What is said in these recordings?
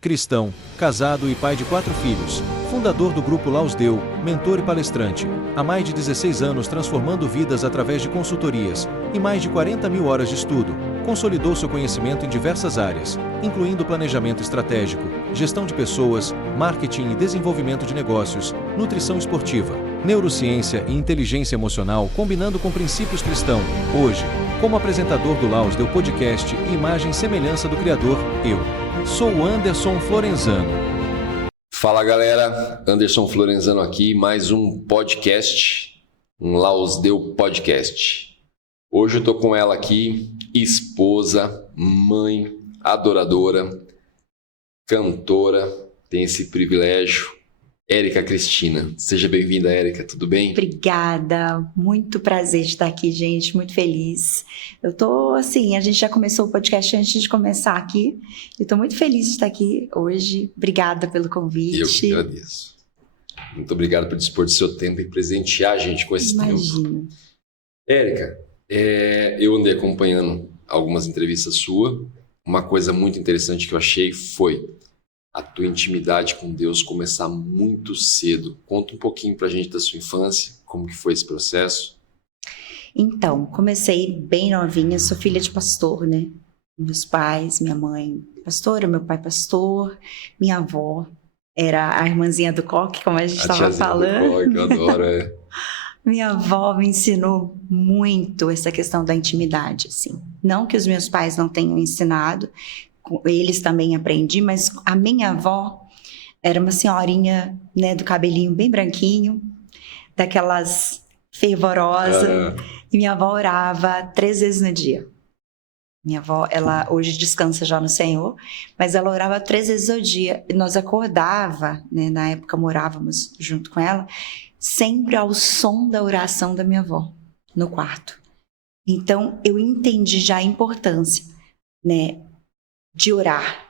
cristão, casado e pai de 4 filhos, fundador do Grupo Laus Deu, mentor e palestrante, há mais de 16 anos transformando vidas através de consultorias e mais de 40 mil horas de estudo, consolidou seu conhecimento em diversas áreas, incluindo planejamento estratégico, gestão de pessoas, marketing e desenvolvimento de negócios, nutrição esportiva, neurociência e inteligência emocional combinando com princípios cristãos. Hoje, como apresentador do Laus Deu Podcast e imagem e semelhança do Criador, eu sou o Anderson Florenzano. Fala galera, Anderson Florenzano aqui, mais um podcast, um Laus Deu Podcast. Hoje eu tô com ela aqui, esposa, mãe, adoradora, cantora, tem esse privilégio, Érica Cristina. Seja bem-vinda, Érica, tudo bem? Obrigada, muito prazer de estar aqui, gente, muito feliz. Eu tô assim, a gente já começou o podcast antes de começar aqui, eu tô muito feliz de estar aqui hoje, obrigada pelo convite. Eu que agradeço. Muito obrigado por dispor do seu tempo e presentear a gente com esse tempo. Érica, eu andei acompanhando algumas entrevistas suas, uma coisa muito interessante que eu achei foi a tua intimidade com Deus começar muito cedo. Conta um pouquinho pra gente da sua infância, como que foi esse processo? Então, comecei bem novinha, sou filha de pastor, né? Meus pais, minha mãe pastora, meu pai pastor, minha avó era a irmãzinha do coque, como a gente estava falando. Do coque, eu adoro, Minha avó me ensinou muito essa questão da intimidade, assim. Não que os meus pais não tenham ensinado, eles também aprendi, mas a minha avó era uma senhorinha, né, do cabelinho bem branquinho, daquelas fervorosa, e minha avó orava 3 vezes no dia. Minha avó, ela hoje descansa já no Senhor, mas ela orava 3 vezes ao dia. E nós acordava, né, na época morávamos junto com ela, sempre ao som da oração da minha avó, no quarto. Então, eu entendi já a importância, né, de orar,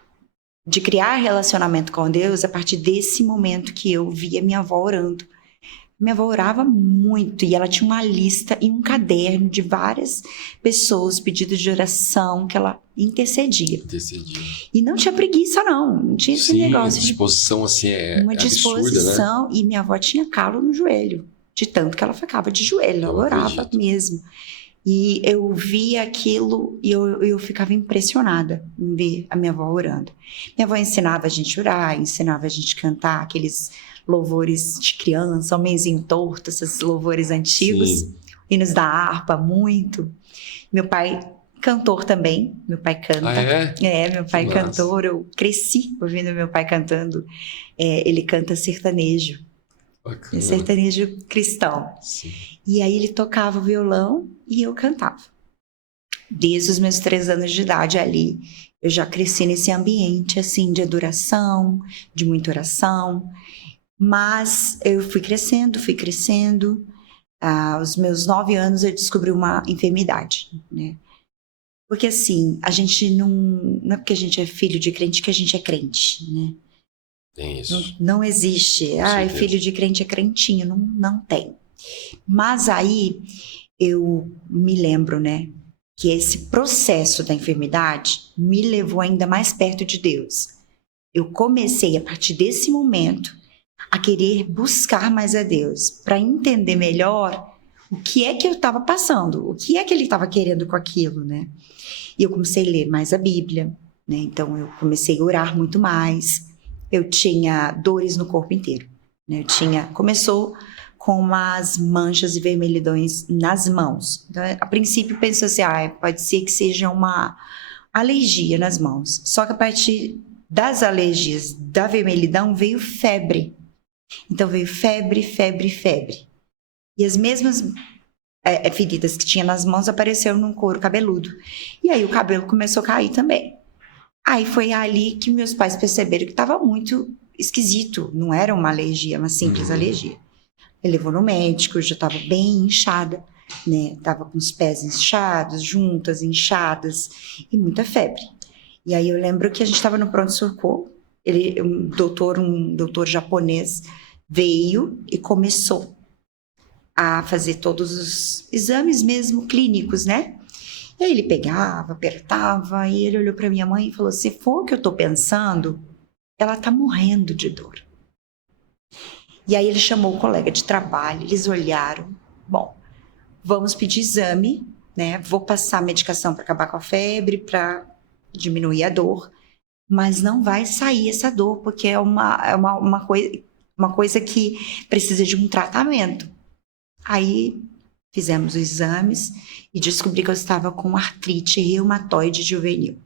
de criar relacionamento com Deus a partir desse momento que eu via minha avó orando. Minha avó orava muito e ela tinha uma lista e um caderno de várias pessoas, pedidos de oração que ela intercedia. E não tinha preguiça não tinha esse negócio. Uma disposição assim uma disposição, absurda, né? E minha avó tinha calo no joelho, de tanto que ela ficava de joelho, ela orava mesmo. E eu via aquilo e eu ficava impressionada em ver a minha avó orando. Minha avó ensinava a gente a orar, ensinava a gente a cantar aqueles louvores de criança, homenzinho torto, esses louvores antigos, hinos da harpa, muito. Meu pai, cantor também, meu pai canta. Ah, é? Meu pai cantor, eu cresci ouvindo meu pai cantando. Ele canta sertanejo. Bacana. Sertanejo cristão. Sim. E aí ele tocava violão e eu cantava. Desde os meus 3 anos de idade ali, eu já cresci nesse ambiente assim de adoração, de muita oração. Mas eu fui crescendo. Aos meus 9 anos eu descobri uma enfermidade, né? Porque assim, a gente não é porque a gente é filho de crente que a gente é crente, né? Tem isso. Não existe. Filho de crente é crentinho. Não tem. Mas aí eu me lembro, né, que esse processo da enfermidade me levou ainda mais perto de Deus. Eu comecei, a partir desse momento, a querer buscar mais a Deus, para entender melhor o que é que eu estava passando, o que é que ele estava querendo com aquilo, né? E eu comecei a ler mais a Bíblia, né? Então eu comecei a orar muito mais. Eu tinha dores no corpo inteiro, né? Começou com umas manchas e vermelhidões nas mãos. Então, a princípio pensou assim, pode ser que seja uma alergia nas mãos. Só que a partir das alergias, da vermelhidão, veio febre. Então veio febre. E as mesmas feridas que tinha nas mãos apareceram no couro cabeludo. E aí o cabelo começou a cair também. Aí foi ali que meus pais perceberam que estava muito esquisito. Não era uma alergia, uma simples alergia. Ele levou no médico, eu já estava bem inchada, né? Tava com os pés inchados, juntas inchadas e muita febre. E aí eu lembro que a gente estava no pronto-socorro. Um doutor japonês veio e começou a fazer todos os exames mesmo clínicos, né? E aí ele pegava, apertava, e ele olhou para minha mãe e falou: se for o que eu tô pensando, ela tá morrendo de dor. E aí ele chamou o colega de trabalho, eles olharam, bom, vamos pedir exame, né? Vou passar medicação para acabar com a febre, para diminuir a dor, mas não vai sair essa dor, porque é uma coisa que precisa de um tratamento. Aí fizemos os exames e descobri que eu estava com artrite reumatoide juvenil.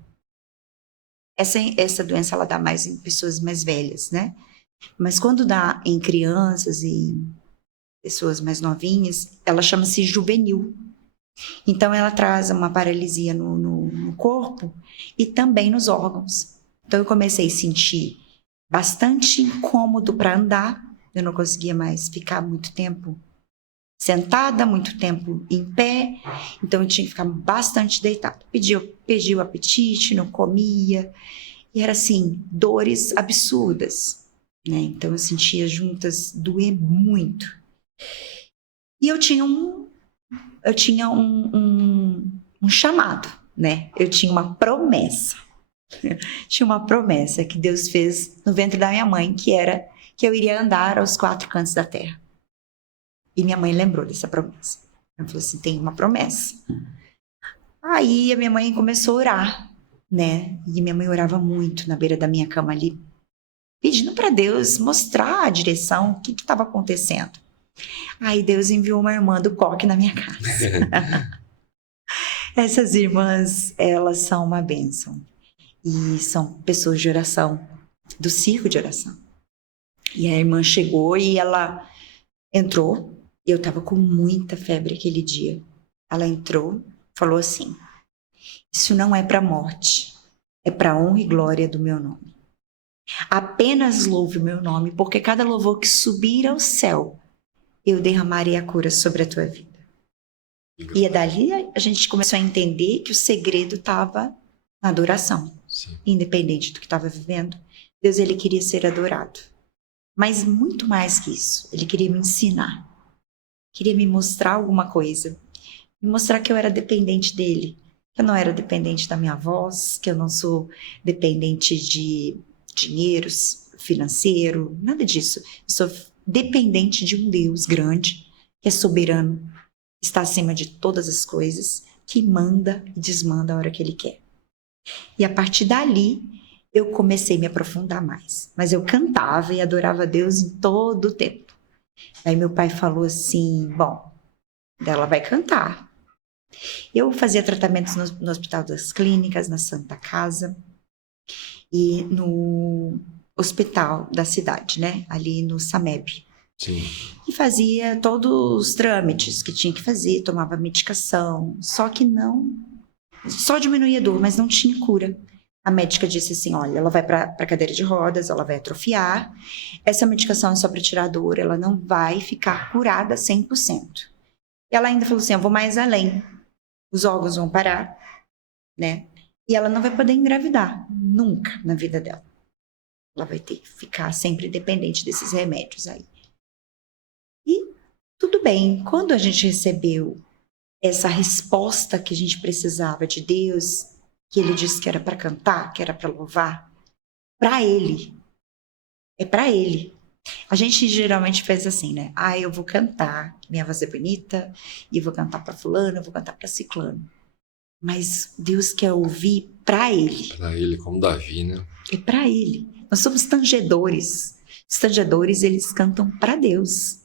Essa doença ela dá mais em pessoas mais velhas, né? Mas quando dá em crianças e pessoas mais novinhas, ela chama-se juvenil. Então, ela traz uma paralisia no corpo e também nos órgãos. Então, eu comecei a sentir bastante incômodo para andar. Eu não conseguia mais ficar muito tempo sentada, muito tempo em pé. Então, eu tinha que ficar bastante deitada. Perdi o apetite, não comia. E era assim, dores absurdas, né? Então, eu sentia juntas doer muito. E eu tinha um chamado, né? Eu tinha uma promessa. Tinha uma promessa que Deus fez no ventre da minha mãe, que era que eu iria andar aos 4 cantos da terra. E minha mãe lembrou dessa promessa. Ela falou assim, tem uma promessa. Aí a minha mãe começou a orar, né? E minha mãe orava muito na beira da minha cama ali, pedindo para Deus mostrar a direção, o que estava acontecendo. Aí Deus enviou uma irmã do coque na minha casa. Essas irmãs, elas são uma bênção. E são pessoas de oração, do circo de oração. E a irmã chegou e ela entrou. Eu estava com muita febre aquele dia. Ela entrou, falou assim, isso não é para morte, é para honra e glória do meu nome. Apenas louve o meu nome, porque cada louvor que subir ao céu, eu derramarei a cura sobre a tua vida. E dali a gente começou a entender que o segredo estava na adoração. Sim. Independente do que estava vivendo, Deus, ele queria ser adorado. Mas muito mais que isso, ele queria me ensinar. Queria me mostrar alguma coisa. Me mostrar que eu era dependente dele. Que eu não era dependente da minha voz, que eu não sou dependente de dinheiro financeiro, nada disso. Eu sou dependente de um Deus grande, que é soberano, está acima de todas as coisas, que manda e desmanda a hora que ele quer. E a partir dali, eu comecei a me aprofundar mais. Mas eu cantava e adorava a Deus em todo o tempo. Aí meu pai falou assim, bom, ela vai cantar. Eu fazia tratamentos no Hospital das Clínicas, na Santa Casa, e no hospital da cidade, né? Ali no SAMEB. Sim. E fazia todos os trâmites que tinha que fazer, tomava medicação, só que só diminuía a dor, mas não tinha cura. A médica disse assim, olha, ela vai para a cadeira de rodas, ela vai atrofiar, essa medicação é só para tirar a dor, ela não vai ficar curada 100%. E ela ainda falou assim, eu vou mais além, os órgãos vão parar, né? E ela não vai poder engravidar, nunca na vida dela. Ela vai ter que ficar sempre dependente desses remédios aí. E tudo bem, quando a gente recebeu essa resposta que a gente precisava de Deus, que ele disse que era para cantar, que era para louvar, para ele. É para ele. A gente geralmente faz assim, né? Eu vou cantar, minha voz é bonita, e vou cantar para fulano, eu vou cantar para ciclano. Mas Deus quer ouvir para ele. Para ele, como Davi, né? É para ele. Nós somos tangedores. Os tangedores, eles cantam para Deus.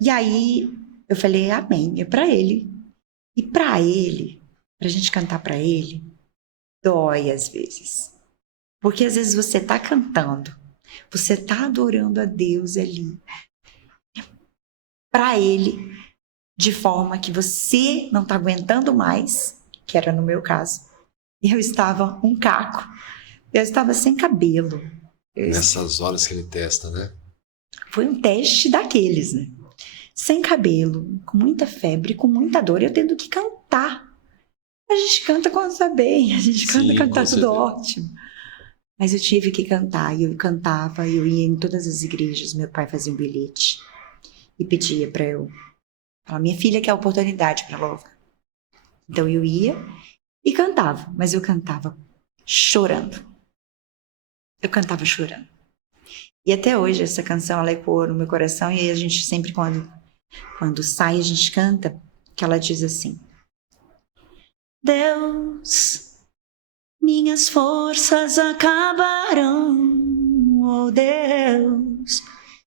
E aí, eu falei, amém, é para ele. E para ele, para a gente cantar para ele, dói às vezes. Porque às vezes você está cantando, você está adorando a Deus ali, para ele, de forma que você não está aguentando mais, que era no meu caso. Eu estava um caco, eu estava sem cabelo. Nessas horas que ele testa, né? Foi um teste daqueles, né? Sem cabelo, com muita febre, com muita dor, eu tendo que cantar. A gente canta quando está bem, a gente canta e cantar tudo ótimo. Mas eu tive que cantar, e eu cantava, eu ia em todas as igrejas, meu pai fazia um bilhete e pedia para eu falar, minha filha quer a oportunidade para louvar. Então eu ia e cantava, mas eu cantava chorando. eu cantava chorando. E até hoje essa canção, ela ecoa no meu coração, e aí a gente sempre, quando sai, a gente canta, que ela diz assim: Deus, minhas forças acabaram, oh Deus,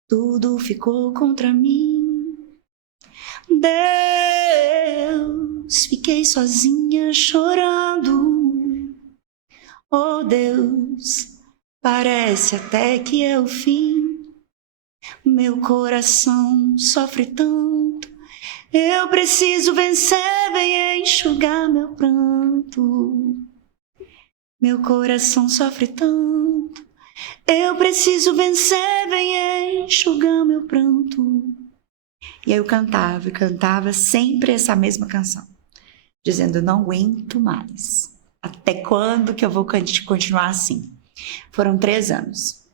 tudo ficou contra mim. Deus, fiquei sozinha chorando, oh Deus, parece até que é o fim. Meu coração sofre tanto, eu preciso vencer, venha enxugar meu pranto. Meu coração sofre tanto, eu preciso vencer, venha enxugar meu pranto. E aí eu cantava sempre essa mesma canção, dizendo: não aguento mais. Até quando que eu vou continuar assim? Foram 3 anos.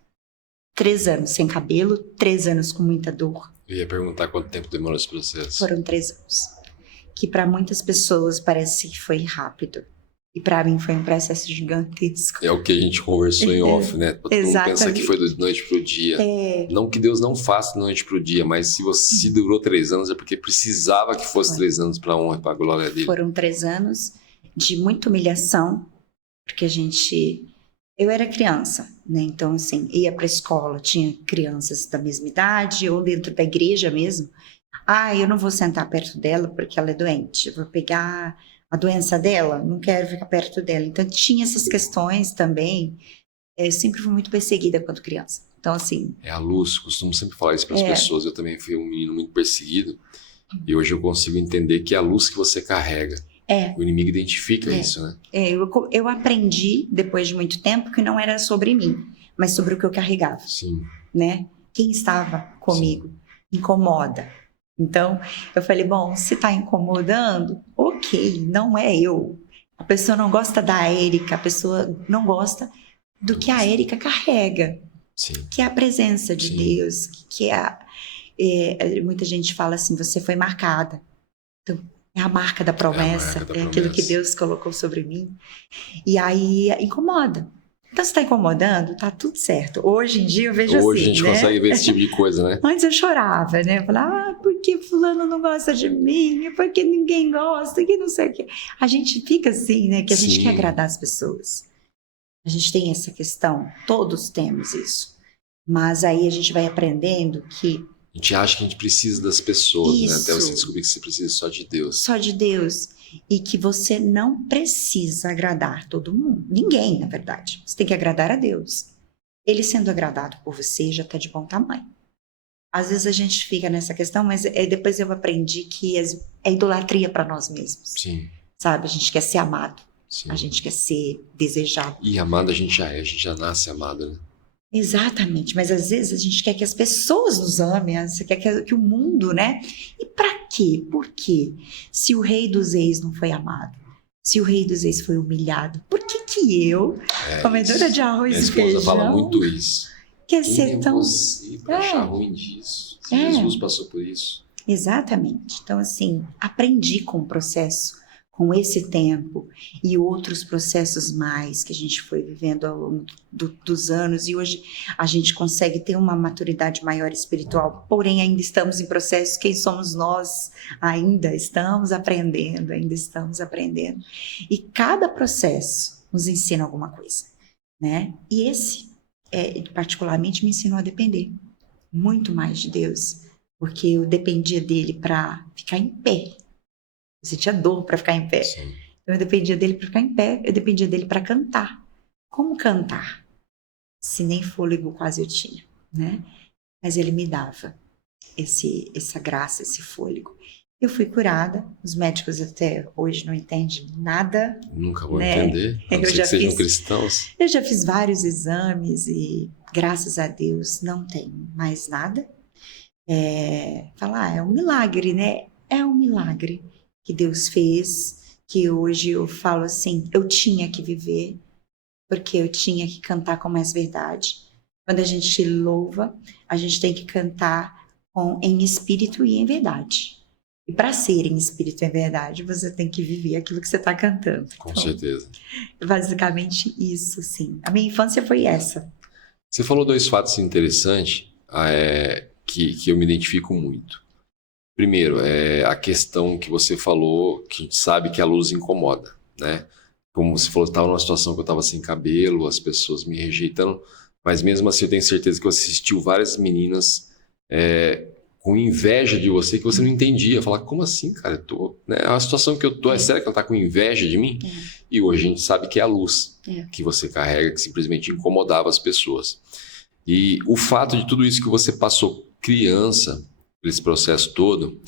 3 anos sem cabelo, 3 anos com muita dor. Eu ia perguntar quanto tempo demorou esse processo. Foram 3 anos. Que para muitas pessoas parece que foi rápido. E para mim foi um processo gigantesco. É o que a gente conversou em off, né? Todo mundo pensa que foi da noite pro dia. Não que Deus não faça da noite pro dia, mas se você durou 3 anos é porque precisava que fosse 3 anos para a honra e para a glória dele. Foram 3 anos de muita humilhação, porque eu era criança, né? Então, assim, ia para a escola, tinha crianças da mesma idade, ou dentro da igreja mesmo. Eu não vou sentar perto dela porque ela é doente, eu vou pegar a doença dela, não quero ficar perto dela. Então, tinha essas questões também. Eu sempre fui muito perseguida quando criança. Então, assim... É a luz, costumo sempre falar isso para as pessoas. Eu também fui um menino muito perseguido. E hoje eu consigo entender que é a luz que você carrega. O inimigo identifica isso, né? Eu aprendi, depois de muito tempo, que não era sobre mim, mas sobre o que eu carregava. Sim. Né? Quem estava comigo incomoda. Então, eu falei, bom, se está incomodando, ok, não é eu. A pessoa não gosta da Érica, a pessoa não gosta do que a Érica carrega. Sim. Que é a presença de Deus, que muita gente fala assim, você foi marcada. Então, é a marca da promessa, é aquilo que Deus colocou sobre mim. E aí, incomoda. Então, se está incomodando, tá tudo certo. Hoje em dia eu vejo assim, Hoje a gente consegue ver esse tipo de coisa, né? Antes eu chorava, né? Eu falava, por que fulano não gosta de mim? Por que ninguém gosta? Que não sei o quê. A gente fica assim, né? Que a gente quer agradar as pessoas. A gente tem essa questão, todos temos isso. Mas aí a gente vai aprendendo que... A gente acha que a gente precisa das pessoas, né? Até você descobrir que você precisa só de Deus. Só de Deus. E que você não precisa agradar todo mundo. Ninguém, na verdade. Você tem que agradar a Deus. Ele sendo agradado por você já está de bom tamanho. Às vezes a gente fica nessa questão, mas depois eu aprendi que é idolatria para nós mesmos. Sim. Sabe? A gente quer ser amado. Sim. A gente quer ser desejado. E amado a gente já nasce amado, né? Exatamente, mas às vezes a gente quer que as pessoas nos amem, você quer que o mundo, né? E pra quê? Por quê? Se o rei dos reis não foi amado, se o rei dos reis foi humilhado, por que eu, comedora de arroz e feijão... Minha esposa fala muito isso. Quer ser tão... você pra achar ruim disso? Jesus passou por isso. Exatamente. Então, assim, aprendi com o processo, com esse tempo e outros processos mais que a gente foi vivendo ao longo dos anos, e hoje a gente consegue ter uma maturidade maior espiritual, porém ainda estamos em processo. Quem somos nós? Ainda estamos aprendendo, e cada processo nos ensina alguma coisa, né? E esse, particularmente, me ensinou a depender muito mais de Deus, porque eu dependia dele para ficar em pé. Eu sentia dor para ficar em pé. Sim. Eu dependia dele para ficar em pé, eu dependia dele para cantar. Como cantar? Se nem fôlego quase eu tinha, né? Mas ele me dava essa graça, esse fôlego. Eu fui curada, os médicos até hoje não entendem nada. Nunca vão entender, a não ser que sejam cristãos. Eu já fiz vários exames e, graças a Deus, não tem mais nada. É um milagre, né? É um milagre que Deus fez, que hoje eu falo assim, eu tinha que viver, porque eu tinha que cantar com mais verdade. Quando a gente louva, a gente tem que cantar em espírito e em verdade. E para ser em espírito e em verdade, você tem que viver aquilo que você está cantando. Com certeza. Basicamente isso, sim. A minha infância foi essa. Você falou dois fatos interessantes que eu me identifico muito. Primeiro, a questão que você falou, que a gente sabe que a luz incomoda, né? Como você falou, estava numa situação que eu estava sem cabelo, as pessoas me rejeitando, mas mesmo assim eu tenho certeza que você assistiu várias meninas com inveja de você, que você não entendia. Falar, como assim, cara? Né? A situação que eu tô, é sério que ela tá com inveja de mim? E hoje a gente sabe que é a luz que você carrega, que simplesmente incomodava as pessoas. E o fato de tudo isso que você passou criança, esse processo todo,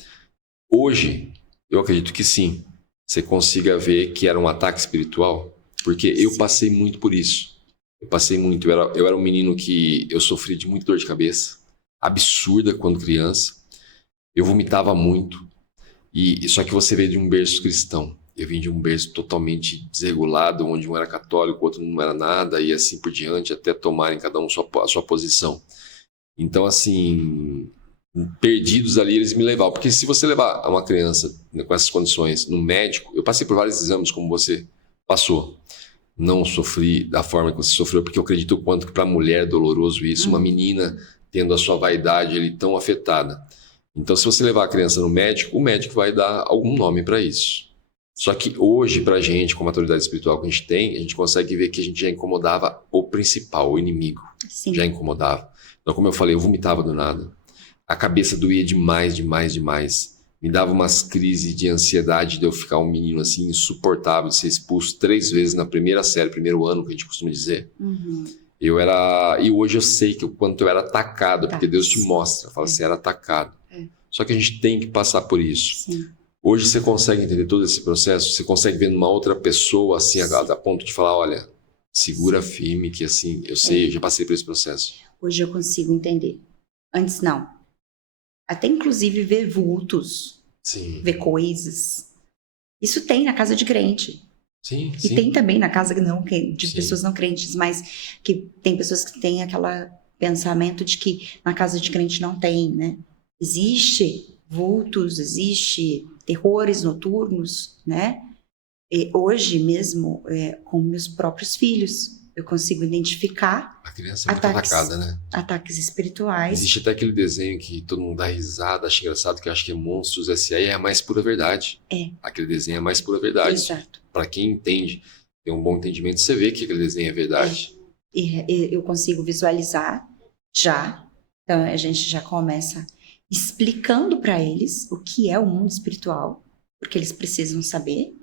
hoje eu acredito que sim, você consiga ver que era um ataque espiritual, porque eu passei muito por isso. Eu passei muito. Eu era um menino que eu sofri de muita dor de cabeça, absurda quando criança. Eu vomitava muito. Só que você veio de um berço cristão. Eu vim de um berço totalmente desregulado, onde um era católico, o outro não era nada, e assim por diante, até tomarem cada um a sua posição. Então, assim, perdidos ali, eles me levavam. Porque se você levar uma criança, né, com essas condições no médico, eu passei por vários exames como você passou. Não sofri da forma que você sofreu, porque eu acredito o quanto que para a mulher é doloroso isso, uma menina tendo a sua vaidade ali tão afetada. Então, se você levar a criança no médico, o médico vai dar algum nome para isso. Só que hoje, para a gente, com a maturidade espiritual que a gente tem, a gente consegue ver que a gente já incomodava o principal, o inimigo. Sim. Já incomodava. Então, como eu falei, eu vomitava do nada. A cabeça doía demais, demais, demais. Me dava umas crises de ansiedade de eu ficar um menino assim, insuportável, de ser expulso 3 vezes na primeira série, primeiro ano, que a gente costuma dizer. E hoje eu sei que o quanto eu era atacado, porque Deus te mostra, fala, você era atacado. Só que a gente tem que passar por isso. Sim. Hoje você consegue entender todo esse processo? Você consegue ver numa outra pessoa, assim, a ponto de falar, olha, segura firme, que assim, eu sei, eu já passei por esse processo. Hoje eu consigo entender. Antes não. Até inclusive ver vultos, ver coisas. Isso tem na casa de crente. Sim, e tem também na casa de pessoas não crentes, mas que tem pessoas que têm aquele pensamento de que na casa de crente não tem, né? Existe vultos, existe terrores noturnos, né? E hoje mesmo, com meus próprios filhos, eu consigo identificar a criança é muito atacada, né? Ataques espirituais. Existe até aquele desenho que todo mundo dá risada, acha engraçado, que eu acho que é Monstros S.A. é a mais pura verdade. Aquele desenho é a mais pura verdade. Exato. Para quem entende, tem um bom entendimento, você vê que aquele desenho é verdade. E eu consigo visualizar já. Então a gente já começa explicando para eles o que é o mundo espiritual, porque eles precisam saber.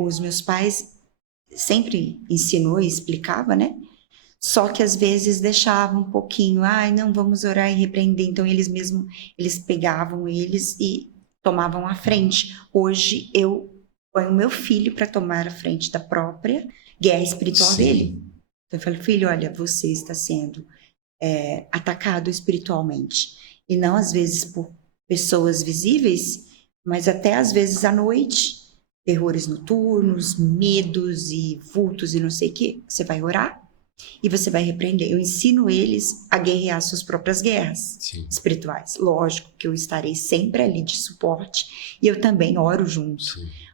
Os meus pais sempre ensinou e explicava, né? Só que às vezes deixavam um pouquinho, não, vamos orar e repreender. Então eles pegavam eles e tomavam a frente. Hoje eu ponho o meu filho para tomar a frente da própria guerra espiritual dele. Então eu falo, filho, olha, você está sendo atacado espiritualmente. E não às vezes por pessoas visíveis, mas até às vezes à noite. Terrores noturnos, medos e vultos e não sei o quê. Você vai orar e você vai repreender. Eu ensino eles a guerrear suas próprias guerras espirituais. Lógico que eu estarei sempre ali de suporte e eu também oro junto.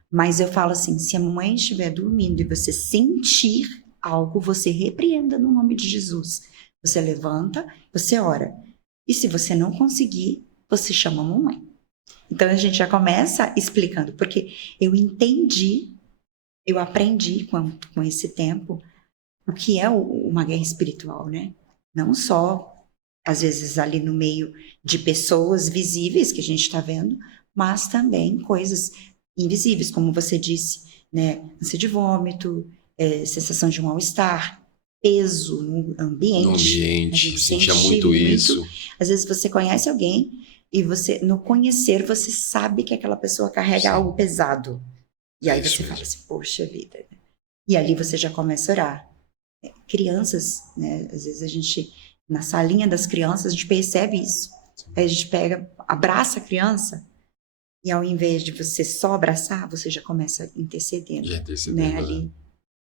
Mas eu falo assim, se a mamãe estiver dormindo e você sentir algo, você repreenda no nome de Jesus. Você levanta, você ora. E se você não conseguir, você chama a mamãe. Então a gente já começa explicando, porque eu entendi, eu aprendi com esse tempo o que é uma guerra espiritual, né? Não só, às vezes, ali no meio de pessoas visíveis que a gente está vendo, mas também coisas invisíveis, como você disse, né? Ânsia de vômito, sensação de mal-estar, peso no ambiente. No ambiente, eu sentia muito isso. Às vezes você conhece alguém e você, no conhecer, você sabe que aquela pessoa carrega algo pesado. E aí você fala assim, poxa vida. E ali você já começa a orar. Crianças, né? Às vezes a gente, na salinha das crianças, a gente percebe isso. Aí a gente abraça a criança e ao invés de você só abraçar, você já começa intercedendo, né? Ali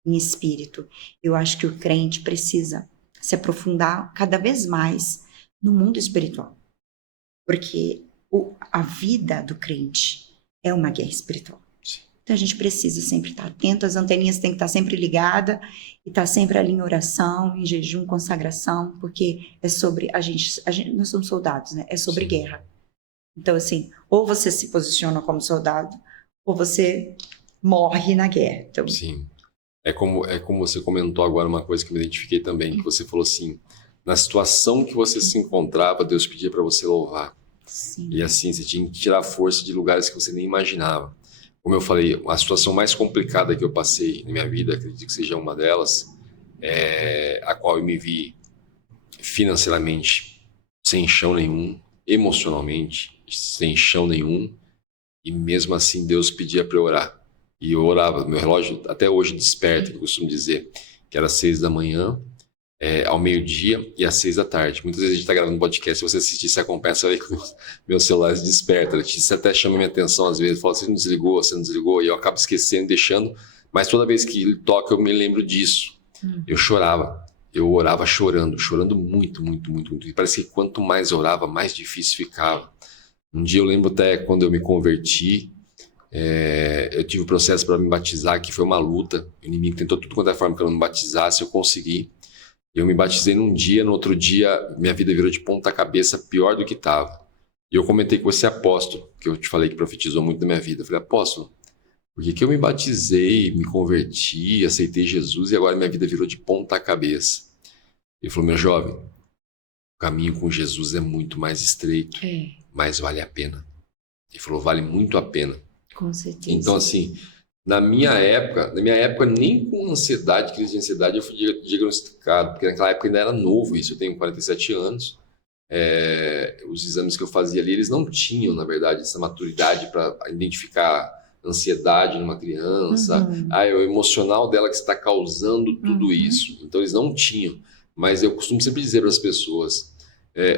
em espírito. Eu acho que o crente precisa se aprofundar cada vez mais no mundo espiritual. Porque a vida do crente é uma guerra espiritual. Então a gente precisa sempre estar atento, as anteninhas têm que estar sempre ligadas e estar sempre ali em oração, em jejum, consagração, porque é sobre a gente nós somos soldados, né? É sobre guerra. Então assim, ou você se posiciona como soldado, ou você morre na guerra. Então, sim. É como você comentou agora uma coisa que me identifiquei também, que você falou assim, na situação que você se encontrava, Deus pedia para você louvar. sim. E assim, você tinha que tirar força de lugares que você nem imaginava. Como eu falei, a situação mais complicada que eu passei na minha vida, acredito que seja uma delas, a qual eu me vi financeiramente sem chão nenhum, emocionalmente sem chão nenhum, e mesmo assim Deus pedia para eu orar. E eu orava, meu relógio até hoje desperta, que eu costumo dizer, que era às 6 da manhã, ao meio-dia e às 6 da tarde. Muitas vezes a gente está gravando um podcast, se você assistir, você acompanha, você vai ver que meu celular se desperta. Você até chama minha atenção às vezes, fala, você não desligou, e eu acabo esquecendo, deixando, mas toda vez que ele toca eu me lembro disso. Eu chorava, eu orava chorando muito, muito, muito, muito. E parece que quanto mais eu orava, mais difícil ficava. Um dia eu lembro até quando eu me converti, eu tive um processo para me batizar, que foi uma luta. O inimigo tentou tudo quanto é forma que eu não me batizasse, eu consegui. Eu me batizei num dia, no outro dia minha vida virou de ponta cabeça pior do que estava. E eu comentei com esse apóstolo, que eu te falei que profetizou muito na minha vida. Eu falei, apóstolo, por que eu me batizei, me converti, aceitei Jesus e agora minha vida virou de ponta cabeça? Ele falou, meu jovem, o caminho com Jesus é muito mais estreito, mas vale a pena. Ele falou, vale muito a pena. Com certeza. Então, assim, na minha época, nem com ansiedade, crise de ansiedade, eu fui diagnosticado, porque naquela época ainda era novo isso, eu tenho 47 anos, os exames que eu fazia ali, eles não tinham, na verdade, essa maturidade para identificar ansiedade numa criança, o emocional dela que está causando tudo isso, então eles não tinham, mas eu costumo sempre dizer para as pessoas,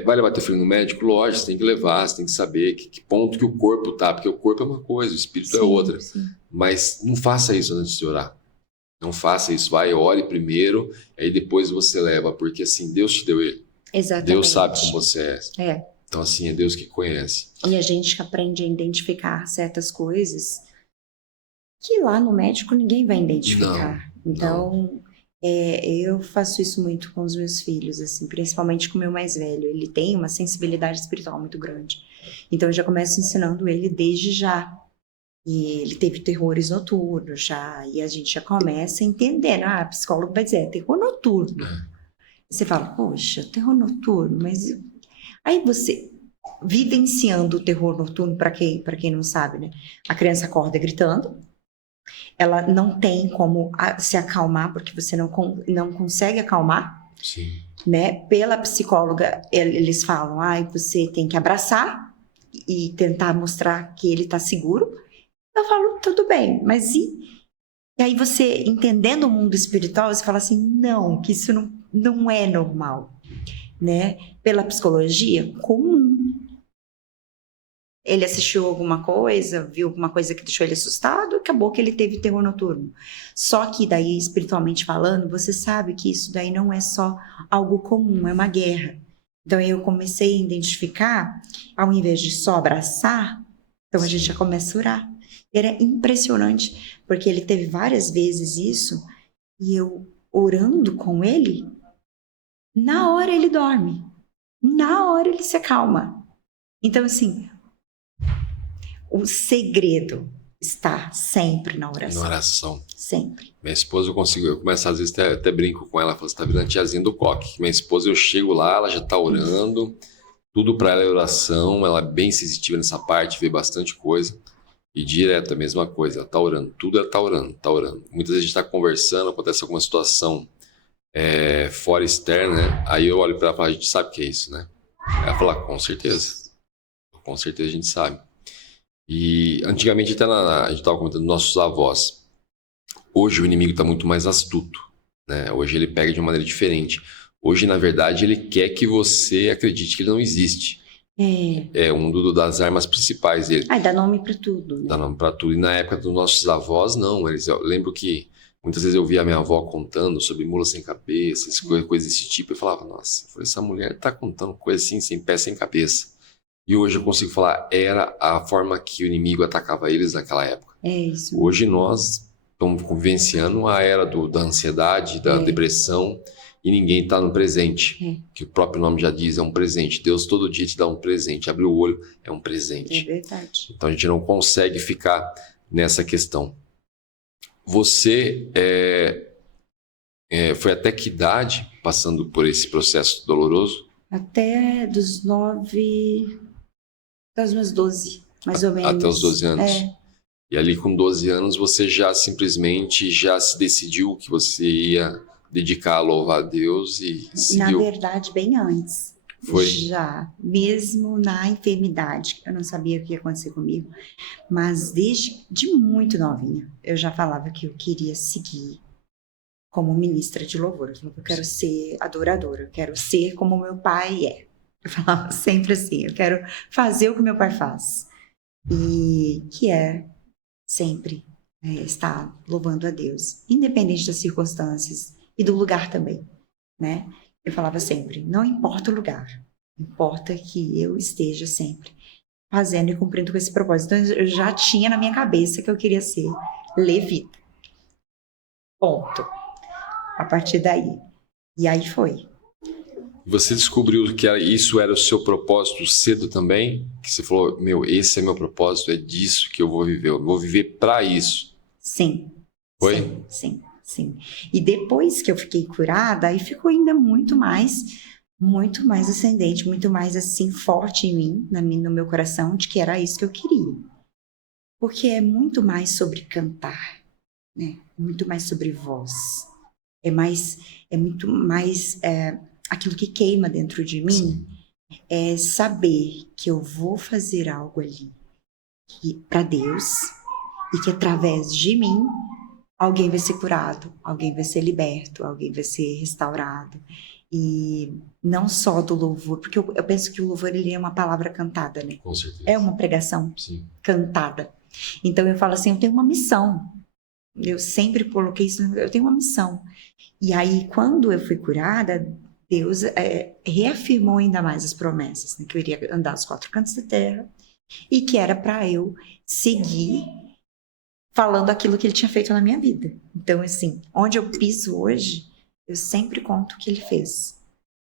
vai levar teu filho no médico? Lógico, você tem que levar, você tem que saber que ponto que o corpo tá, porque o corpo é uma coisa, o espírito é outra. Sim. Mas não faça isso antes de orar. Não faça isso, vai, ore primeiro, aí depois você leva, porque assim, Deus te deu ele. Exatamente. Deus sabe como você é. Então assim, é Deus que conhece. E a gente aprende a identificar certas coisas que lá no médico ninguém vai identificar. Então, eu faço isso muito com os meus filhos, assim, principalmente com o meu mais velho. Ele tem uma sensibilidade espiritual muito grande. Então, eu já começo ensinando ele desde já. E ele teve terrores noturnos já. E a gente já começa entendendo. O psicólogo vai dizer, terror noturno. Você fala, poxa, terror noturno, mas... Aí você, vivenciando o terror noturno, para quem não sabe, né? A criança acorda gritando. Ela não tem como se acalmar, porque você não consegue acalmar. Sim. Né? Pela psicóloga, eles falam, você tem que abraçar e tentar mostrar que ele está seguro. Eu falo, tudo bem, mas e aí você, entendendo o mundo espiritual, você fala assim, não, que isso não é normal. Né? Pela psicologia, comum. Ele assistiu alguma coisa, viu alguma coisa que deixou ele assustado, acabou que ele teve terror noturno. Só que daí, espiritualmente falando, você sabe que isso daí não é só algo comum, é uma guerra. Então eu comecei a identificar, ao invés de só abraçar, então a gente já começa a orar. Era impressionante, porque ele teve várias vezes isso, e eu orando com ele, na hora ele dorme, na hora ele se acalma. Então assim, o segredo está sempre na oração. Na oração. Sempre. Minha esposa, eu começo às vezes até brinco com ela, falo, você tá virando a tiazinha do coque. Minha esposa, eu chego lá, ela já tá orando, tudo para ela é oração, ela é bem sensitiva nessa parte, vê bastante coisa. E direto a mesma coisa, ela tá orando, tudo ela tá orando. Muitas vezes a gente tá conversando, acontece alguma situação fora externa, né? Aí eu olho para ela e falo, a gente sabe o que é isso, né? Ela fala, com certeza a gente sabe. E antigamente até a gente estava comentando nossos avós. Hoje o inimigo está muito mais astuto, né? Hoje ele pega de uma maneira diferente. Hoje, na verdade, ele quer que você acredite que ele não existe. É um das armas principais dele. Dá nome para tudo, né? Dá nome para tudo. E na época dos nossos avós, não. Eu lembro que muitas vezes eu via a minha avó contando sobre mula sem cabeça, coisas desse tipo. Eu falava, nossa, essa mulher está contando coisa assim, sem pé, sem cabeça. E hoje eu consigo falar, era a forma que o inimigo atacava eles naquela época. É isso. Hoje nós estamos vivenciando a era da ansiedade, da depressão, e ninguém está no presente. Que o próprio nome já diz, é um presente. Deus todo dia te dá um presente. Abre o olho, é um presente. É verdade. Então a gente não consegue ficar nessa questão. Você foi até que idade passando por esse processo doloroso? Até dos 9... Até os meus 12, mais ou menos. Até os 12 anos. E ali com 12 anos você já simplesmente se decidiu que você ia dedicar a louvar a Deus e seguiu. Na verdade, bem antes. Foi? Já, mesmo na enfermidade, eu não sabia o que ia acontecer comigo, mas desde muito novinha, eu já falava que eu queria seguir como ministra de louvor. Eu quero ser adoradora, eu quero ser como meu pai é. Eu falava sempre assim, eu quero fazer o que meu pai faz. E que é sempre estar louvando a Deus, independente das circunstâncias e do lugar também, né? Eu falava sempre, não importa o lugar, importa que eu esteja sempre fazendo e cumprindo com esse propósito. Então eu já tinha na minha cabeça que eu queria ser levita. Ponto. A partir daí. E aí foi. Você descobriu que isso era o seu propósito cedo também? Que você falou, esse é meu propósito, é disso que eu vou viver para isso. Sim. Foi? Sim. E depois que eu fiquei curada, aí ficou ainda muito mais ascendente, muito mais assim, forte em mim, no meu coração, de que era isso que eu queria. Porque é muito mais sobre cantar, né? Muito mais sobre voz. É muito mais... aquilo que queima dentro de mim é saber que eu vou fazer algo ali para Deus e que através de mim alguém vai ser curado, alguém vai ser liberto, alguém vai ser restaurado. E não só do louvor, porque eu penso que o louvor ele é uma palavra cantada, né? Com certeza. É uma pregação cantada. Então eu falo assim, eu tenho uma missão. Eu sempre coloquei isso, eu tenho uma missão. E aí quando eu fui curada, Deus reafirmou ainda mais as promessas, né? Que eu iria andar aos 4 cantos da terra e que era para eu seguir falando aquilo que ele tinha feito na minha vida. Então, assim, onde eu piso hoje, eu sempre conto o que ele fez.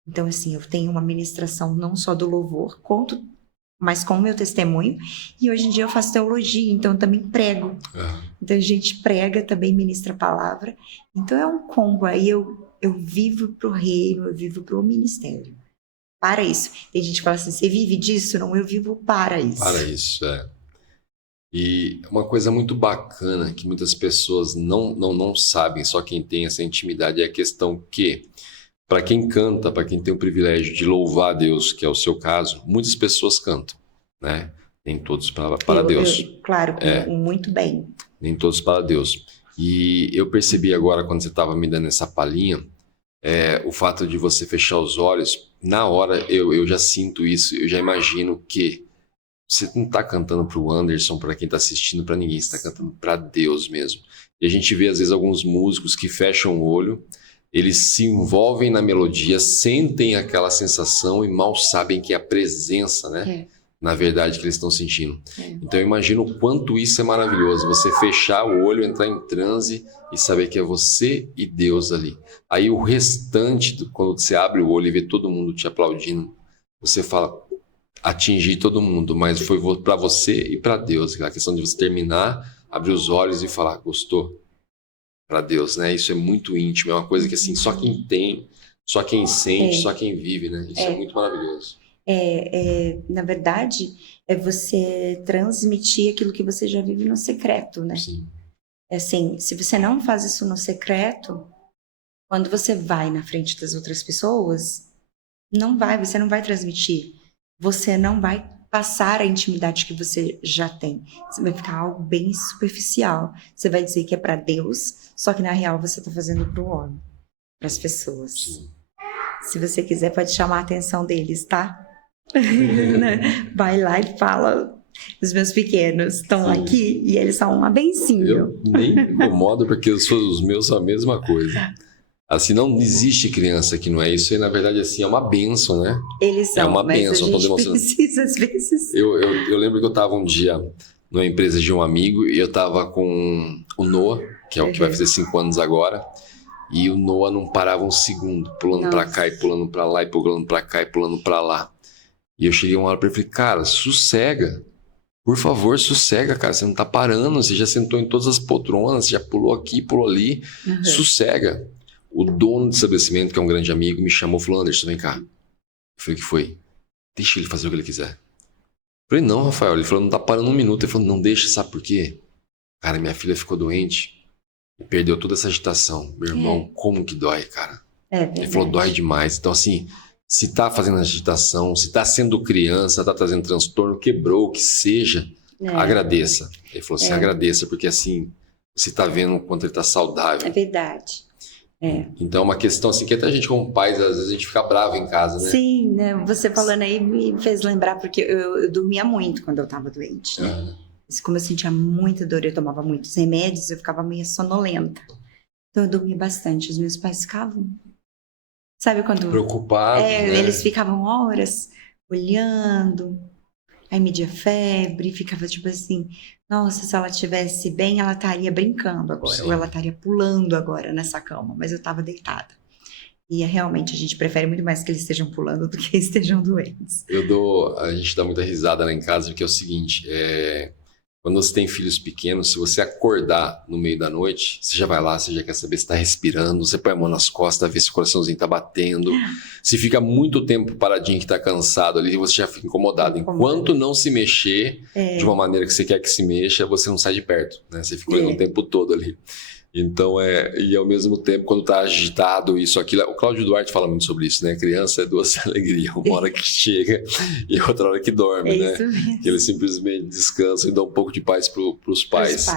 Então, assim, eu tenho uma ministração não só do louvor, conto, mas com o meu testemunho. E hoje em dia eu faço teologia, então eu também prego. Então a gente prega, também ministra a palavra. Então é um combo aí, eu vivo pro reino, eu vivo pro ministério. Para isso. Tem gente que fala assim, você vive disso? Não, eu vivo para isso. Para isso, E uma coisa muito bacana que muitas pessoas não sabem, só quem tem essa intimidade, é a questão que, para quem canta, para quem tem o privilégio de louvar a Deus, que é o seu caso, muitas pessoas cantam, né? Nem todos para Deus. Claro, muito bem. Nem todos para Deus. E eu percebi agora, quando você estava me dando essa palhinha, o fato de você fechar os olhos, na hora eu já sinto isso, eu já imagino que você não está cantando para o Anderson, para quem está assistindo, para ninguém, você está cantando para Deus mesmo. E a gente vê às vezes alguns músicos que fecham o olho, eles se envolvem na melodia, sentem aquela sensação e mal sabem que é a presença, né? Na verdade, que eles estão sentindo. Então eu imagino o quanto isso é maravilhoso, você fechar o olho, entrar em transe e saber que é você e Deus ali. Aí o restante, quando você abre o olho e vê todo mundo te aplaudindo, você fala, atingir todo mundo, mas foi para você e para Deus. A questão de você terminar, abrir os olhos e falar, gostou? Para Deus, né? Isso é muito íntimo, é uma coisa que assim, só quem tem, só quem sente, só quem vive, né? Isso é muito maravilhoso. Na verdade, é você transmitir aquilo que você já vive no secreto, né? Sim. Assim, se você não faz isso no secreto, quando você vai na frente das outras pessoas, você não vai transmitir. Você não vai passar a intimidade que você já tem. Você vai ficar algo bem superficial. Você vai dizer que é para Deus, só que na real você está fazendo para o homem, para as pessoas. Sim. Se você quiser, pode chamar a atenção deles, tá? Vai lá e fala, os meus pequenos estão aqui e eles são uma bencinho. Eu nem me incomodo porque os meus são a mesma coisa. Assim, não existe criança que não é isso, e na verdade, assim, é uma bênção, né? Eles são, é uma mas bênção, a gente precisa, às vezes. Eu lembro que eu estava um dia numa empresa de um amigo e eu estava com o Noah, que é o que vai fazer 5 anos agora, e o Noah não parava um segundo, pulando para cá e pulando para lá, e pulando para cá e pulando para lá. E eu cheguei uma hora para ele e falei, cara, sossega. Por favor, sossega, cara. Você não tá parando, você já sentou em todas as poltronas, você já pulou aqui, pulou ali. Sossega. O dono do estabelecimento, que é um grande amigo, me chamou e falou, Anderson, vem cá. Eu falei, o que foi? Deixa ele fazer o que ele quiser. Eu falei, não, Rafael. Ele falou, não tá parando um minuto. Ele falou, não deixa, sabe por quê? Cara, minha filha ficou doente e perdeu toda essa agitação. Meu irmão, como que dói, cara? Ele falou, dói demais. Então, assim, se tá fazendo agitação, se tá sendo criança, tá trazendo transtorno, quebrou, o que seja, agradeça. Ele falou assim, agradeça, porque assim, você tá vendo o quanto ele tá saudável. É verdade. Então é uma questão assim, que até a gente como pais, às vezes a gente fica bravo em casa, né? Sim, né? Você falando aí me fez lembrar, porque eu dormia muito quando eu tava doente, né? Como eu sentia muita dor, eu tomava muitos remédios, eu ficava meio sonolenta. Então eu dormia bastante, os meus pais ficavam... Sabe quando... Preocupados, né? Eles ficavam horas olhando, aí media febre, ficava tipo assim, nossa, se ela estivesse bem, ela estaria brincando agora, ou ela estaria pulando agora nessa cama, mas eu estava deitada. E realmente a gente prefere muito mais que eles estejam pulando do que estejam doentes. A gente dá muita risada lá em casa, porque é o seguinte, quando você tem filhos pequenos, se você acordar no meio da noite, você já vai lá, você já quer saber se está respirando, você põe a mão nas costas, vê se o coraçãozinho está batendo. Se fica muito tempo paradinho que está cansado ali, você já fica incomodado. Enquanto não se mexer de uma maneira que você quer que se mexa, você não sai de perto, né? Você fica olhando o tempo todo ali. Então, e ao mesmo tempo, quando tá agitado, isso, aquilo... O Cláudio Duarte fala muito sobre isso, né? Criança é duas alegrias. Uma hora que chega e outra hora que dorme, né? Isso mesmo. Que eles simplesmente descansam e dão um pouco de paz pros pais.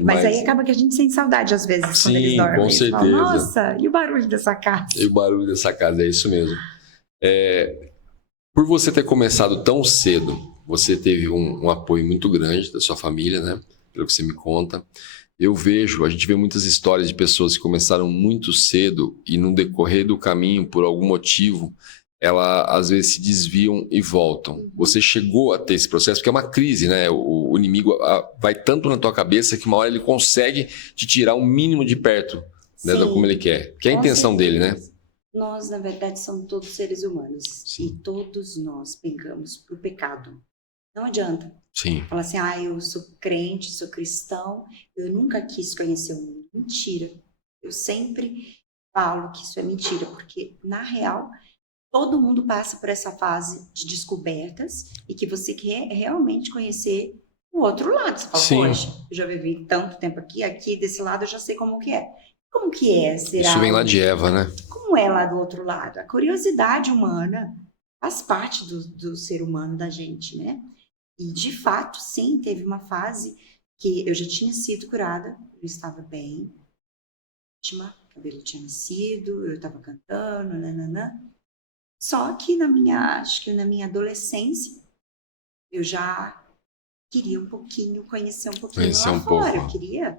Mas aí acaba que a gente sente saudade, às vezes, quando eles dormem. Com certeza. Fala, nossa, e o barulho dessa casa? E o barulho dessa casa, é isso mesmo. Por você ter começado tão cedo, você teve um apoio muito grande da sua família, né? Pelo que você me conta. A gente vê muitas histórias de pessoas que começaram muito cedo e no decorrer do caminho, por algum motivo, elas às vezes se desviam e voltam. Você chegou a ter esse processo, porque é uma crise, né? O inimigo vai tanto na tua cabeça que uma hora ele consegue te tirar um mínimo de perto, né, da como ele quer. Que é a intenção dele, né? Nós, na verdade, somos todos seres humanos. Sim. E todos nós pecamos pro pecado. Não adianta. Sim. Falar assim, eu sou crente, sou cristão, eu nunca quis conhecer o mundo. Mentira. Eu sempre falo que isso é mentira, porque, na real, todo mundo passa por essa fase de descobertas e que você quer realmente conhecer o outro lado. Você fala, poxa, eu já vivi tanto tempo aqui desse lado eu já sei como que é. Como que é? Será? Isso vem lá de Eva, né? Como é lá do outro lado? A curiosidade humana faz parte do ser humano da gente, né? E, de fato, sim, teve uma fase que eu já tinha sido curada, eu estava bem, o cabelo tinha nascido, eu estava cantando, nananã. Só que acho que na minha adolescência, eu já queria um pouquinho, conhecer um pouquinho lá fora. Eu queria,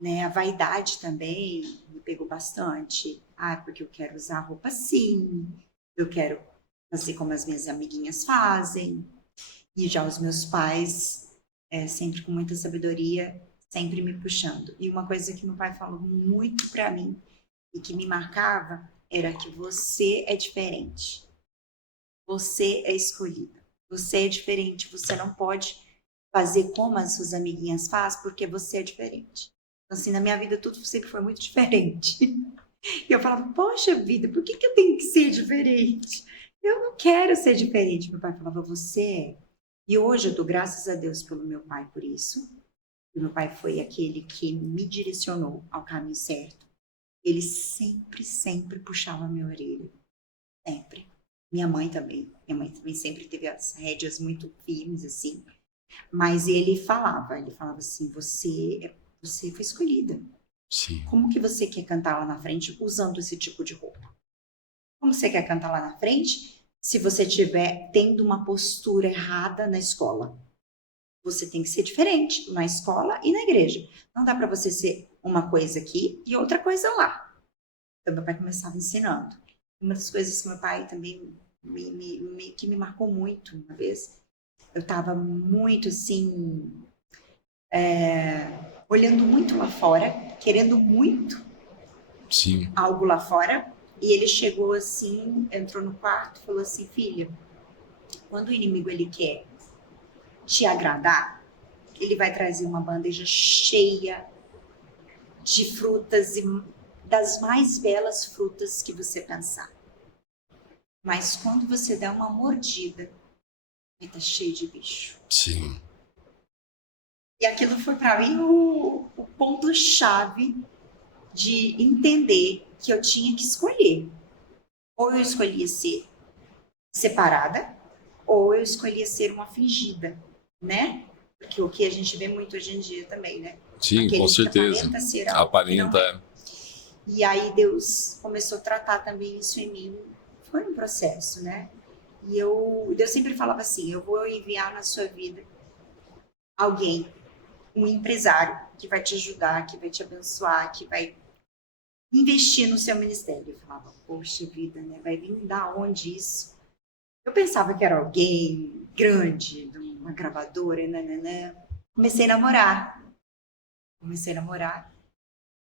né? A vaidade também me pegou bastante. Porque eu quero usar roupa assim, eu quero fazer como as minhas amiguinhas fazem. E já os meus pais, sempre com muita sabedoria, sempre me puxando. E uma coisa que meu pai falou muito pra mim e que me marcava era que você é diferente. Você é escolhida. Você é diferente. Você não pode fazer como as suas amiguinhas fazem porque você é diferente. Então, assim, na minha vida tudo sempre foi muito diferente. E eu falava, poxa vida, por que eu tenho que ser diferente? Eu não quero ser diferente. Meu pai falava, você é. E hoje eu dou graças a Deus pelo meu pai por isso. O meu pai foi aquele que me direcionou ao caminho certo. Ele sempre, sempre puxava a minha orelha. Sempre. Minha mãe também. Minha mãe também sempre teve as rédeas muito firmes, assim. Mas ele falava assim, você foi escolhida. Sim. Como que você quer cantar lá na frente usando esse tipo de roupa? Como você quer cantar lá na frente se você estiver tendo uma postura errada na escola? Você tem que ser diferente na escola e na igreja. Não dá para você ser uma coisa aqui e outra coisa lá. Então, meu pai começava ensinando. Uma das coisas que meu pai também que me marcou muito uma vez, eu estava muito assim, olhando muito lá fora, querendo muito Sim. algo lá fora, e ele chegou assim, entrou no quarto e falou assim: filha, quando o inimigo ele quer te agradar, ele vai trazer uma bandeja cheia de frutas e das mais belas frutas que você pensar. Mas quando você der uma mordida, vai estar cheio de bicho. Sim. E aquilo foi para mim o ponto-chave de entender que eu tinha que escolher. Ou eu escolhia ser separada, ou eu escolhia ser uma fingida, né? Porque o que a gente vê muito hoje em dia também, né? Sim, aquele com certeza. Aparenta ser algo Aparenta. que não é. E aí Deus começou a tratar também isso em mim. Foi um processo, né? E Deus sempre falava assim: eu vou enviar na sua vida alguém, um empresário que vai te ajudar, que vai te abençoar, que vai investir no seu ministério. Eu falava, poxa vida, né? Vai vir da onde isso? Eu pensava que era alguém grande, de uma gravadora, né? Comecei a namorar.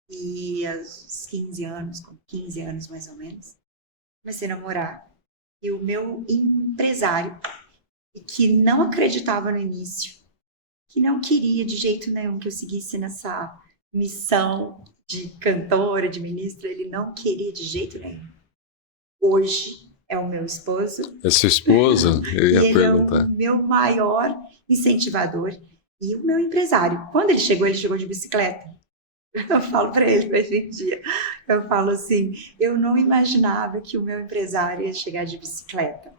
E aos 15 anos, com 15 anos mais ou menos, comecei a namorar. E o meu empresário, que não acreditava no início, que não queria de jeito nenhum que eu seguisse nessa missão de cantora, de ministra, ele não queria de jeito nenhum. Hoje é o meu esposo. É seu esposo? Eu ia ele perguntar. É o meu maior incentivador e o meu empresário. Quando ele chegou de bicicleta. Eu falo para ele hoje em dia, eu falo assim, eu não imaginava que o meu empresário ia chegar de bicicleta.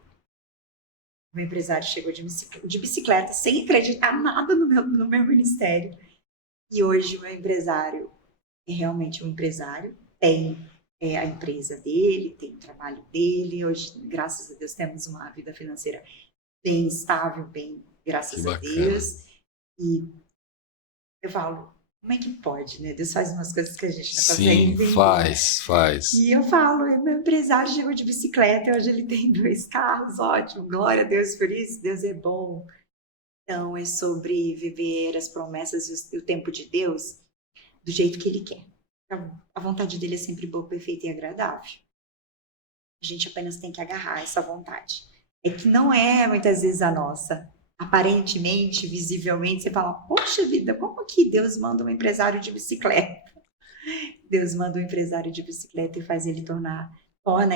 O meu empresário chegou de bicicleta sem acreditar nada no meu ministério. E hoje o meu empresário é realmente um empresário, tem a empresa dele, tem o trabalho dele. Hoje, graças a Deus, temos uma vida financeira bem estável, bem, graças a Deus. E eu falo, como é que pode, né? Deus faz umas coisas que a gente não consegue entender. Sim, faz. E eu falo, meu empresário chegou de bicicleta, hoje ele tem 2 carros, ótimo, glória a Deus por isso, Deus é bom. Então, é sobre viver as promessas e o tempo de Deus do jeito que Ele quer. A vontade dele é sempre boa, perfeita e agradável. A gente apenas tem que agarrar essa vontade. É que não é, muitas vezes, a nossa. Aparentemente, visivelmente, você fala, poxa vida, como que Deus manda um empresário de bicicleta? Deus manda um empresário de bicicleta e faz ele torna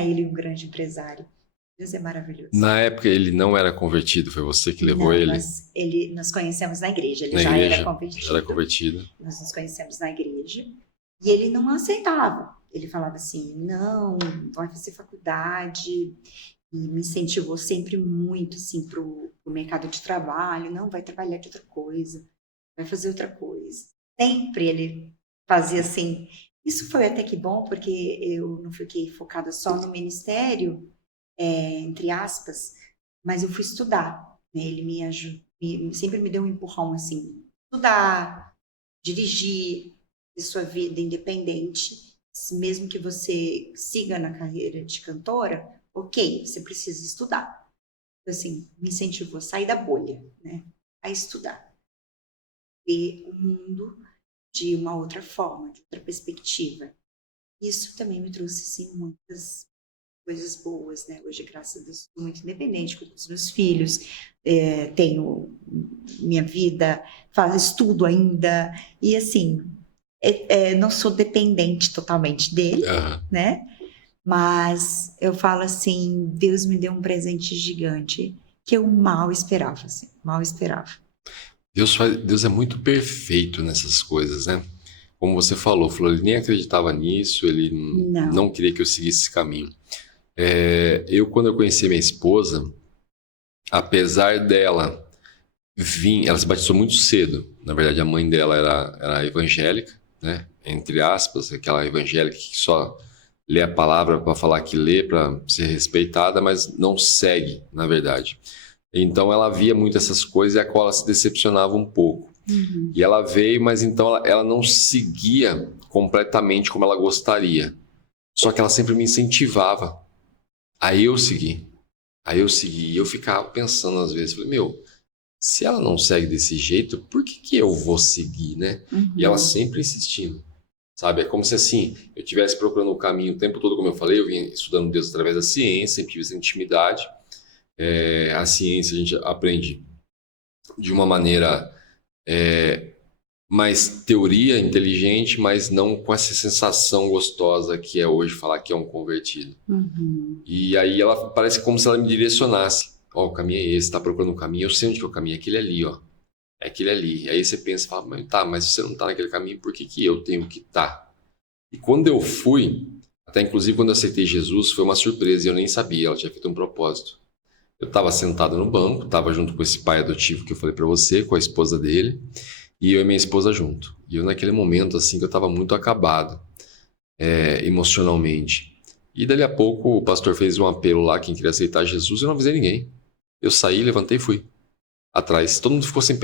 ele um grande empresário. Deus é maravilhoso. Na época ele não era convertido, foi você que levou ele? Nós conhecemos na igreja, ele já era convertido. Já era convertido. Nós nos conhecemos na igreja e ele não aceitava. Ele falava assim, não, vai fazer faculdade. E me incentivou sempre muito, assim, pro mercado de trabalho. Não, vai trabalhar de outra coisa, vai fazer outra coisa. Sempre ele fazia assim. Isso foi até que bom, porque eu não fiquei focada só no ministério, entre aspas, mas eu fui estudar. Né? Ele me ajudou, sempre me deu um empurrão, assim, estudar, dirigir, ter sua vida independente, mesmo que você siga na carreira de cantora, ok, você precisa estudar. Então, assim, me incentivou a sair da bolha, né? A estudar. Ver o mundo de uma outra forma, de outra perspectiva. Isso também me trouxe, assim, muitas coisas boas, né? Hoje, graças a Deus, sou muito independente, cuido dos meus filhos, tenho minha vida, estudo ainda, e assim, não sou dependente totalmente dele, né? Mas eu falo assim, Deus me deu um presente gigante que eu mal esperava, assim, mal esperava. Deus é muito perfeito nessas coisas, né? Como você falou, ele nem acreditava nisso, ele não queria que eu seguisse esse caminho. Quando eu conheci minha esposa, apesar dela ela se batizou muito cedo. Na verdade, a mãe dela era evangélica, né? Entre aspas, aquela evangélica que só lê a palavra para falar que lê, para ser respeitada, mas não segue, na verdade. Então, ela via muito essas coisas e a qual ela se decepcionava um pouco. Uhum. E ela veio, mas então ela não seguia completamente como ela gostaria. Só que ela sempre me incentivava. Aí eu segui. E eu ficava pensando às vezes, falei, meu, se ela não segue desse jeito, por que eu vou seguir, né? E ela sempre insistindo, sabe? É como se assim, eu estivesse procurando o caminho o tempo todo, como eu falei, eu vinha estudando Deus através da ciência, sempre tive essa intimidade. A ciência a gente aprende de uma maneira mais teoria, inteligente, mas não com essa sensação gostosa que é hoje falar que é um convertido. E aí ela parece como se ela me direcionasse. Ó, o caminho é esse, tá procurando um caminho, eu sei onde que é o caminho, é aquele ali, ó. É aquele ali. Aí você pensa, fala, mas se você não tá naquele caminho, por que eu tenho que estar? E quando eu fui, até inclusive quando eu aceitei Jesus, foi uma surpresa e eu nem sabia, ela tinha feito um propósito. Eu estava sentado no banco, estava junto com esse pai adotivo que eu falei para você, com a esposa dele, e eu e minha esposa junto. E eu naquele momento, assim, que eu estava muito acabado, emocionalmente. E dali a pouco o pastor fez um apelo lá, quem queria aceitar Jesus, eu não avisei ninguém. Eu saí, levantei e fui atrás. Todo mundo ficou sem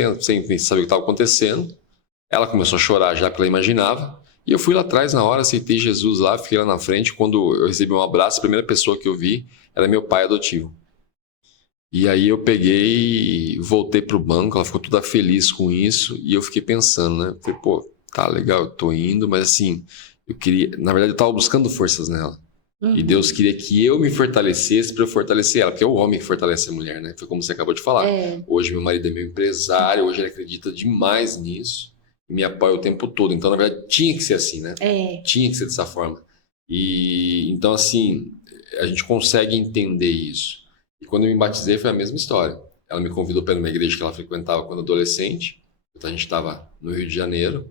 saber o que estava acontecendo. Ela começou a chorar já, porque ela imaginava. E eu fui lá atrás na hora, aceitei Jesus lá, fiquei lá na frente. Quando eu recebi um abraço, a primeira pessoa que eu vi era meu pai adotivo. E aí eu peguei e voltei pro banco, ela ficou toda feliz com isso. E eu fiquei pensando, né? Falei, pô, tá legal, eu tô indo, mas assim, eu queria... Na verdade, eu tava buscando forças nela. E Deus queria que eu me fortalecesse para eu fortalecer ela, porque é o homem que fortalece a mulher, né? Foi como você acabou de falar. Hoje meu marido é meu empresário, hoje ele acredita demais nisso e me apoia o tempo todo. Então, na verdade, tinha que ser assim, né? Tinha que ser dessa forma. E então, assim, a gente consegue entender isso. E quando eu me batizei foi a mesma história. Ela me convidou para ir numa igreja que ela frequentava quando adolescente. Então a gente estava no Rio de Janeiro.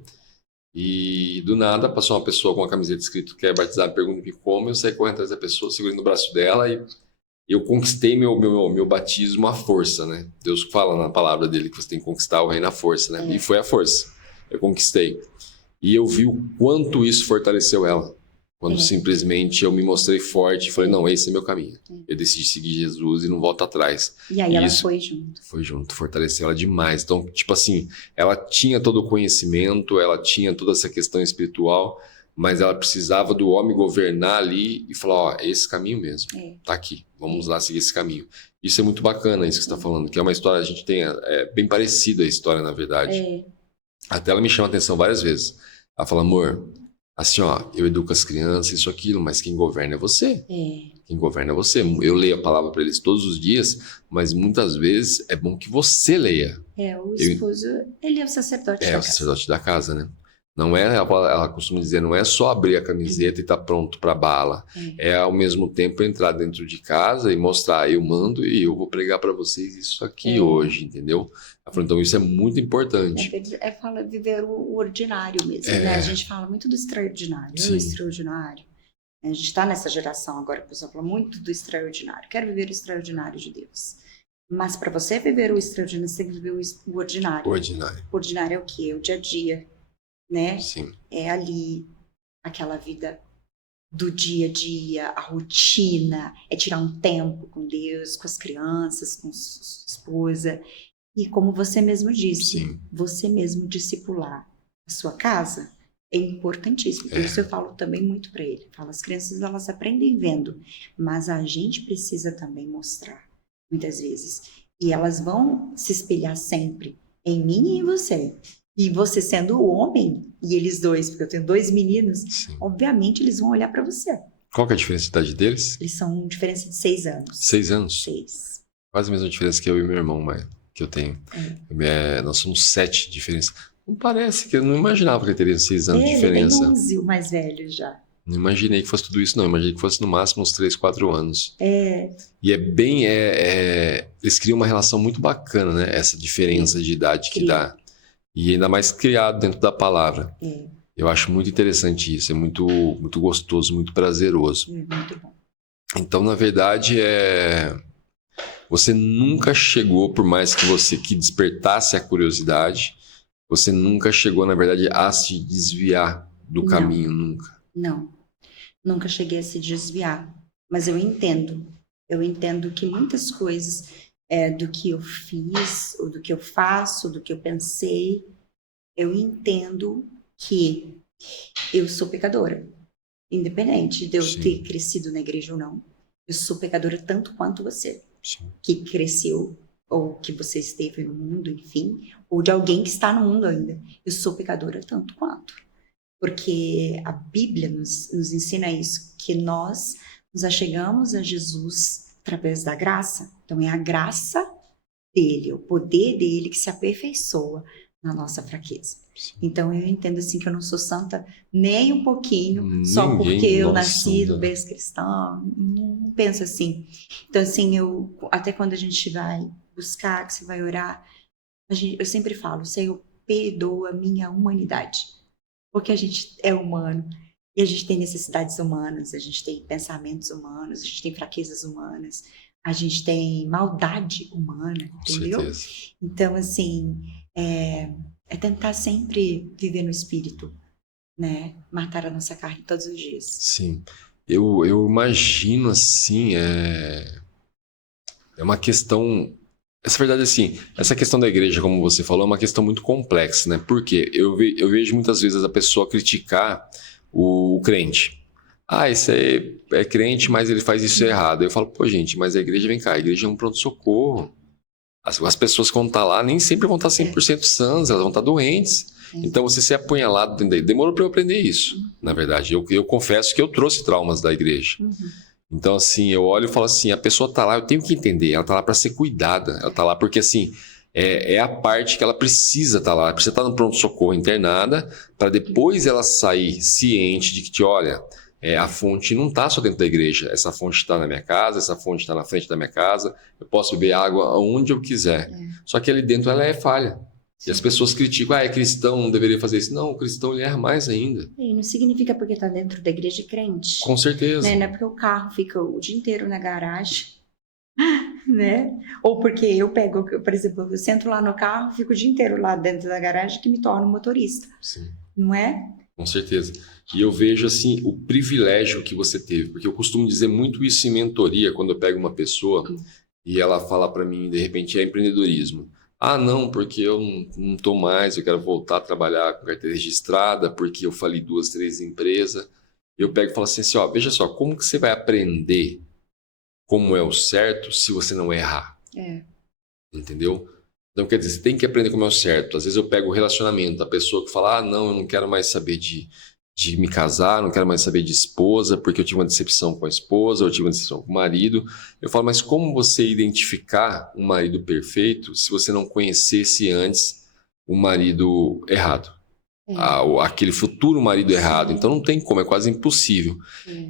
E do nada passou uma pessoa com uma camiseta escrito quer batizar, pergunta-me como, eu saí correndo atrás da pessoa, segurando o braço dela e eu conquistei meu batismo à força, né? Deus fala na palavra dele que você tem que conquistar o reino à força, né? E foi a força, eu conquistei. E eu vi o quanto isso fortaleceu ela. Quando simplesmente eu me mostrei forte e falei, não, esse é meu caminho. Eu decidi seguir Jesus e não volto atrás. E aí ela foi junto. Foi junto, fortaleceu ela demais. Então, tipo assim, ela tinha todo o conhecimento, ela tinha toda essa questão espiritual, mas ela precisava do homem governar ali e falar, ó, é esse caminho mesmo, tá aqui, vamos lá seguir esse caminho. Isso é muito bacana, isso que você está falando, que é uma história, a gente tem, bem parecida a história, na verdade. Até ela me chama a atenção várias vezes. Ela fala, amor... Assim, ó, eu educo as crianças, isso, aquilo, mas quem governa é você. Quem governa é você. Eu leio a palavra para eles todos os dias, mas muitas vezes é bom que você leia. O esposo, ele é o sacerdote da casa. É o sacerdote da casa, né? Não é, ela costuma dizer, não é só abrir a camiseta e tá pronto para bala. É ao mesmo tempo entrar dentro de casa e mostrar, eu mando e eu vou pregar para vocês isso aqui hoje, entendeu? Ela falou, então isso é muito importante. Fala viver o ordinário mesmo, né? A gente fala muito do extraordinário, o extraordinário. A gente está nessa geração agora que o pessoal fala muito do extraordinário. Quero viver o extraordinário de Deus. Mas para você viver o extraordinário, você tem que viver o ordinário. O ordinário é o quê? É o dia a dia. Né? Sim. É ali aquela vida do dia a dia, a rotina, é tirar um tempo com Deus, com as crianças, com sua esposa. E como você mesmo disse, você mesmo discipular a sua casa é importantíssimo. Por isso eu falo também muito para ele. Falo, as crianças elas aprendem vendo, mas a gente precisa também mostrar, muitas vezes. E elas vão se espelhar sempre em mim e em você. E você sendo o homem, e eles dois, porque eu tenho 2 meninos, obviamente eles vão olhar para você. Qual que é a diferença de idade deles? Eles são diferença de 6 anos. 6 anos? 6. Quase a mesma diferença que eu e meu irmão, mas que eu tenho. Nós somos 7 de diferença. Não parece, que eu não imaginava que teria 6 anos de diferença. Ele tem 11, o mais velho já. Não imaginei que fosse tudo isso, não. Imaginei que fosse no máximo uns 3, 4 anos. E é bem... eles criam uma relação muito bacana, né? Essa diferença de idade que dá. E ainda mais criado dentro da palavra. Eu acho muito interessante isso. É muito, muito gostoso, muito prazeroso. Muito bom. Então, na verdade, você nunca chegou, por mais que você que despertasse a curiosidade, você nunca chegou, na verdade, a se desviar do caminho, nunca. Não. Nunca cheguei a se desviar. Mas eu entendo. Eu entendo que muitas coisas... do que eu fiz, ou do que eu faço, do que eu pensei, eu entendo que eu sou pecadora. Independente de eu Sim. ter crescido na igreja ou não, eu sou pecadora tanto quanto você, Sim. que cresceu, ou que você esteve no mundo, enfim, ou de alguém que está no mundo ainda. Eu sou pecadora tanto quanto. Porque a Bíblia nos ensina isso, que nós nos achegamos a Jesus através da graça. Então é a graça dele, o poder dele que se aperfeiçoa na nossa fraqueza. Sim. Então eu entendo assim que eu não sou santa nem um pouquinho, só Ninguém, porque eu nossa, nasci no não. berço cristão, não penso assim. Então assim, até quando a gente vai buscar, que você vai orar, eu sempre falo, Senhor, perdoa a minha humanidade. Porque a gente é humano e a gente tem necessidades humanas, a gente tem pensamentos humanos, a gente tem fraquezas humanas, a gente tem maldade humana, Com entendeu? certeza. Então, assim, é tentar sempre viver no espírito, né? Matar a nossa carne todos os dias. Sim. Eu imagino assim, é uma questão. Essa verdade, assim, essa questão da igreja, como você falou, é uma questão muito complexa, né? Porque eu vejo muitas vezes a pessoa criticar o crente. Ah, esse aí é crente, mas ele faz isso errado. Eu falo, pô, gente, mas a igreja, vem cá, a igreja é um pronto-socorro. As pessoas que vão estar lá nem sempre vão estar 100% sãs, elas vão estar doentes. Então, você ser apunhalado dentro daí. Demorou para eu aprender isso, na verdade. Eu confesso que eu trouxe traumas da igreja. Então, assim, eu olho e falo assim, a pessoa tá lá, eu tenho que entender, ela tá lá para ser cuidada, ela tá lá porque, assim, é a parte que ela precisa estar lá, ela precisa estar no pronto-socorro internada, para depois ela sair ciente de que, olha, a fonte não tá só dentro da igreja, essa fonte está na minha casa, essa fonte está na frente da minha casa, eu posso beber água onde eu quiser. Só que ali dentro ela é falha. E as pessoas criticam, é cristão, não deveria fazer isso. Não, o cristão ele erra mais ainda. E não significa porque está dentro da igreja crente. Com certeza. Né? Não é porque o carro fica o dia inteiro na garagem, né? Ou porque eu pego, por exemplo, eu sento lá no carro, fico o dia inteiro lá dentro da garagem, que me torna motorista. Sim. Não é? Com certeza. E eu vejo, assim, o privilégio que você teve. Porque eu costumo dizer muito isso em mentoria, quando eu pego uma pessoa e ela fala para mim, de repente, é empreendedorismo. Ah, não, porque eu não tô mais, eu quero voltar a trabalhar com carteira registrada, porque eu falei 2, 3 empresas. Eu pego e falo assim, ó, veja só, como que você vai aprender como é o certo se você não errar? Entendeu? Então, quer dizer, você tem que aprender como é o certo. Às vezes eu pego o relacionamento da pessoa que fala, ah, não, eu não quero mais saber de me casar, não quero mais saber de esposa, porque eu tive uma decepção com a esposa, eu tive uma decepção com o marido. Eu falo, mas como você identificar um marido perfeito se você não conhecesse antes o marido errado? Aquele futuro marido errado. Então não tem como, é quase impossível.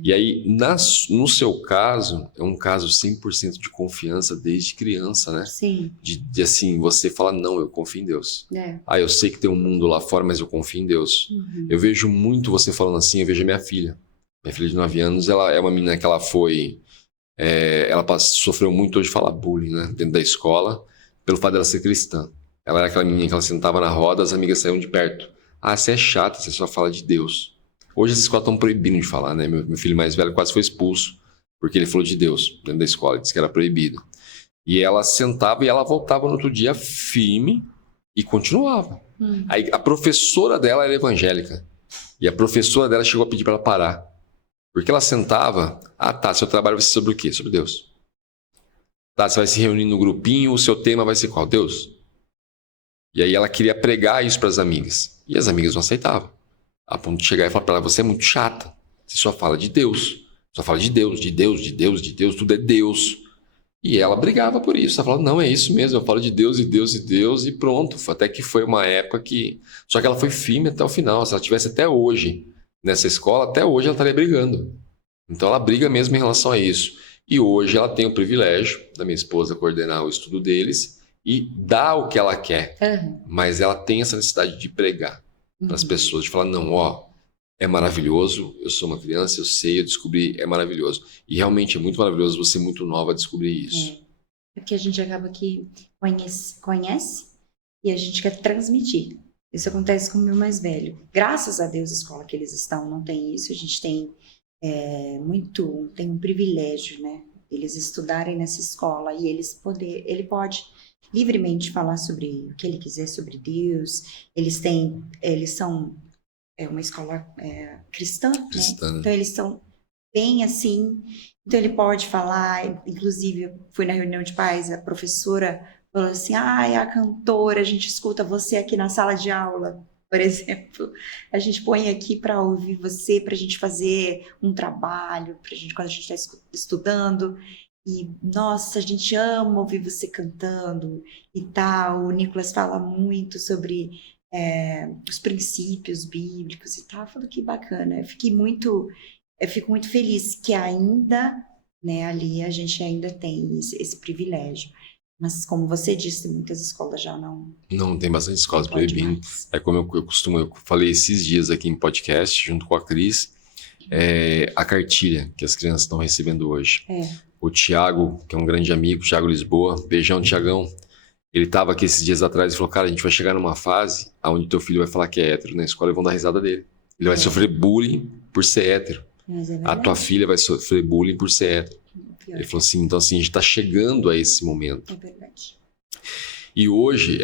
E aí, no seu caso, é um caso 100% de confiança desde criança, né? Sim. De assim, você fala, não, eu confio em Deus. Eu sei que tem um mundo lá fora, mas eu confio em Deus. Eu vejo muito você falando assim, eu vejo a minha filha. Minha filha de 9 anos, ela é uma menina que ela foi... ela sofreu muito hoje falar bullying, né? Dentro da escola, pelo fato dela ser cristã. Ela era aquela menina que ela sentava na roda, as amigas saíam de perto. Ah, você é chata, você só fala de Deus. Hoje as escolas estão proibindo de falar, né? Meu filho mais velho quase foi expulso, porque ele falou de Deus dentro da escola, disse que era proibido. E ela sentava e ela voltava no outro dia firme e continuava. Aí a professora dela era evangélica. E a professora dela chegou a pedir para ela parar. Porque ela sentava, seu trabalho vai ser sobre o quê? Sobre Deus. Tá, você vai se reunir no grupinho, o seu tema vai ser qual? Deus. E aí ela queria pregar isso para as amigas. E as amigas não aceitavam. A ponto de chegar e falar para ela, você é muito chata. Você só fala de Deus. Só fala de Deus, de Deus, de Deus, de Deus, tudo é Deus. E ela brigava por isso. Ela falava, não, é isso mesmo, eu falo de Deus e Deus e Deus e pronto. Até que foi uma época que... Só que ela foi firme até o final. Se ela estivesse até hoje nessa escola, até hoje ela estaria brigando. Então ela briga mesmo em relação a isso. E hoje ela tem o privilégio da minha esposa coordenar o estudo deles e dar o que ela quer. Mas ela tem essa necessidade de pregar para as pessoas, de falar, não, é maravilhoso, eu sou uma criança, eu sei, eu descobri, é maravilhoso. E realmente é muito maravilhoso você muito nova descobrir isso. Porque a gente acaba que conhece e a gente quer transmitir. Isso acontece com o meu mais velho. Graças a Deus, a escola que eles estão não tem isso. A gente tem tem um privilégio, né? Eles estudarem nessa escola e ele pode livremente falar sobre o que ele quiser sobre Deus. Eles são é uma escola cristã, Cristã. né? Então eles são bem assim, então ele pode falar, inclusive fui na reunião de pais, a professora falou assim, é a cantora, a gente escuta você aqui na sala de aula, por exemplo, a gente põe aqui para ouvir você, para a gente fazer um trabalho, quando a gente está estudando, e nossa, a gente ama ouvir você cantando e tal. O Nicolas fala muito sobre os princípios bíblicos e tal. Eu falo que bacana, eu fico muito feliz que ainda, né, ali a gente ainda tem esse privilégio. Mas como você disse, muitas escolas já não... Não, tem bastante escolas proibindo. Mais. É como eu falei esses dias aqui em podcast, junto com a Cris, a cartilha que as crianças estão recebendo hoje. O Thiago, que é um grande amigo, Thiago Lisboa, beijão, Thiagão, ele estava aqui esses dias atrás e falou, cara, a gente vai chegar numa fase onde teu filho vai falar que é hétero na escola e vão dar risada dele. Ele vai sofrer bullying por ser hétero. A tua filha vai sofrer bullying por ser hétero. Ele falou assim, então assim, a gente está chegando a esse momento. É verdade. E hoje,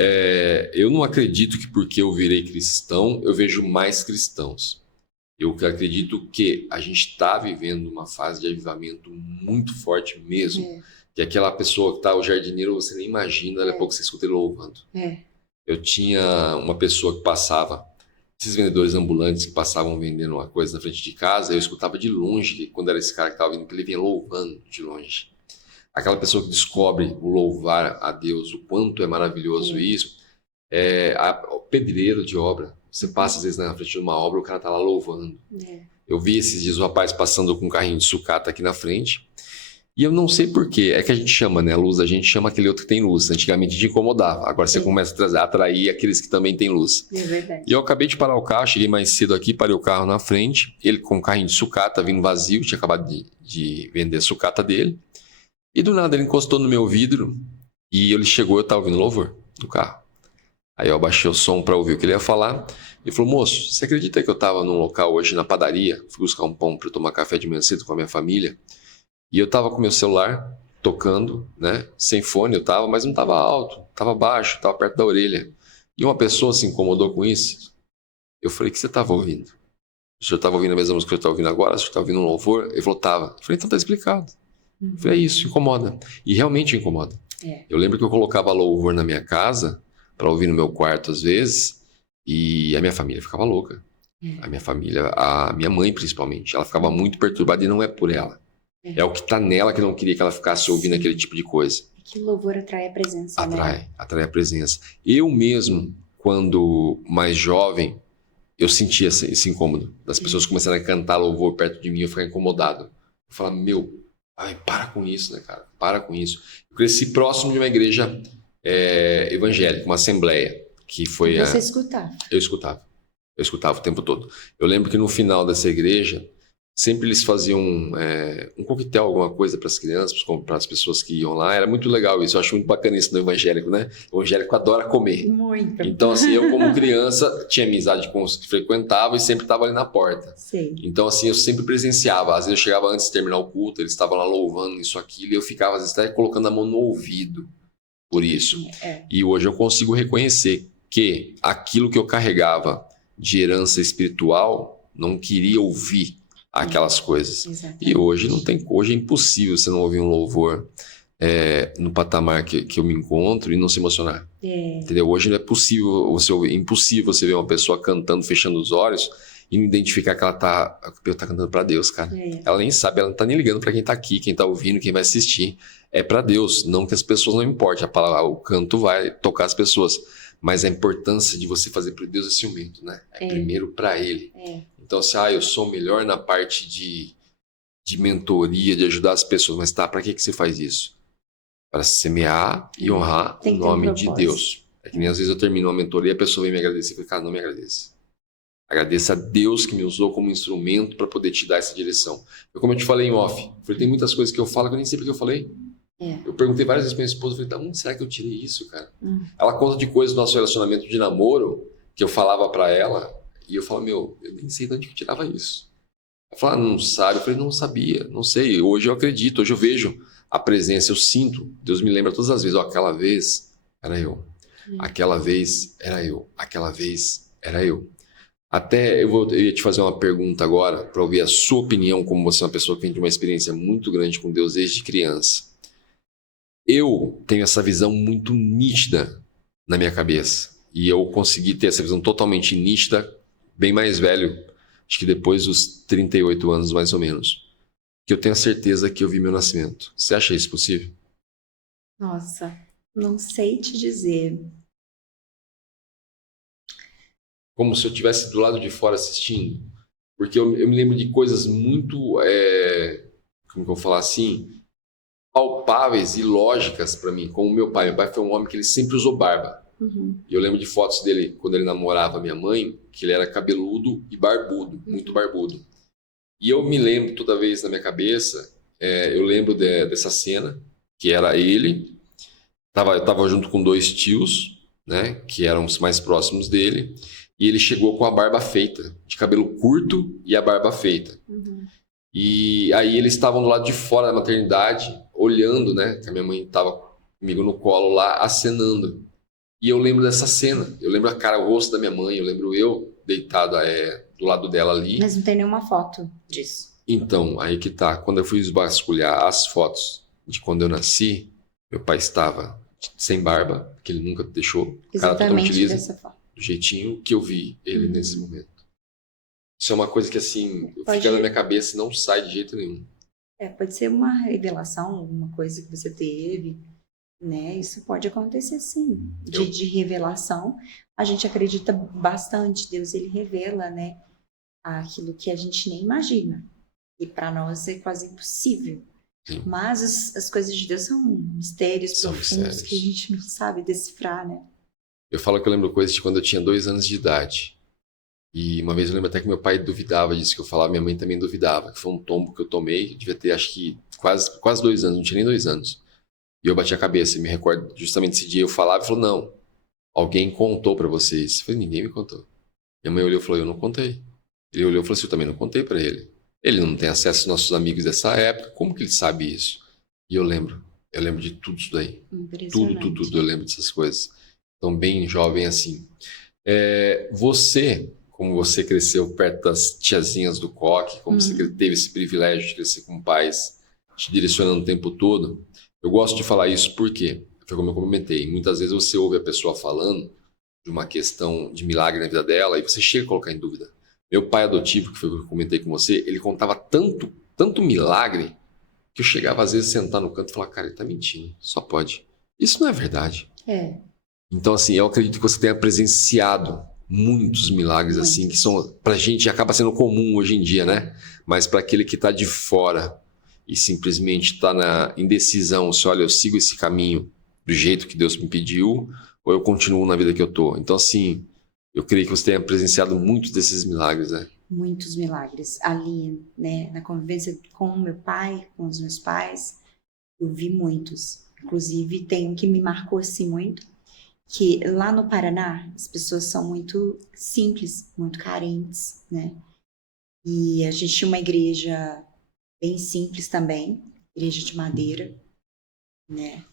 eu não acredito que porque eu virei cristão, eu vejo mais cristãos. Eu acredito que a gente está vivendo uma fase de avivamento muito forte mesmo. Que aquela pessoa que está, o jardineiro, você nem imagina, daqui a pouco você escuta ele louvando. Eu tinha uma pessoa que passava, esses vendedores ambulantes que passavam vendendo uma coisa na frente de casa, eu escutava de longe, quando era esse cara que estava vindo, que ele vinha louvando de longe. Aquela pessoa que descobre o louvar a Deus, o quanto é maravilhoso isso, o pedreiro de obra. Você passa às vezes na frente de uma obra, o cara tá lá louvando. Eu vi esses dias o rapaz passando com um carrinho de sucata aqui na frente, e eu não sei porquê, é que a gente chama, né, luz, a gente chama aquele outro que tem luz. Antigamente te incomodava, agora você começa a atrair aqueles que também têm luz. É verdade. E eu acabei de parar o carro, cheguei mais cedo aqui, parei o carro na frente, ele com um carrinho de sucata vindo vazio, tinha acabado de vender a sucata dele, e do nada ele encostou no meu vidro, e ele chegou, eu tava ouvindo louvor do carro. Aí eu abaixei o som para ouvir o que ele ia falar. Ele falou, moço, você acredita que eu estava num local hoje na padaria, fui buscar um pão para eu tomar café de manhã cedo com a minha família, e eu estava com meu celular tocando, né, sem fone eu estava, mas não estava alto, estava baixo, estava perto da orelha. E uma pessoa se incomodou com isso. Eu falei, o que você estava ouvindo? O senhor estava ouvindo a mesma música que eu estou ouvindo agora? O senhor está ouvindo um louvor? Ele falou, estava. Eu falei, então está explicado. Eu falei, é isso, incomoda. E realmente incomoda. Eu lembro que eu colocava louvor na minha casa, para ouvir no meu quarto às vezes, e a minha família ficava louca. A minha família, a minha mãe principalmente, ela ficava muito perturbada e não é por ela. É o que tá nela que não queria que ela ficasse ouvindo aquele tipo de coisa. Que o louvor atrai a presença, Atrai a presença. Eu mesmo, quando mais jovem, eu sentia esse incômodo. Das pessoas começando a cantar louvor perto de mim, eu ficava incomodado. Eu falava, para com isso, né, cara? Para com isso. Eu cresci próximo de uma igreja evangélica, uma assembleia, que foi... Você escutava? Eu escutava o tempo todo. Eu lembro que no final dessa igreja, sempre eles faziam um coquetel, alguma coisa para as crianças, para as pessoas que iam lá. Era muito legal isso, eu acho muito bacana isso no evangélico, né? O evangélico adora comer. Muito. Então, assim, eu como criança tinha amizade com os que frequentavam e sempre estava ali na porta. Sim. Então, assim, eu sempre presenciava. Às vezes eu chegava antes de terminar o culto, eles estavam lá louvando isso, aquilo, e eu ficava, às vezes, até colocando a mão no ouvido por isso. E hoje eu consigo reconhecer que aquilo que eu carregava de herança espiritual, não queria ouvir aquelas coisas. Exatamente. E hoje hoje é impossível você não ouvir um louvor no patamar que eu me encontro e não se emocionar. Entendeu? Hoje não é possível impossível você ver uma pessoa cantando, fechando os olhos e não identificar que ela tá cantando para Deus, cara. Ela nem sabe, ela não tá nem ligando para quem tá aqui, quem tá ouvindo, quem vai assistir. É para Deus, não que as pessoas não importem. O canto vai tocar as pessoas. Mas a importância de você fazer para Deus é ciumento, né? Primeiro para Ele. Então, assim, eu sou melhor na parte de mentoria, de ajudar as pessoas. Mas para que você faz isso? Para semear e honrar o nome de Deus. É que nem às vezes eu termino uma mentoria e a pessoa vem me agradecer. Eu falei, cara, não me agradeça. Agradeça a Deus que me usou como instrumento para poder te dar essa direção. Como eu te falei em off, eu falei, tem muitas coisas que eu falo que eu nem sei porque eu falei. Eu perguntei várias vezes pra minha esposa, falei, da onde será que eu tirei isso, cara? Ela conta de coisas do nosso relacionamento de namoro, que eu falava pra ela, e eu falo, eu nem sei de onde eu tirava isso. Ela fala, não sabe? Eu falei, não sabia, não sei. Hoje eu acredito, hoje eu vejo a presença, eu sinto. Deus me lembra todas as vezes, aquela vez era eu. Aquela vez era eu. Aquela vez era eu. Até eu ia te fazer uma pergunta agora, para ouvir a sua opinião, como você é uma pessoa que tem uma experiência muito grande com Deus desde criança. Eu tenho essa visão muito nítida na minha cabeça. E eu consegui ter essa visão totalmente nítida, bem mais velho, acho que depois dos 38 anos, mais ou menos. Que eu tenho a certeza que eu vi meu nascimento. Você acha isso possível? Nossa, não sei te dizer. Como se eu estivesse do lado de fora assistindo. Porque eu me lembro de coisas muito, como que eu vou falar assim, palpáveis e lógicas para mim, como meu pai. Meu pai foi um homem que ele sempre usou barba. E eu lembro de fotos dele quando ele namorava minha mãe, que ele era cabeludo e barbudo, muito barbudo. E eu me lembro toda vez na minha cabeça, eu lembro dessa cena, que era ele, eu tava junto com 2 tios, né, que eram os mais próximos dele, e ele chegou com a barba feita, de cabelo curto e a barba feita. E aí eles estavam do lado de fora da maternidade, olhando, né, que a minha mãe estava comigo no colo lá, acenando. E eu lembro dessa cena, eu lembro a cara, o rosto da minha mãe, eu lembro eu deitado do lado dela ali. Mas não tem nenhuma foto disso. Então, aí que tá, quando eu fui vasculhar as fotos de quando eu nasci, meu pai estava sem barba, que ele nunca deixou, cara totalmente liso, dessa forma. do jeitinho que eu vi ele nesse momento. Isso é uma coisa que assim, fica na minha cabeça e não sai de jeito nenhum. Pode ser uma revelação, alguma coisa que você teve, né? Isso pode acontecer sim, de revelação. A gente acredita bastante, Deus ele revela, né, aquilo que a gente nem imagina. E para nós é quase impossível. Sim. Mas as coisas de Deus são mistérios profundos mistérios que a gente não sabe decifrar, né? Eu falo que eu lembro coisas de quando eu tinha 2 anos de idade. E uma vez eu lembro até que meu pai duvidava disso que eu falava, minha mãe também duvidava, que foi um tombo que eu tomei, devia ter acho que quase 2 anos, não tinha nem 2 anos. E eu bati a cabeça e me recordo, justamente esse dia eu falava e falou, não, alguém contou pra vocês. Eu falei, ninguém me contou. Minha mãe olhou e falou, eu não contei. Ele olhou e falou assim, eu também não contei pra ele. Ele não tem acesso aos nossos amigos dessa época, como que ele sabe isso? E eu lembro de tudo isso daí. Tudo, eu lembro dessas coisas. Então, bem jovem assim. Você, como você cresceu perto das tiazinhas do coque, como você teve esse privilégio de crescer com pais te direcionando o tempo todo, eu gosto de falar isso porque, foi como eu comentei, muitas vezes você ouve a pessoa falando de uma questão de milagre na vida dela e você chega a colocar em dúvida. Meu pai adotivo, que foi o que eu comentei com você, ele contava tanto milagre que eu chegava às vezes a sentar no canto e falar, cara, ele tá mentindo, só pode. Isso não é verdade. Então, assim, eu acredito que você tenha presenciado muitos milagres, assim, que são, pra gente, acaba sendo comum hoje em dia, né? Mas para aquele que tá de fora e simplesmente tá na indecisão, se olha, eu sigo esse caminho do jeito que Deus me pediu, ou eu continuo na vida que eu tô. Então, assim, eu creio que você tenha presenciado muitos desses milagres, né? Muitos milagres. Ali, né, na convivência com o meu pai, com os meus pais, eu vi muitos. Inclusive, tem um que me marcou assim muito, que lá no Paraná, as pessoas são muito simples, muito carentes, né? E a gente tinha uma igreja bem simples também, igreja de madeira, né?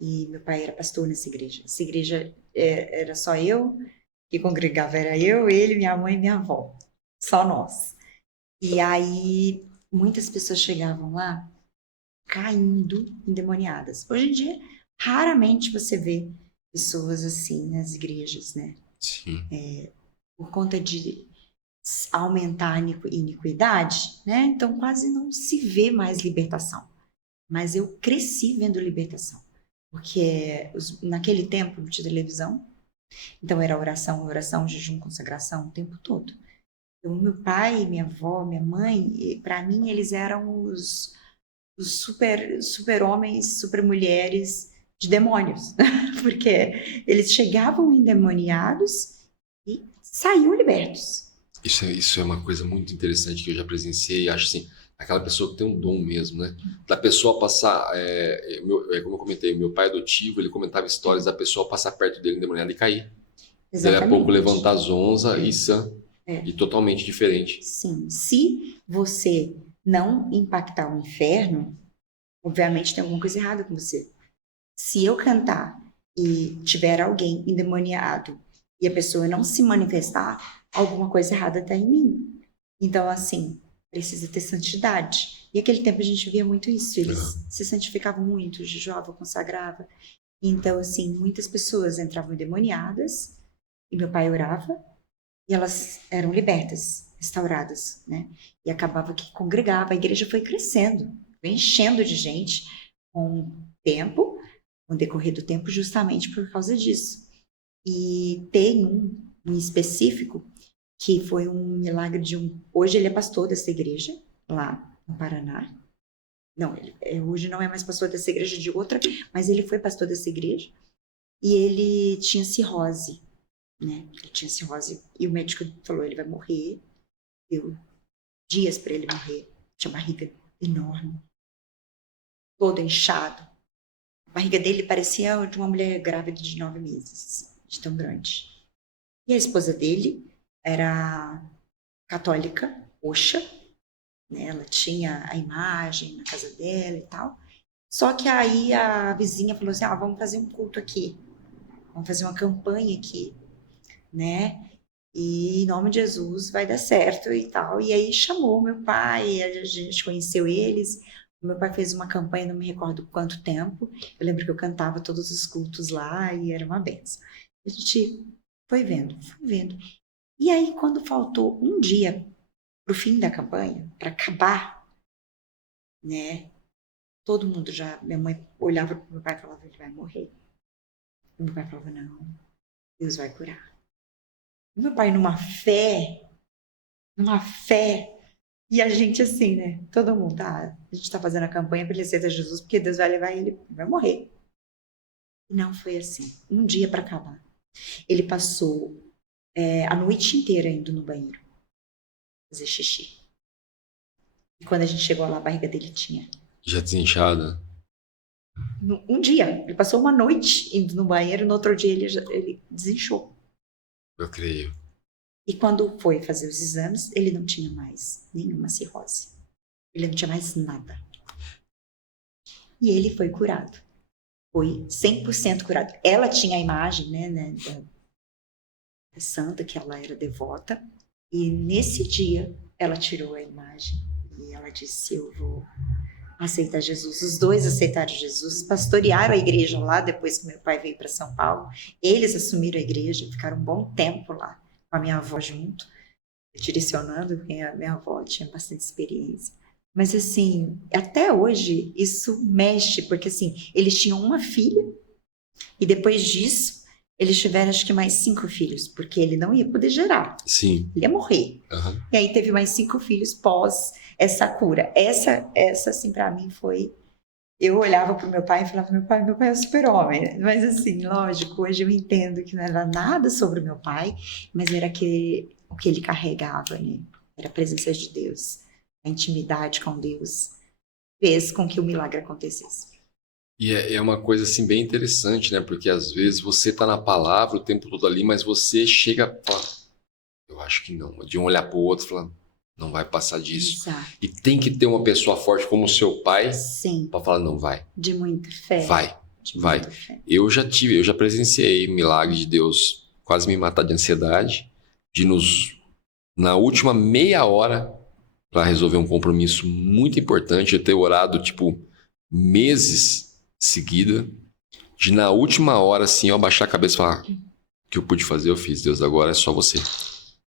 E meu pai era pastor nessa igreja. Essa igreja era só eu, que congregava era eu, ele, minha mãe e minha avó. Só nós. E aí, muitas pessoas chegavam lá caindo endemoniadas. Hoje em dia, raramente você vê pessoas assim nas igrejas, né? Sim. Por conta de aumentar a iniquidade, né? Então quase não se vê mais libertação. Mas eu cresci vendo libertação, porque naquele tempo não tinha televisão, então era oração, jejum, consagração o tempo todo. Então meu pai, minha avó, minha mãe, para mim eles eram os super homens, super mulheres de demônios, porque eles chegavam endemoniados e saíam libertos. Isso é uma coisa muito interessante que eu já presenciei, acho assim, aquela pessoa que tem um dom mesmo, né? Da pessoa passar, como eu comentei, meu pai adotivo, ele comentava histórias da pessoa passar perto dele endemoniada e cair. Exatamente. Daí a pouco levantar zonza e sã, e totalmente diferente. Sim, se você não impactar o inferno, obviamente tem alguma coisa errada com você. Se eu cantar e tiver alguém endemoniado e a pessoa não se manifestar, alguma coisa errada está em mim. Então, assim, precisa ter santidade. E naquele tempo a gente via muito isso. Eles se santificavam muito, jejuavam, consagravam. Então, assim, muitas pessoas entravam endemoniadas e meu pai orava e elas eram libertas, restauradas, né? E acabava que congregava. A igreja foi crescendo, foi enchendo de gente com o tempo, com o decorrer do tempo, justamente por causa disso. E tem um específico que foi um milagre de um... Hoje ele é pastor dessa igreja, lá no Paraná. Não, hoje não é mais pastor dessa igreja, de outra, mas ele foi pastor dessa igreja. E ele tinha cirrose, né? Ele tinha cirrose. E o médico falou, ele vai morrer. Deu dias para ele morrer. Tinha barriga enorme. Todo inchado. A barriga dele parecia de uma mulher grávida de 9 meses. De tão grande. E a esposa dele era católica, roxa, né? Ela tinha a imagem na casa dela e tal. Só que aí a vizinha falou assim, vamos fazer um culto aqui. Vamos fazer uma campanha aqui, né? E em nome de Jesus vai dar certo e tal. E aí chamou meu pai, a gente conheceu eles. Meu pai fez uma campanha, não me recordo quanto tempo. Eu lembro que eu cantava todos os cultos lá e era uma benção. A gente foi vendo. E aí, quando faltou um dia pro fim da campanha, para acabar, né? Todo mundo já... Minha mãe olhava pro meu pai e falava, ele vai morrer. E meu pai falava, não, Deus vai curar. E meu pai numa fé, e a gente assim, né? Todo mundo, a gente tá fazendo a campanha para ele aceitar Jesus, porque Deus vai levar ele, vai morrer. E não foi assim. Um dia para acabar. Ele passou a noite inteira indo no banheiro fazer xixi. E quando a gente chegou lá, a barriga dele tinha... Já desinchada? Um dia. Ele passou uma noite indo no banheiro, no outro dia ele desinchou. Eu creio. E quando foi fazer os exames, ele não tinha mais nenhuma cirrose. Ele não tinha mais nada. E ele foi curado. Foi 100% curado. Ela tinha a imagem, né, da santa, que ela era devota. E nesse dia, ela tirou a imagem. E ela disse, eu vou aceitar Jesus. Os dois aceitaram Jesus. Pastorearam a igreja lá, depois que meu pai veio para São Paulo. Eles assumiram a igreja, ficaram um bom tempo lá, com a minha avó junto, direcionando, porque a minha avó tinha bastante experiência. Mas, assim, até hoje, isso mexe, porque, assim, eles tinham uma filha, e depois disso, eles tiveram, acho que, mais 5 filhos, porque ele não ia poder gerar. Sim. Ele ia morrer. Uhum. E aí teve mais 5 filhos pós essa cura. Essa assim, pra mim, foi... Eu olhava pro meu pai e falava, meu pai é um super-homem. Mas, assim, lógico, hoje eu entendo que não era nada sobre o meu pai, mas era o que ele carregava, né? Era a presença de Deus. A intimidade com Deus fez com que o milagre acontecesse. E é uma coisa assim bem interessante, né? Porque às vezes você tá na palavra o tempo todo ali, mas você chega a falar, eu acho que não. De um olhar pro outro, falando, não vai passar disso. Exato. E tem que ter uma pessoa forte como o seu pai, sim, para falar, não, vai. De muita fé. Vai. Fé. Eu já presenciei milagre de Deus quase me matar de ansiedade, na última meia hora, para resolver um compromisso muito importante, eu ter orado, tipo, meses seguida, de na última hora, assim, eu abaixar a cabeça e falar, o que eu pude fazer, eu fiz, Deus, agora é só você.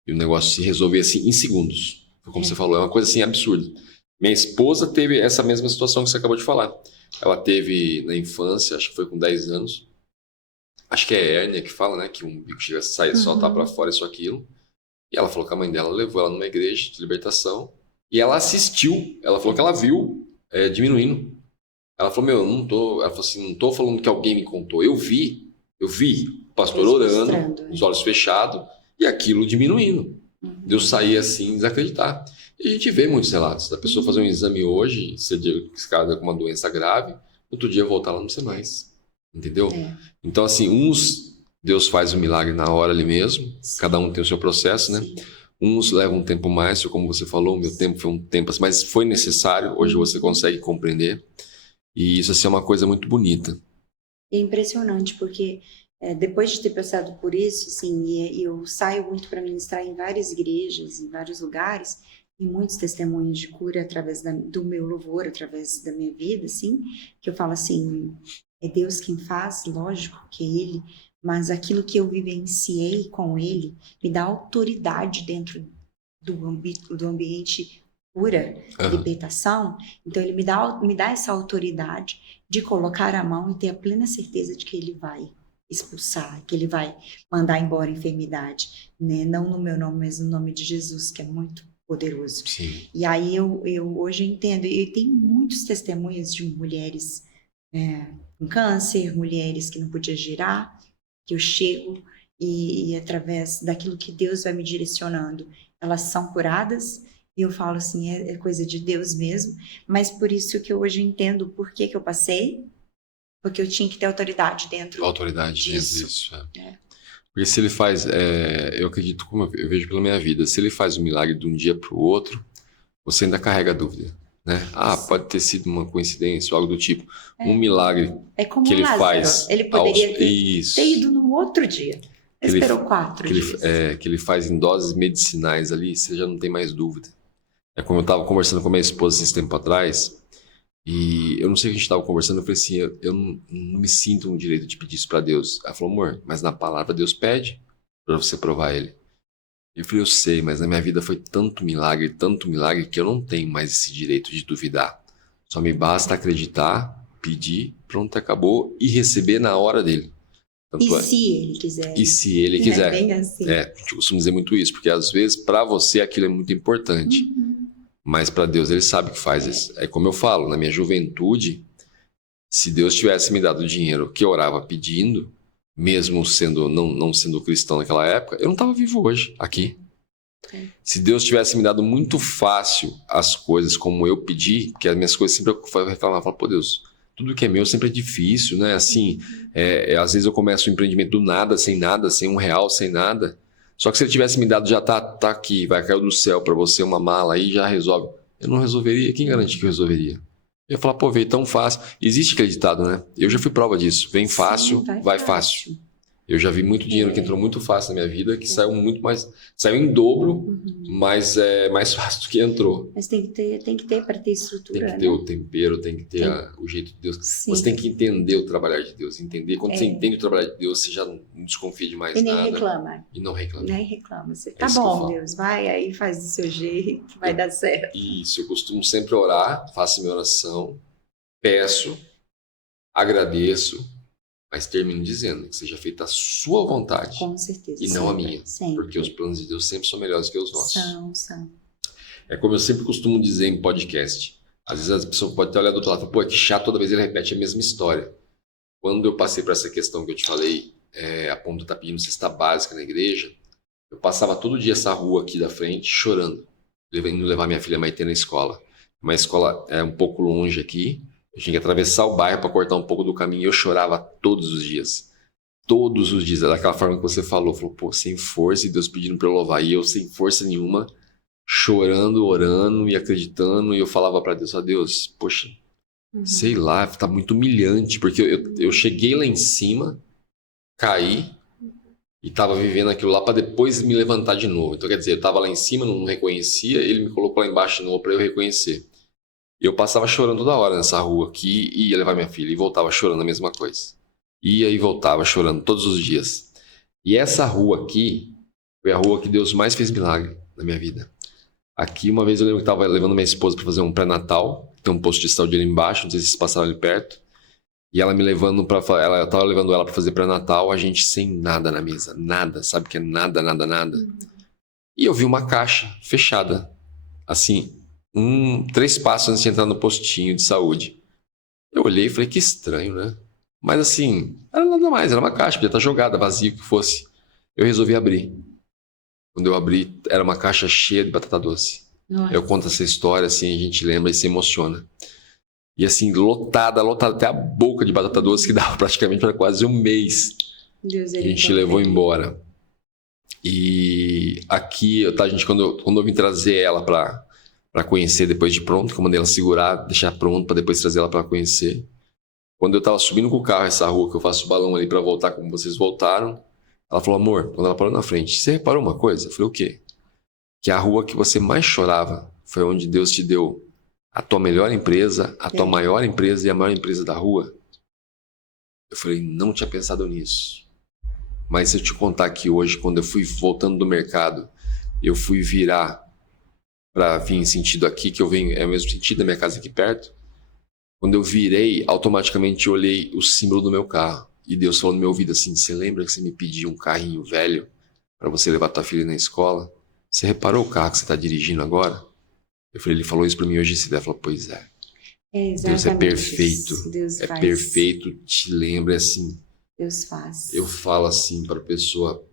E o negócio se resolver, assim, em segundos. Como você falou, é uma coisa, assim, absurda. Minha esposa teve essa mesma situação que você acabou de falar. Ela teve, na infância, acho que foi com 10 anos, acho que é hérnia que fala, né, que um bico chega a sair, soltar pra fora, isso, aquilo. E ela falou que a mãe dela levou ela numa igreja de libertação. E ela assistiu, ela falou que ela viu diminuindo. Ela falou, ela falou assim, não tô falando que alguém me contou. Eu vi o pastor orando, os olhos fechados, e aquilo diminuindo. Deus saía assim, desacreditar. E a gente vê muitos relatos da pessoa fazer um exame hoje, ser diagnosticada com uma doença grave, outro dia voltar lá não ser mais. Entendeu? Então, assim, Deus faz o milagre na hora ali mesmo, cada um tem o seu processo, né? Sim. Uns levam um tempo mais, como você falou, o meu tempo foi um tempo, mas foi necessário, hoje você consegue compreender. E isso assim, é uma coisa muito bonita. É impressionante, porque depois de ter passado por isso, assim, e eu saio muito para ministrar em várias igrejas, em vários lugares, e muitos testemunhos de cura através do meu louvor, através da minha vida, assim, que eu falo assim, é Deus quem faz, lógico que é Ele, mas aquilo que eu vivenciei com Ele me dá autoridade dentro do ambiente cura, libertação. Então Ele me dá essa autoridade de colocar a mão e ter a plena certeza de que Ele vai expulsar, que Ele vai mandar embora a enfermidade, né? Não no meu nome, mas no nome de Jesus, que é muito poderoso. Sim. E aí eu hoje entendo, e tem muitos testemunhos de mulheres com câncer, mulheres que não podiam girar, que eu chego e através daquilo que Deus vai me direcionando, elas são curadas, e eu falo assim, é coisa de Deus mesmo, mas por isso que eu hoje entendo o porquê que eu passei, porque eu tinha que ter autoridade dentro disso. Isso. Porque se ele faz, eu acredito, como eu vejo pela minha vida, se ele faz um milagre de um dia para o outro, você ainda carrega a dúvida, né? Pode ter sido uma coincidência ou algo do tipo. Um milagre como que ele Lázaro. faz... Ele poderia ter ido no outro dia. Ele esperou 4 dias. Que ele faz em doses medicinais ali, você já não tem mais dúvida. É como eu estava conversando com a minha esposa esse tempo atrás, e eu não sei o que a gente estava conversando, eu falei assim, eu não me sinto no direito de pedir isso para Deus. Ela falou, amor, mas na palavra Deus pede para você provar Ele. Eu falei, eu sei, mas na minha vida foi tanto milagre, que eu não tenho mais esse direito de duvidar. Só me basta acreditar, pedir, pronto, acabou, e receber na hora dele. Se ele quiser. E se ele quiser. É bem assim. Eu costumo dizer muito isso, porque às vezes para você aquilo é muito importante. Mas para Deus ele sabe o que faz. É como eu falo, na minha juventude, se Deus tivesse me dado o dinheiro que eu orava pedindo, mesmo não sendo cristão naquela época, eu não estava vivo hoje, aqui. Se Deus tivesse me dado muito fácil as coisas como eu pedi, porque as minhas coisas sempre eu reclamava, pô Deus, tudo que é meu sempre é difícil, né? Assim, às vezes eu começo um empreendimento do nada, sem R$1, sem nada. Só que se ele tivesse me dado, já tá aqui, vai cair do céu para você uma mala aí, já resolve. Eu não resolveria, quem garante que eu resolveria? Eu ia falar, pô, veio tão fácil. Existe aquele ditado, né? Eu já fui prova disso. Vem fácil, vai fácil. Eu já vi muito dinheiro que entrou muito fácil na minha vida, que saiu muito mais, saiu em dobro, mas é mais fácil do que entrou. Mas tem que ter para ter estrutura. Tem que ter o tempero, tem que ter o jeito de Deus. Sim. Você tem que entender o trabalhar de Deus, entender. Quando você entende o trabalhar de Deus, você já não desconfia de mais nada. E nem reclama. E não reclama. Nem reclama. Você, tá bom, Deus, vai aí, faz do seu jeito, vai dar certo. Isso, eu costumo sempre orar, faço minha oração, peço, agradeço, mas termino dizendo que seja feita a sua vontade. Com certeza. E não a minha. Sempre. Porque os planos de Deus sempre são melhores que os nossos. São. É como eu sempre costumo dizer em podcast. Às vezes as pessoas podem até olhar do outro lado e falar, pô, é que chato, toda vez ele repete a mesma história. Quando eu passei por essa questão que eu te falei, a ponto de estar pedindo cesta básica na igreja, eu passava todo dia essa rua aqui da frente chorando, indo levar minha filha Maitê na escola. Uma escola um pouco longe aqui, eu tinha que atravessar o bairro para cortar um pouco do caminho e eu chorava todos os dias. Todos os dias, daquela forma que você falou, pô, sem força e Deus pedindo para eu louvar. E eu sem força nenhuma, chorando, orando e acreditando. E eu falava para Deus, Deus, poxa, sei lá, tá muito humilhante. Porque eu cheguei lá em cima, caí e tava vivendo aquilo lá para depois me levantar de novo. Então quer dizer, eu tava lá em cima, não reconhecia, ele me colocou lá embaixo de novo para eu reconhecer. E eu passava chorando toda hora nessa rua aqui, ia levar minha filha e voltava chorando a mesma coisa. Ia e voltava chorando todos os dias. E essa rua aqui foi a rua que Deus mais fez milagre na minha vida. Aqui, uma vez eu lembro que estava levando minha esposa para fazer um pré-natal, tem um posto de saúde ali embaixo, não sei se vocês passaram ali perto. E ela me levando eu tava levando ela para fazer pré-natal, a gente sem nada na mesa, nada, sabe que é nada. E eu vi uma caixa fechada, assim, 3 passos antes de entrar no postinho de saúde. Eu olhei e falei, que estranho, né? Mas assim, era nada mais, era uma caixa, podia estar jogada, vazia, o que fosse. Eu resolvi abrir. Quando eu abri, era uma caixa cheia de batata doce. Nossa. Eu conto essa história, assim, a gente lembra e se emociona. E assim, lotada até a boca de batata doce, que dava praticamente para quase um mês. Deus, a gente levou embora. E aqui, quando eu vim trazer ela para conhecer depois de pronto, que eu mandei ela segurar, deixar pronto para depois trazer ela para conhecer. Quando eu tava subindo com o carro, essa rua que eu faço o balão ali pra voltar como vocês voltaram, ela falou, amor, quando ela parou na frente, você reparou uma coisa? Eu falei, o quê? Que a rua que você mais chorava foi onde Deus te deu a tua melhor empresa, a tua maior empresa e a maior empresa da rua. Eu falei, não tinha pensado nisso. Mas se eu te contar que hoje, quando eu fui voltando do mercado, eu fui virar para vir em sentido aqui, que eu venho, é o mesmo sentido da minha casa aqui perto. Quando eu virei, automaticamente eu olhei o símbolo do meu carro. E Deus falou no meu ouvido assim, você lembra que você me pediu um carrinho velho para você levar tua filha na escola? Você reparou o carro que você está dirigindo agora? Eu falei, ele falou isso para mim hoje, esse falou, pois é. Deus é perfeito. Deus faz. Perfeito, te lembra, é assim. Deus faz. Eu falo assim para a pessoa,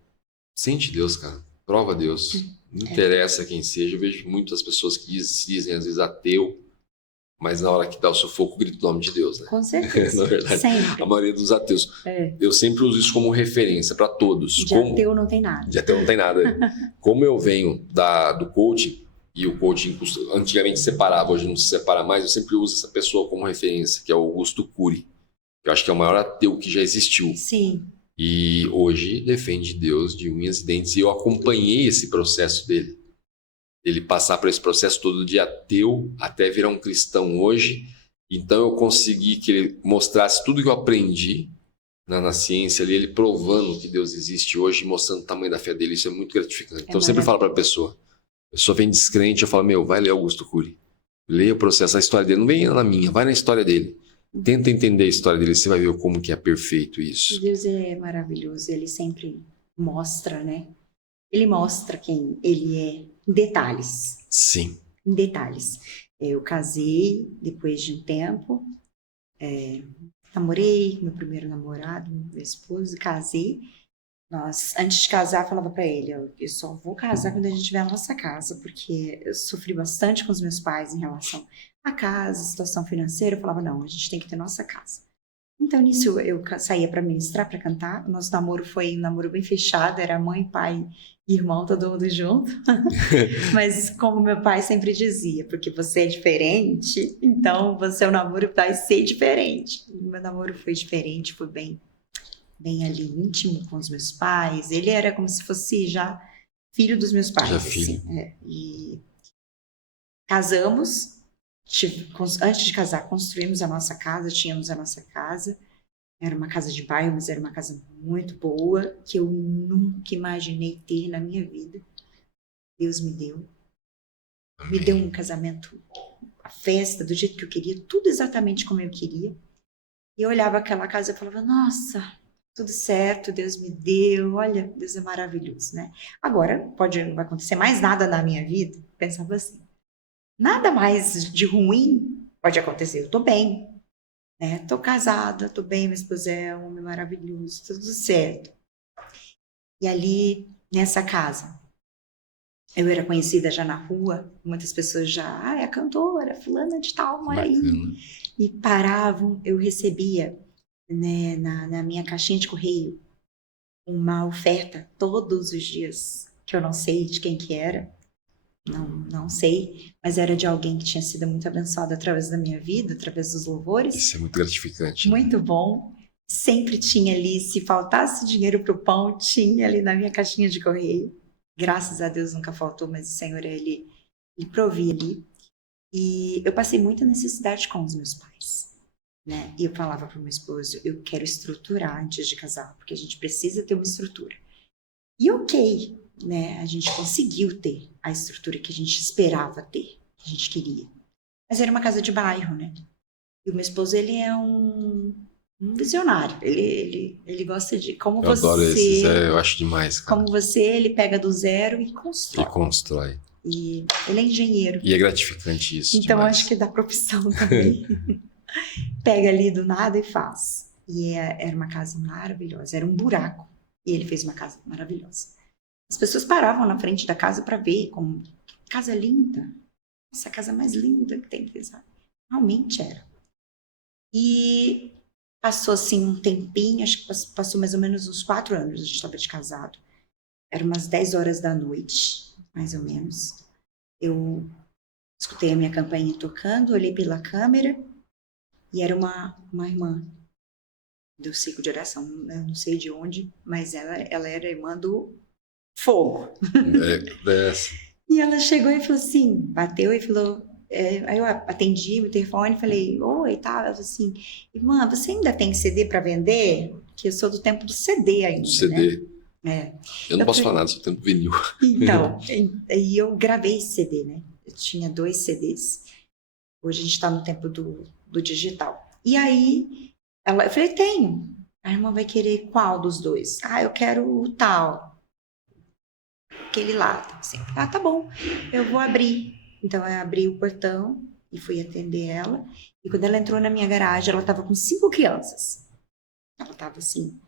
sente Deus, cara. Prova Deus. Não interessa quem seja. Eu vejo muitas pessoas que dizem às vezes ateu, mas na hora que dá o sufoco, grita o nome de Deus, né? Com certeza. Na verdade, sempre. a maioria dos ateus. Eu sempre uso isso como referência para todos. De ateu não tem nada. De ateu não tem nada. Como eu venho do coaching, e o coaching antigamente separava, hoje não se separa mais, eu sempre uso essa pessoa como referência, que é o Augusto Cury. Eu acho que é o maior ateu que já existiu. Sim. E hoje defende Deus de unhas e dentes. E eu acompanhei esse processo dele. Ele passar por esse processo todo de ateu até virar um cristão hoje. Então eu consegui que ele mostrasse tudo que eu aprendi na ciência ali, ele provando que Deus existe hoje, mostrando o tamanho da fé dele. Isso é muito gratificante. Então eu sempre falo para a pessoa vem descrente, eu falo, vai ler Augusto Cury. Leia o processo, a história dele. Não vem na minha, vai na história dele. Tenta entender a história dele, você vai ver como que é perfeito isso. Deus é maravilhoso, ele sempre mostra, né? Ele mostra quem ele é em detalhes. Sim. Em detalhes. Eu casei depois de um tempo, namorei meu primeiro namorado, meu esposo, casei. Antes de casar, falava para ele, eu só vou casar quando a gente tiver a nossa casa, porque eu sofri bastante com os meus pais em relação à casa, situação financeira. Eu falava, não, a gente tem que ter nossa casa. Então, nisso, eu saía para ministrar, para cantar. O nosso namoro foi um namoro bem fechado, era mãe, pai, irmão, todo mundo junto. Mas como meu pai sempre dizia, porque você é diferente, então o namoro vai ser diferente. E meu namoro foi diferente, foi bem ali íntimo com os meus pais. Ele era como se fosse já filho dos meus pais. Já filho. Assim, E casamos. Antes de casar, construímos a nossa casa, tínhamos a nossa casa. Era uma casa de bairro, mas era uma casa muito boa, que eu nunca imaginei ter na minha vida. Deus me deu. Amém. Me deu um casamento, a festa, do jeito que eu queria, tudo exatamente como eu queria. E eu olhava aquela casa e falava, nossa, tudo certo, Deus me deu, olha, Deus é maravilhoso, né? Agora, não vai acontecer mais nada na minha vida, pensava assim. Nada mais de ruim pode acontecer. Eu tô bem, né? Tô casada, tô bem, meu esposo é um homem maravilhoso, tudo certo. E ali, nessa casa, eu era conhecida já na rua, muitas pessoas já, é a cantora, fulana de tal, mora aí. E paravam, eu recebia, né, na minha caixinha de correio, uma oferta todos os dias, que eu não sei de quem que era. Não sei, mas era de alguém que tinha sido muito abençoado através da minha vida, através dos louvores. Isso é muito gratificante. Muito bom. Sempre tinha ali, se faltasse dinheiro para o pão, tinha ali na minha caixinha de correio. Graças a Deus nunca faltou, mas o Senhor, ele provia ali. E eu passei muita necessidade com os meus pais, né? E eu falava para o meu esposo, eu quero estruturar antes de casar, porque a gente precisa ter uma estrutura. E ok, né? A gente conseguiu ter a estrutura que a gente esperava ter, que a gente queria. Mas era uma casa de bairro, né? E o meu esposo, ele é um visionário. Ele gosta de como eu você... adoro esses, eu acho demais, cara. Como você, ele pega do zero e constrói. E ele é engenheiro. E é gratificante isso. Então, demais. acho que dá profissão também. Pega ali do nada e faz. E era uma casa maravilhosa. Era um buraco. E ele fez uma casa maravilhosa. As pessoas paravam na frente da casa para ver como casa linda. Essa casa mais linda que tem, sabe? Realmente era. E passou assim um tempinho, acho que passou mais ou menos uns 4 anos, a gente estava de casado. Era umas 10 horas da noite, mais ou menos. Eu escutei a minha campainha tocando, olhei pela câmera E era uma irmã do ciclo de oração, eu não sei de onde, mas ela era irmã do fogo. E ela chegou e falou assim, bateu e falou, aí eu atendi o telefone, falei, oi, e tal. Ela falou assim, irmã, você ainda tem CD para vender? Que eu sou do tempo do CD ainda, do CD. Né? Eu não posso falar nada, sou do tempo do vinil. Então, e eu gravei esse CD, né? Eu tinha 2 CDs. Hoje a gente está no tempo do digital. E aí, eu falei, tenho. A irmã vai querer qual dos 2? Eu quero o tal. Aquele lá. Assim, tá bom. Eu vou abrir. Então, eu abri o portão e fui atender ela. E quando ela entrou na minha garagem, ela estava com 5 crianças. Ela estava assim,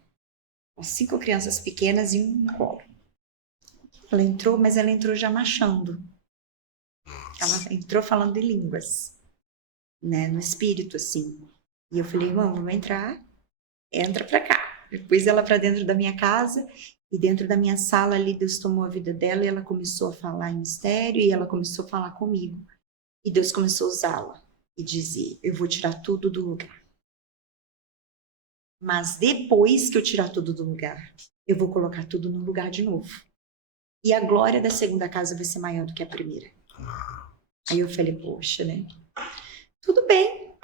com 5 crianças pequenas e um no colo. Ela entrou, mas ela entrou já marchando. Ela entrou falando em línguas, né, no espírito, assim. E eu falei, vamos entrar, entra pra cá. Eu pus ela pra dentro da minha casa, e dentro da minha sala ali, Deus tomou a vida dela, e ela começou a falar em mistério, e ela começou a falar comigo. E Deus começou a usá-la, e dizer, eu vou tirar tudo do lugar. Mas depois que eu tirar tudo do lugar, eu vou colocar tudo no lugar de novo. E a glória da segunda casa vai ser maior do que a primeira. Aí eu falei, poxa, né? Tudo bem,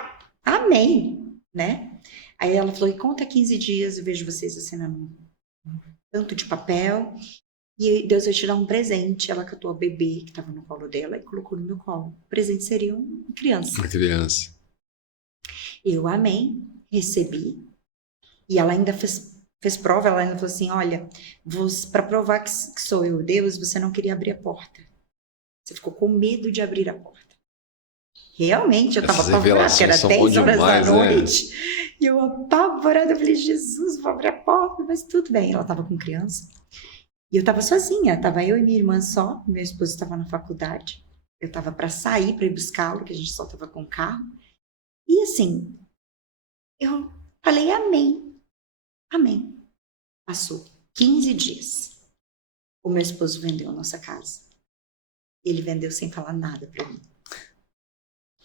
amém, né? Aí ela falou, e conta 15 dias, eu vejo vocês assinando um tanto de papel, e Deus vai te dar um presente. Ela catou a bebê que estava no colo dela e colocou no meu colo. O presente seria uma criança. Uma criança. Eu, amém, recebi. E ela ainda fez prova, ela ainda falou assim, olha, para provar que sou eu, Deus, você não queria abrir a porta. Você ficou com medo de abrir a porta. Realmente, eu estava apavorada, porque era 10 horas da noite. Né? E eu apavorada, eu falei, Jesus, vou abrir a porta, mas tudo bem. Ela estava com criança. E eu estava sozinha, estava eu e minha irmã só. Meu esposo estava na faculdade. Eu estava para sair, para ir buscá-lo, que a gente só estava com o carro. E assim, eu falei, amém. Amém. Passou 15 dias. O meu esposo vendeu a nossa casa. Ele vendeu sem falar nada para mim.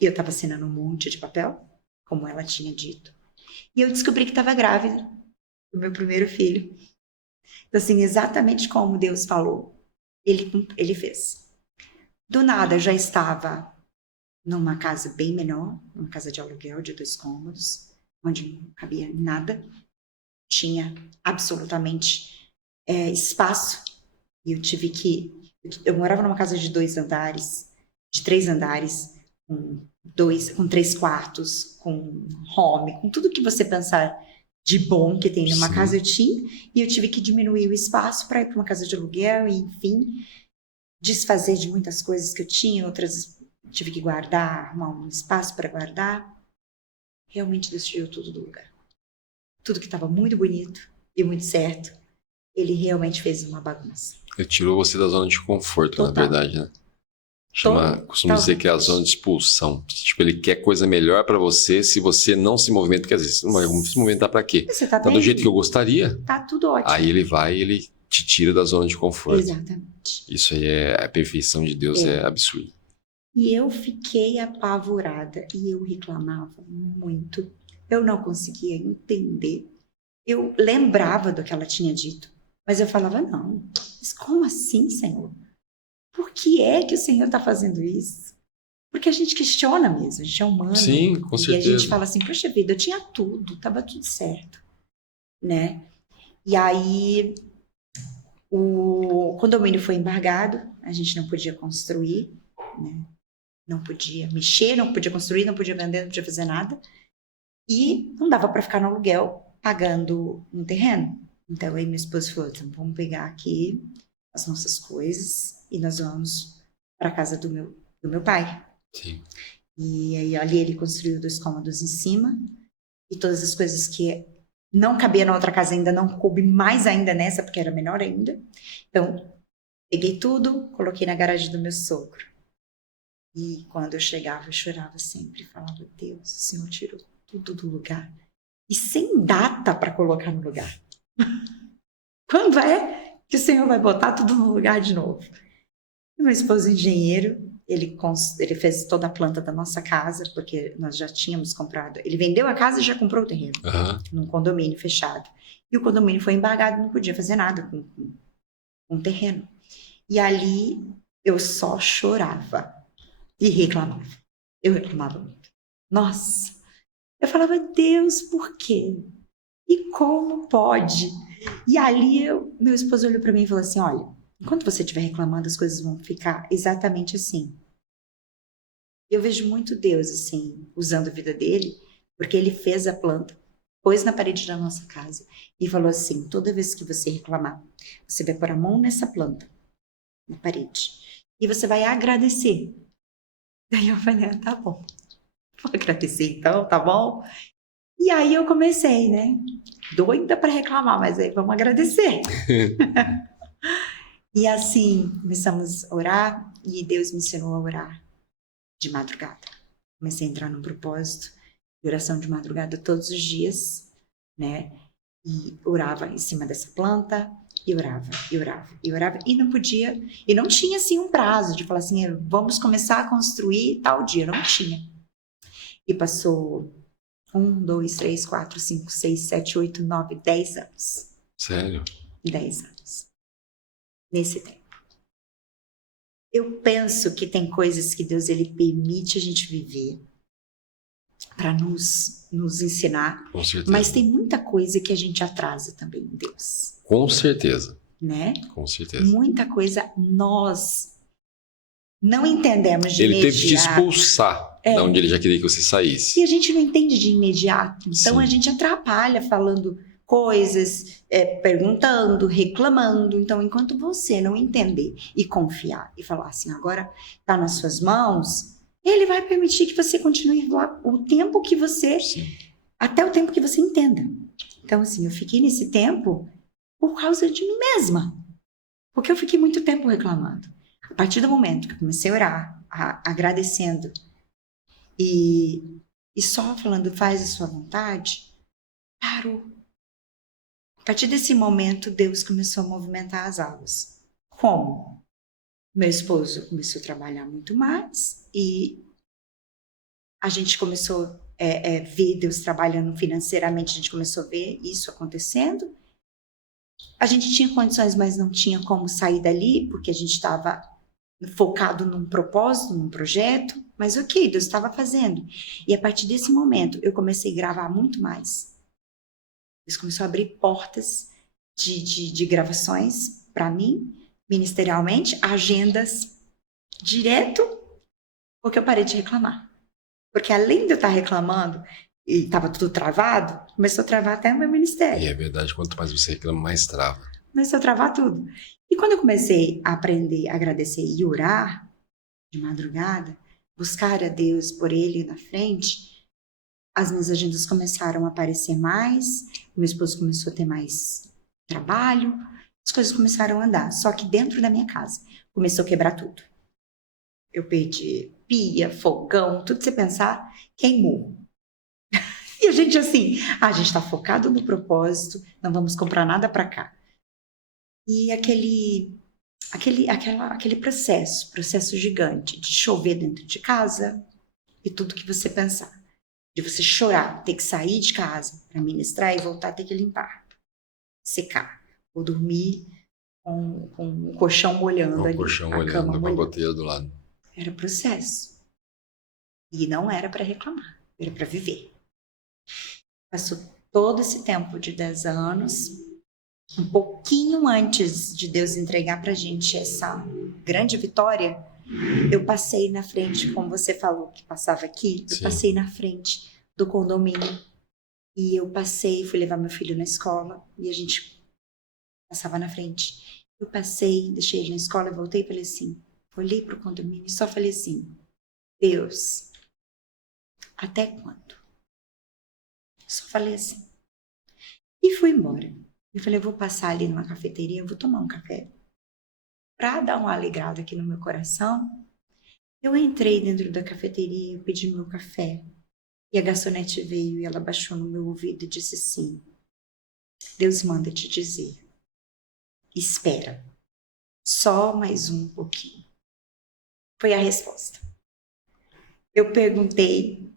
E eu estava assinando um monte de papel, como ela tinha dito. E eu descobri que estava grávida do meu primeiro filho. Então, assim, exatamente como Deus falou, ele fez. Do nada, eu já estava numa casa bem menor, uma casa de aluguel de 2 cômodos, onde não cabia nada. Tinha absolutamente espaço. E eu tive que... Eu morava numa casa de 2 andares, de 3 andares, com 3 quartos, com home, com tudo que você pensar de bom que tem numa Sim. casa eu tinha, e eu tive que diminuir o espaço para ir para uma casa de aluguel e, enfim, desfazer de muitas coisas que eu tinha, outras tive que guardar, arrumar um espaço para guardar. Realmente Deus tirou tudo do lugar. Tudo que estava muito bonito e muito certo, ele realmente fez uma bagunça. Ele tirou você da zona de conforto, Total. Na verdade, né? Costumo dizer que é a zona de expulsão. Tipo, ele quer coisa melhor pra você se você não se movimenta. Quer dizer, você não vai se movimentar pra quê? Você tá do jeito que eu gostaria. Tá tudo ótimo. Aí ele vai e ele te tira da zona de conforto. Exatamente. Isso aí é a perfeição de Deus, é absurdo. E eu fiquei apavorada e eu reclamava muito. Eu não conseguia entender. Eu lembrava do que ela tinha dito, mas eu falava, não, mas como assim, Senhor? Por que é que o Senhor está fazendo isso? Porque a gente questiona mesmo, a gente é humano. Sim, com certeza. E a gente fala assim, poxa vida, eu tinha tudo, estava tudo certo, né? E aí, o condomínio foi embargado, a gente não podia construir, né? Não podia mexer, não podia construir, não podia vender, não podia fazer nada. E não dava para ficar no aluguel pagando um terreno. Então, aí meu esposo falou, então, vamos pegar aqui as nossas coisas e nós vamos para a casa do meu pai. Sim. E aí ali ele construiu 2 cômodos em cima e todas as coisas que não cabia na outra casa ainda, não coube mais ainda nessa, porque era menor ainda. Então, peguei tudo, coloquei na garagem do meu sogro. E quando eu chegava, eu chorava sempre. Falava, Deus, o Senhor tirou tudo do lugar. E sem data para colocar no lugar. Quando é que o Senhor vai botar tudo no lugar de novo? E meu esposo engenheiro, Ele fez toda a planta da nossa casa, porque nós já tínhamos comprado. Ele vendeu a casa e já comprou o terreno, num condomínio fechado. E o condomínio foi embargado, não podia fazer nada com o terreno. E ali eu só chorava e reclamava. Eu reclamava muito. Nossa! Eu falava, Deus, por quê? E como pode? E ali meu esposo olhou para mim e falou assim, olha, enquanto você estiver reclamando, as coisas vão ficar exatamente assim. Eu vejo muito Deus, assim, usando a vida dele, porque ele fez a planta, pôs na parede da nossa casa e falou assim, toda vez que você reclamar, você vai pôr a mão nessa planta, na parede, e você vai agradecer. Daí eu falei, tá bom, vou agradecer então, tá bom? E aí eu comecei, né? Doida para reclamar, mas aí vamos agradecer. E assim, começamos a orar e Deus me ensinou a orar de madrugada. Comecei a entrar num propósito de oração de madrugada todos os dias, né? E orava em cima dessa planta, e orava, e orava, e orava, e não podia, e não tinha assim um prazo de falar assim, vamos começar a construir tal dia, não tinha. E passou 1, 2, 3, 4, 5, 6, 7, 8, 9, 10 anos. Sério? 10 anos. Nesse tempo. Eu penso que tem coisas que Deus ele permite a gente viver para nos ensinar. Com certeza. Mas tem muita coisa que a gente atrasa também em Deus. Com certeza. Né? Com certeza. Muita coisa nós não entendemos de imediato. Ele teve que te expulsar de onde ele já queria que você saísse. E a gente não entende de imediato. Então Sim. A gente atrapalha falando coisas, perguntando, reclamando. Então, enquanto você não entender e confiar e falar assim, agora está nas suas mãos, ele vai permitir que você continue lá o tempo que você... Sim. Até o tempo que você entenda. Então, assim, eu fiquei nesse tempo por causa de mim mesma. Porque eu fiquei muito tempo reclamando. A partir do momento que eu comecei a orar, agradecendo e só falando, faz a sua vontade, parou. A partir desse momento, Deus começou a movimentar as águas. Como? Meu esposo começou a trabalhar muito mais e a gente começou a ver Deus trabalhando financeiramente, a gente começou a ver isso acontecendo. A gente tinha condições, mas não tinha como sair dali, porque a gente estava focado num propósito, num projeto, mas ok, Deus estava fazendo. E a partir desse momento, eu comecei a gravar muito mais. Deus começou a abrir portas de gravações para mim, ministerialmente, agendas direto, porque eu parei de reclamar. Porque além de eu estar reclamando, e estava tudo travado, começou a travar até o meu ministério. E é verdade, quanto mais você reclama, mais trava. Começou a travar tudo. E quando eu comecei a aprender a agradecer e orar de madrugada, buscar a Deus por Ele na frente, as minhas agendas começaram a aparecer mais, meu esposo começou a ter mais trabalho, as coisas começaram a andar. Só que dentro da minha casa começou a quebrar tudo. Eu perdi pia, fogão, tudo que você pensar, queimou. E a gente assim, a gente está focado no propósito, não vamos comprar nada para cá. E aquele processo gigante de chover dentro de casa e tudo que você pensar. De você chorar, ter que sair de casa para ministrar e voltar, ter que limpar, secar. Ou dormir com o colchão molhando ali. Com o colchão molhando, a goteira do lado. Era processo. E não era para reclamar, era para viver. Passou todo esse tempo de 10 anos, um pouquinho antes de Deus entregar pra gente essa grande vitória, eu passei na frente, como você falou que passava aqui, eu passei na frente do condomínio e eu passei, fui levar meu filho na escola e a gente passava na frente. Eu passei, deixei ele na escola, voltei e falei assim, olhei pro condomínio e só falei assim, Deus, até quando? Só falei assim. E fui embora. Eu falei, eu vou passar ali numa cafeteria, eu vou tomar um café. Para dar uma alegrada aqui no meu coração, eu entrei dentro da cafeteria, eu pedi meu café. E a garçonete veio e ela baixou no meu ouvido e disse assim, Deus manda te dizer, espera, só mais um pouquinho. Foi a resposta. Eu perguntei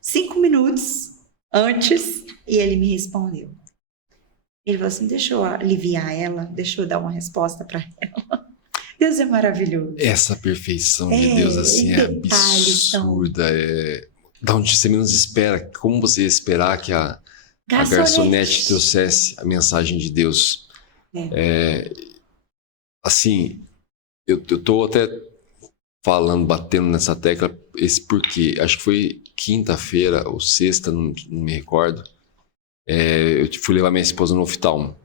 5 minutos antes e ele me respondeu. Ele falou assim, deixa eu aliviar ela, deixa eu dar uma resposta para ela. Deus é maravilhoso. Essa perfeição de Deus, assim, é absurda. Da onde você menos espera. Como você ia esperar que a garçonete trouxesse a mensagem de Deus? Assim, eu tô até falando, batendo nessa tecla, esse porquê. Acho que foi quinta-feira ou sexta, não me recordo. Eu fui levar minha esposa no oftalmo,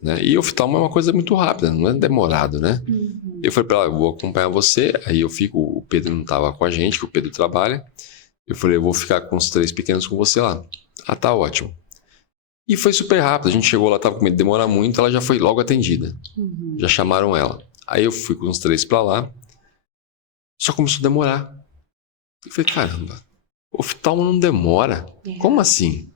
né? E oftalmo é uma coisa muito rápida, não é demorado, né? Uhum. Eu falei pra ela, eu vou acompanhar você. Aí eu fico, o Pedro não tava com a gente, que o Pedro trabalha. Eu falei, eu vou ficar com os 3 pequenos com você lá. Ah, tá ótimo. E foi super rápido, a gente chegou lá, tava com medo de demorar muito, ela já foi logo atendida. Uhum. Já chamaram ela. Aí eu fui com os 3 pra lá, só começou a demorar. Eu falei, caramba, oftalmo não demora. Como assim?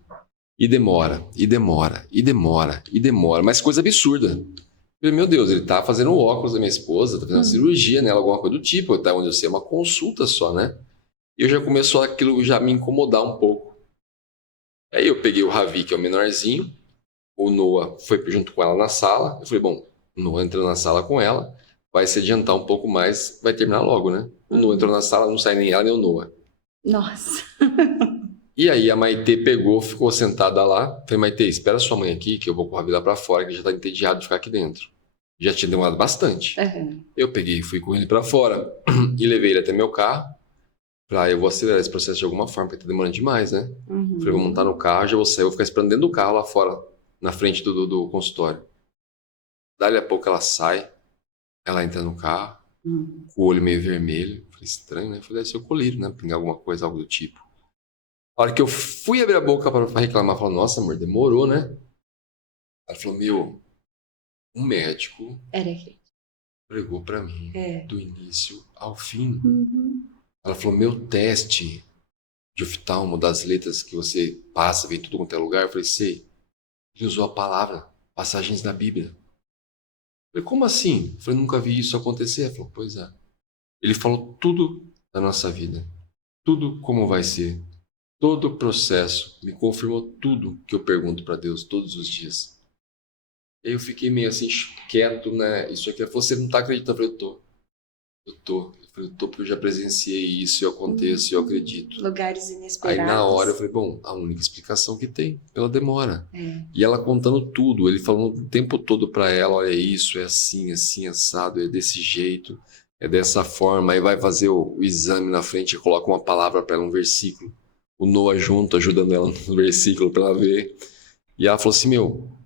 E demora, e demora, e demora, e demora. Mas coisa absurda. Eu falei, meu Deus, ele tá fazendo o óculos da minha esposa, tá fazendo cirurgia nela, alguma coisa do tipo. Até onde eu sei, é uma consulta só, né? E eu já começou aquilo já me incomodar um pouco. Aí eu peguei o Ravi, que é o menorzinho. O Noah foi junto com ela na sala. Eu falei, bom, o Noah entrou na sala com ela, vai se adiantar um pouco mais, vai terminar logo, né? O Noah entrou na sala, não sai nem ela nem o Noah. Nossa. E aí a Maitê pegou, ficou sentada lá. Falei, Maitê, espera sua mãe aqui, que eu vou com o Ravi lá pra fora, que já tá entediado de ficar aqui dentro. Já tinha demorado bastante. Uhum. Eu peguei e fui com ele pra fora e levei ele até meu carro. Falei, eu vou acelerar esse processo de alguma forma, porque tá demorando demais, né? Uhum. Falei, vou montar no carro, já vou sair, vou ficar esperando dentro do carro lá fora, na frente do consultório. Dali a pouco ela sai, ela entra no carro, com o olho meio vermelho. Falei, estranho, né? Falei, deve ser o colírio, né? Pingar alguma coisa, algo do tipo. A hora que eu fui abrir a boca pra reclamar, falei, nossa, amor, demorou, né? Ela falou, meu, um médico pregou pra mim do início ao fim. Uhum. Ela falou, meu teste de oftalmo, das letras que você passa, vem tudo quanto é lugar. Eu falei, sei. Ele usou a palavra, passagens da Bíblia. Eu falei, como assim? Eu falei, nunca vi isso acontecer. Ela falou, pois é. Ele falou tudo da nossa vida. Tudo como vai ser. Todo o processo. Me confirmou tudo que eu pergunto para Deus todos os dias. E aí eu fiquei meio assim, quieto, né? Isso aqui, você não tá acreditando? Eu falei, eu tô. Eu tô porque eu já presenciei isso, eu aconteço, eu acredito. Lugares inesperados. Aí na hora eu falei, bom, a única explicação que tem, pela demora. E ela contando tudo, ele falando o tempo todo pra ela, olha isso, é assim, assim, assado, é desse jeito, é dessa forma. Aí vai fazer o exame na frente e coloca uma palavra pra ela, um versículo. O Noah junto, ajudando ela no versículo pra ela ver. E ela falou assim, meu,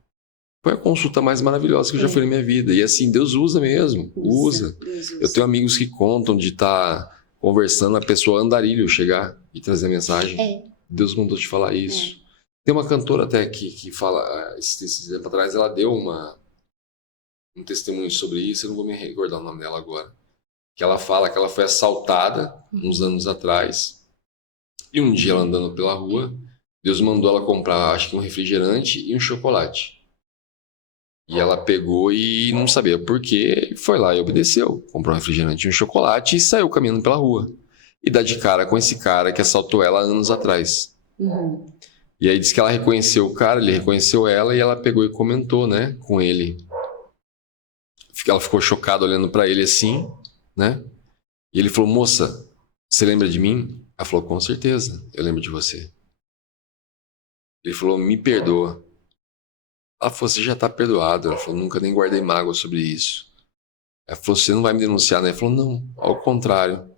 foi a consulta mais maravilhosa que eu já fui na minha vida. E assim, Deus usa mesmo, usa. Eu tenho amigos que contam de estar conversando, a pessoa andarilho chegar e trazer a mensagem. Deus mandou te falar isso. Tem uma cantora até que fala, esse tempo atrás, ela deu um testemunho sobre isso, eu não vou me recordar o nome dela agora. Que ela fala que ela foi assaltada uns anos atrás. E um dia ela andando pela rua, Deus mandou ela comprar, acho que um refrigerante e um chocolate. E ela pegou e não sabia por quê, foi lá e obedeceu. Comprou um refrigerante e um chocolate e saiu caminhando pela rua. E dá de cara com esse cara que assaltou ela anos atrás. E aí diz que ela reconheceu o cara, ele reconheceu ela e ela pegou e comentou, né, com ele. Ela ficou chocada olhando pra ele assim, né? E ele falou, moça, você lembra de mim? Ela falou, com certeza, eu lembro de você. Ele falou, me perdoa. Ela falou, você já tá perdoado. Ela falou, nunca nem guardei mágoa sobre isso. Ela falou, você não vai me denunciar, né? Ele falou, não, ao contrário.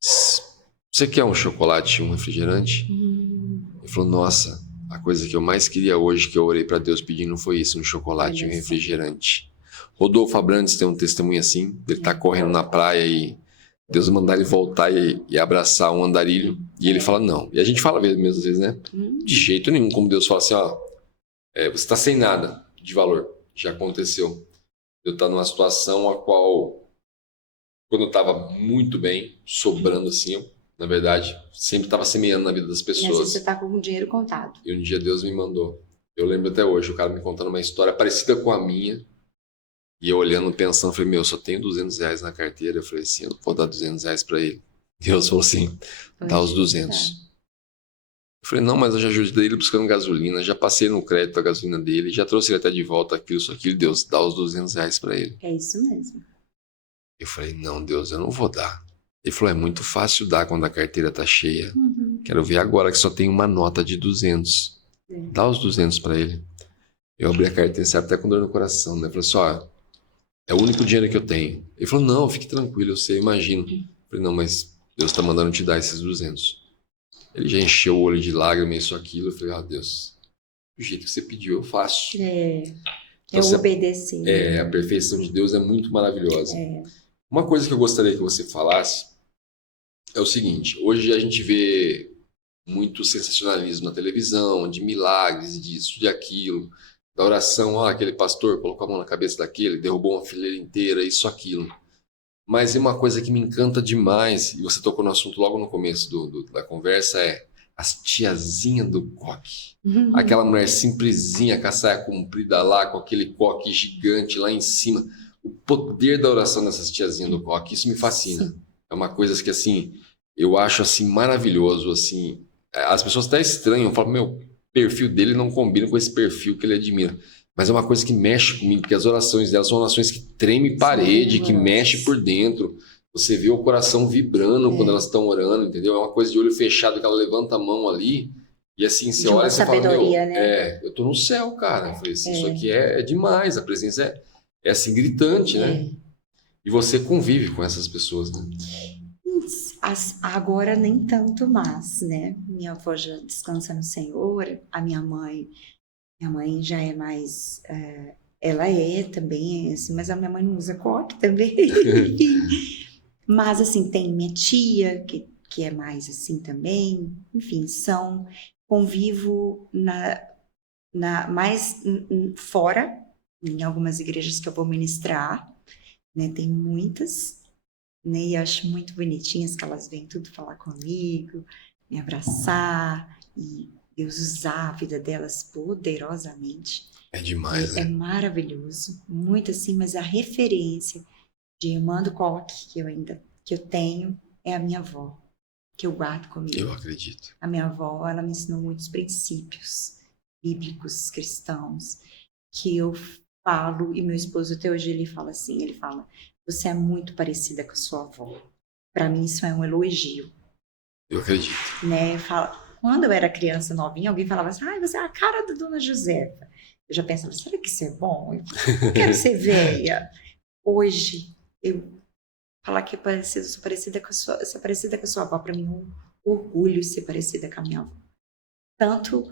Você quer um chocolate e um refrigerante? Ele falou, nossa, a coisa que eu mais queria hoje, que eu orei pra Deus pedindo, foi isso, um chocolate e um refrigerante. Rodolfo Abrantes tem um testemunho assim, ele tá correndo na praia e Deus mandar ele voltar e abraçar um andarilho. E ele fala, não. E a gente fala mesmo às vezes, né? De jeito nenhum, como Deus fala assim, ó, você tá sem nada de valor. Já aconteceu. Eu tá numa situação a qual, quando eu tava muito bem, sobrando assim, eu, na verdade, sempre tava semeando na vida das pessoas. E às vezes você tá com o dinheiro contado. E um dia Deus me mandou. Eu lembro até hoje, o cara me contando uma história parecida com a minha. E eu olhando, pensando, falei, eu só tenho R$200 na carteira. Eu falei assim, eu não vou dar R$200 pra ele. Deus falou assim, dá os 200. Eu falei, não, mas eu já ajudei ele buscando gasolina, já passei no crédito a gasolina dele, já trouxe ele até de volta aquilo, isso, aquilo. Deus, dá os R$200 pra ele. É isso mesmo. Eu falei, não, Deus, eu não vou dar. Ele falou, é muito fácil dar quando a carteira tá cheia. Quero ver agora que só tem uma nota de 200. Dá os 200 pra ele. Eu abri a carteira, sabe, até com dor no coração, né? Eu falei, só, é o único dinheiro que eu tenho. Ele falou, não, fique tranquilo, eu sei, eu imagino. Eu falei, não, mas Deus tá mandando te dar esses 200. Ele já encheu o olho de lágrimas, isso, aquilo. Eu falei, Deus, do jeito que você pediu, eu faço. Então, obedecer. A perfeição de Deus é muito maravilhosa. Uma coisa que eu gostaria que você falasse é o seguinte, hoje a gente vê muito sensacionalismo na televisão, de milagres, disso, de aquilo, da oração, aquele pastor colocou a mão na cabeça daquele, derrubou uma fileira inteira, isso, aquilo. Mas é uma coisa que me encanta demais, e você tocou no assunto logo no começo da conversa, é as tiazinhas do coque. Aquela mulher simplesinha, com a saia comprida lá, com aquele coque gigante lá em cima. O poder da oração dessas tiazinhas do coque, isso me fascina. Sim. É uma coisa que, assim, eu acho, assim, maravilhoso, assim. As pessoas até estranham, falam, o perfil dele não combina com esse perfil que ele admira. Mas é uma coisa que mexe comigo, porque as orações delas são orações que tremem parede, que mexe por dentro. Você vê o coração vibrando quando elas estão orando, entendeu? É uma coisa de olho fechado, que ela levanta a mão ali, e assim, você olha e você fala, né? Eu tô no céu, cara. Eu falei assim, isso aqui é demais, a presença é assim, gritante, né? E você convive com essas pessoas, né? Agora nem tanto mais, né? Minha avó já descansa no Senhor, a minha mãe já é mais... ela é também, assim, mas a minha mãe não usa coque também. Mas, assim, tem minha tia, que é mais assim também. Enfim, convivo mais fora, em algumas igrejas que eu vou ministrar, né? Tem muitas, né? E eu acho muito bonitinhas que elas vêm tudo falar comigo, me abraçar, e Deus usar a vida delas poderosamente. É demais, né? É maravilhoso, muito assim, mas a referência de irmã do coque que eu tenho é a minha avó, que eu guardo comigo. Eu acredito. A minha avó, ela me ensinou muitos princípios bíblicos, cristãos, que eu falo, e meu esposo até hoje ele fala, você é muito parecida com a sua avó. Para mim isso é um elogio. Eu acredito. Né? Quando eu era criança novinha, alguém falava assim, você é a cara da dona Josefa. Eu já pensava, será que isso é bom? Eu quero ser velha. Hoje, eu falar que sou parecida com a sua avó, para mim é um orgulho ser parecida com a minha avó. Tanto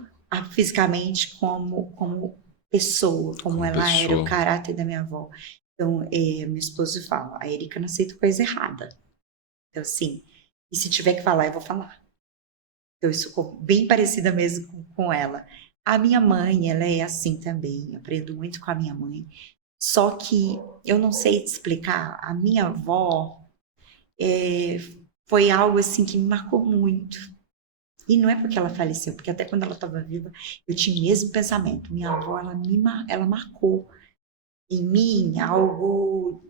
fisicamente como pessoa, como ela era, o caráter da minha avó. Então, meu esposo fala, a Erika não aceita coisa errada. Então, assim, e se tiver que falar, eu vou falar. Então, eu sou bem parecida mesmo com ela. A minha mãe, ela é assim também, eu aprendo muito com a minha mãe. Só que eu não sei te explicar, a minha avó foi algo assim que me marcou muito. E não é porque ela faleceu, porque até quando ela estava viva, eu tinha o mesmo pensamento. Minha avó, ela marcou em mim algo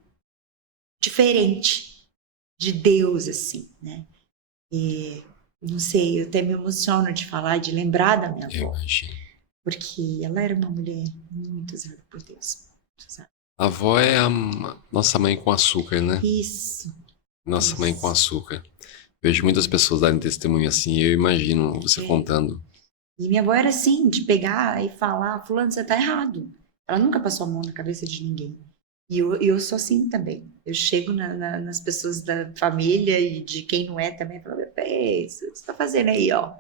diferente de Deus, assim, né? E, não sei, eu até me emociono de falar, de lembrar da minha avó. Eu imagino. Porque ela era uma mulher muito usada por Deus. A avó é a nossa mãe com açúcar, né? Isso. Nossa mãe com açúcar. Vejo muitas pessoas darem testemunho assim, eu imagino você contando. E minha avó era assim, de pegar e falar, fulano, você tá errado. Ela nunca passou a mão na cabeça de ninguém. E eu sou assim também. Eu chego nas pessoas da família e de quem não é também, falo, o que você tá fazendo aí, ó?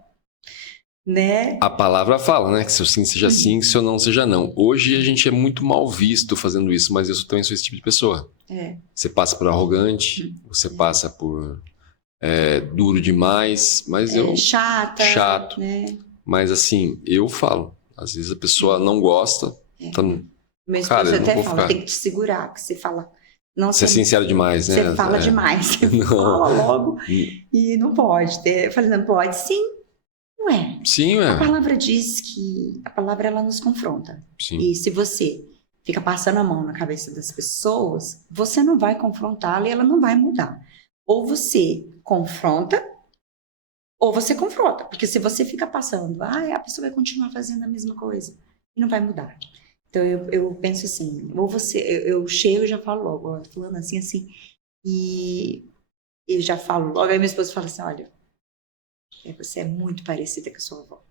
Né? A palavra fala, né? Que se o sim seja sim, que se o não seja não. Hoje a gente é muito mal visto fazendo isso, mas eu também sou esse tipo de pessoa. Você passa por arrogante, você passa por duro demais, mas chato. Né? Mas assim, eu falo. Às vezes a pessoa não gosta. Meu esposo até fala, tem que te segurar, que você fala... Você é sincero demais, né? Você fala demais, você fala logo e não pode. Eu falei, não pode, sim. Não é. Sim, A palavra diz que a palavra ela nos confronta. Sim. E se você fica passando a mão na cabeça das pessoas, você não vai confrontá-la e ela não vai mudar. Ou você confronta, ou você confronta. Porque se você fica passando, a pessoa vai continuar fazendo a mesma coisa e não vai mudar. Então, eu penso assim, ou você... Eu chego e já falo logo, ó, fulano assim, assim. E eu já falo logo, aí minha esposa fala assim, olha, você é muito parecida com a sua avó.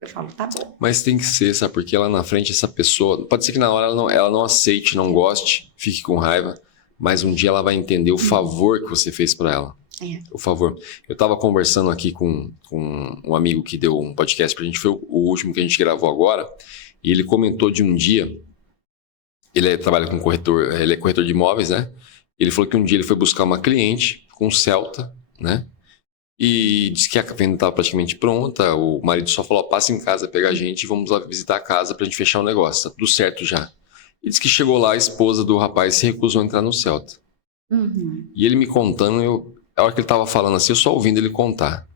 Eu falo, tá bom. Mas tem que ser, sabe? Porque lá na frente essa pessoa... Pode ser que na hora ela não aceite, não goste, fique com raiva, mas um dia ela vai entender o favor que você fez pra ela. É. O favor. Eu tava conversando aqui com um amigo que deu um podcast pra gente, foi o último que a gente gravou agora, e ele comentou de um dia, trabalha com corretor, ele é corretor de imóveis, né? Ele falou que um dia ele foi buscar uma cliente com um Celta, né? E disse que a venda estava praticamente pronta, o marido só falou, passa em casa, pega a gente e vamos lá visitar a casa pra gente fechar o negócio, tá tudo certo já. E disse que chegou lá, a esposa do rapaz se recusou a entrar no Celta. Uhum. E ele me contando, a hora que ele tava falando assim, eu só ouvindo ele contar.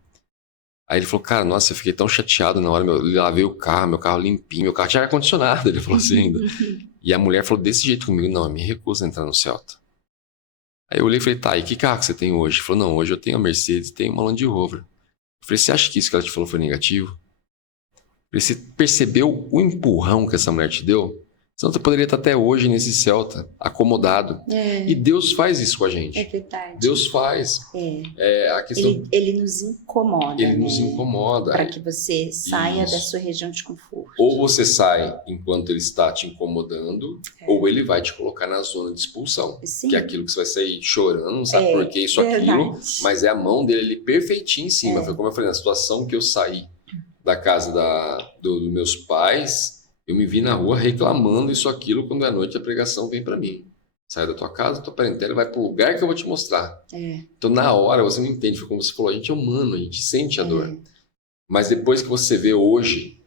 Aí ele falou, cara, nossa, eu fiquei tão chateado na hora, eu lavei o carro, meu carro limpinho, meu carro tinha ar-condicionado, ele falou assim ainda. E a mulher falou desse jeito comigo, não, eu me recuso a entrar no Celta. Aí eu olhei e falei, tá, e que carro que você tem hoje? Ele falou, não, hoje eu tenho a Mercedes e tenho uma Land Rover. Eu falei, você acha que isso que ela te falou foi negativo? Eu falei, você percebeu o empurrão que essa mulher te deu? Senão você poderia estar até hoje nesse Celta, acomodado. É. E Deus faz isso com a gente. É verdade. Deus faz. A questão... Ele nos incomoda. Ele nos incomoda. Para que você saia Isso. da sua região de conforto. Ou você sai enquanto ele está te incomodando, ou ele vai te colocar na zona de expulsão. Sim. Que é aquilo que você vai sair chorando, não sabe por que isso, verdade. aquilo, mas é a mão dele ali perfeitinho em cima. É. Foi como eu falei, na situação que eu saí da casa dos meus pais, eu me vi na rua reclamando isso, aquilo, quando à noite a pregação vem para mim. Sai da tua casa, tua parentela, vai pro lugar que eu vou te mostrar. É. Então, na hora, você não entende. Foi como você falou, a gente é humano, a gente sente a dor. Mas depois que você vê hoje,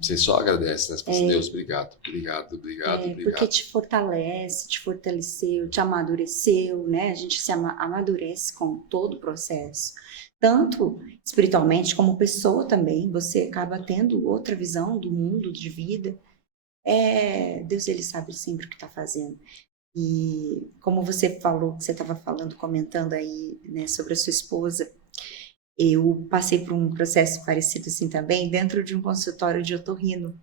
você só agradece, né? Você fala assim, Deus, obrigado, obrigado, obrigado, obrigado. Porque te fortalece, te fortaleceu, te amadureceu, né? A gente se amadurece com todo o processo. Tanto espiritualmente como pessoa também. Você acaba tendo outra visão do mundo, de vida. Deus, ele sabe sempre o que está fazendo. E como você falou, que você estava falando, comentando aí, né, sobre a sua esposa, eu passei por um processo parecido assim também, dentro de um consultório de otorrino.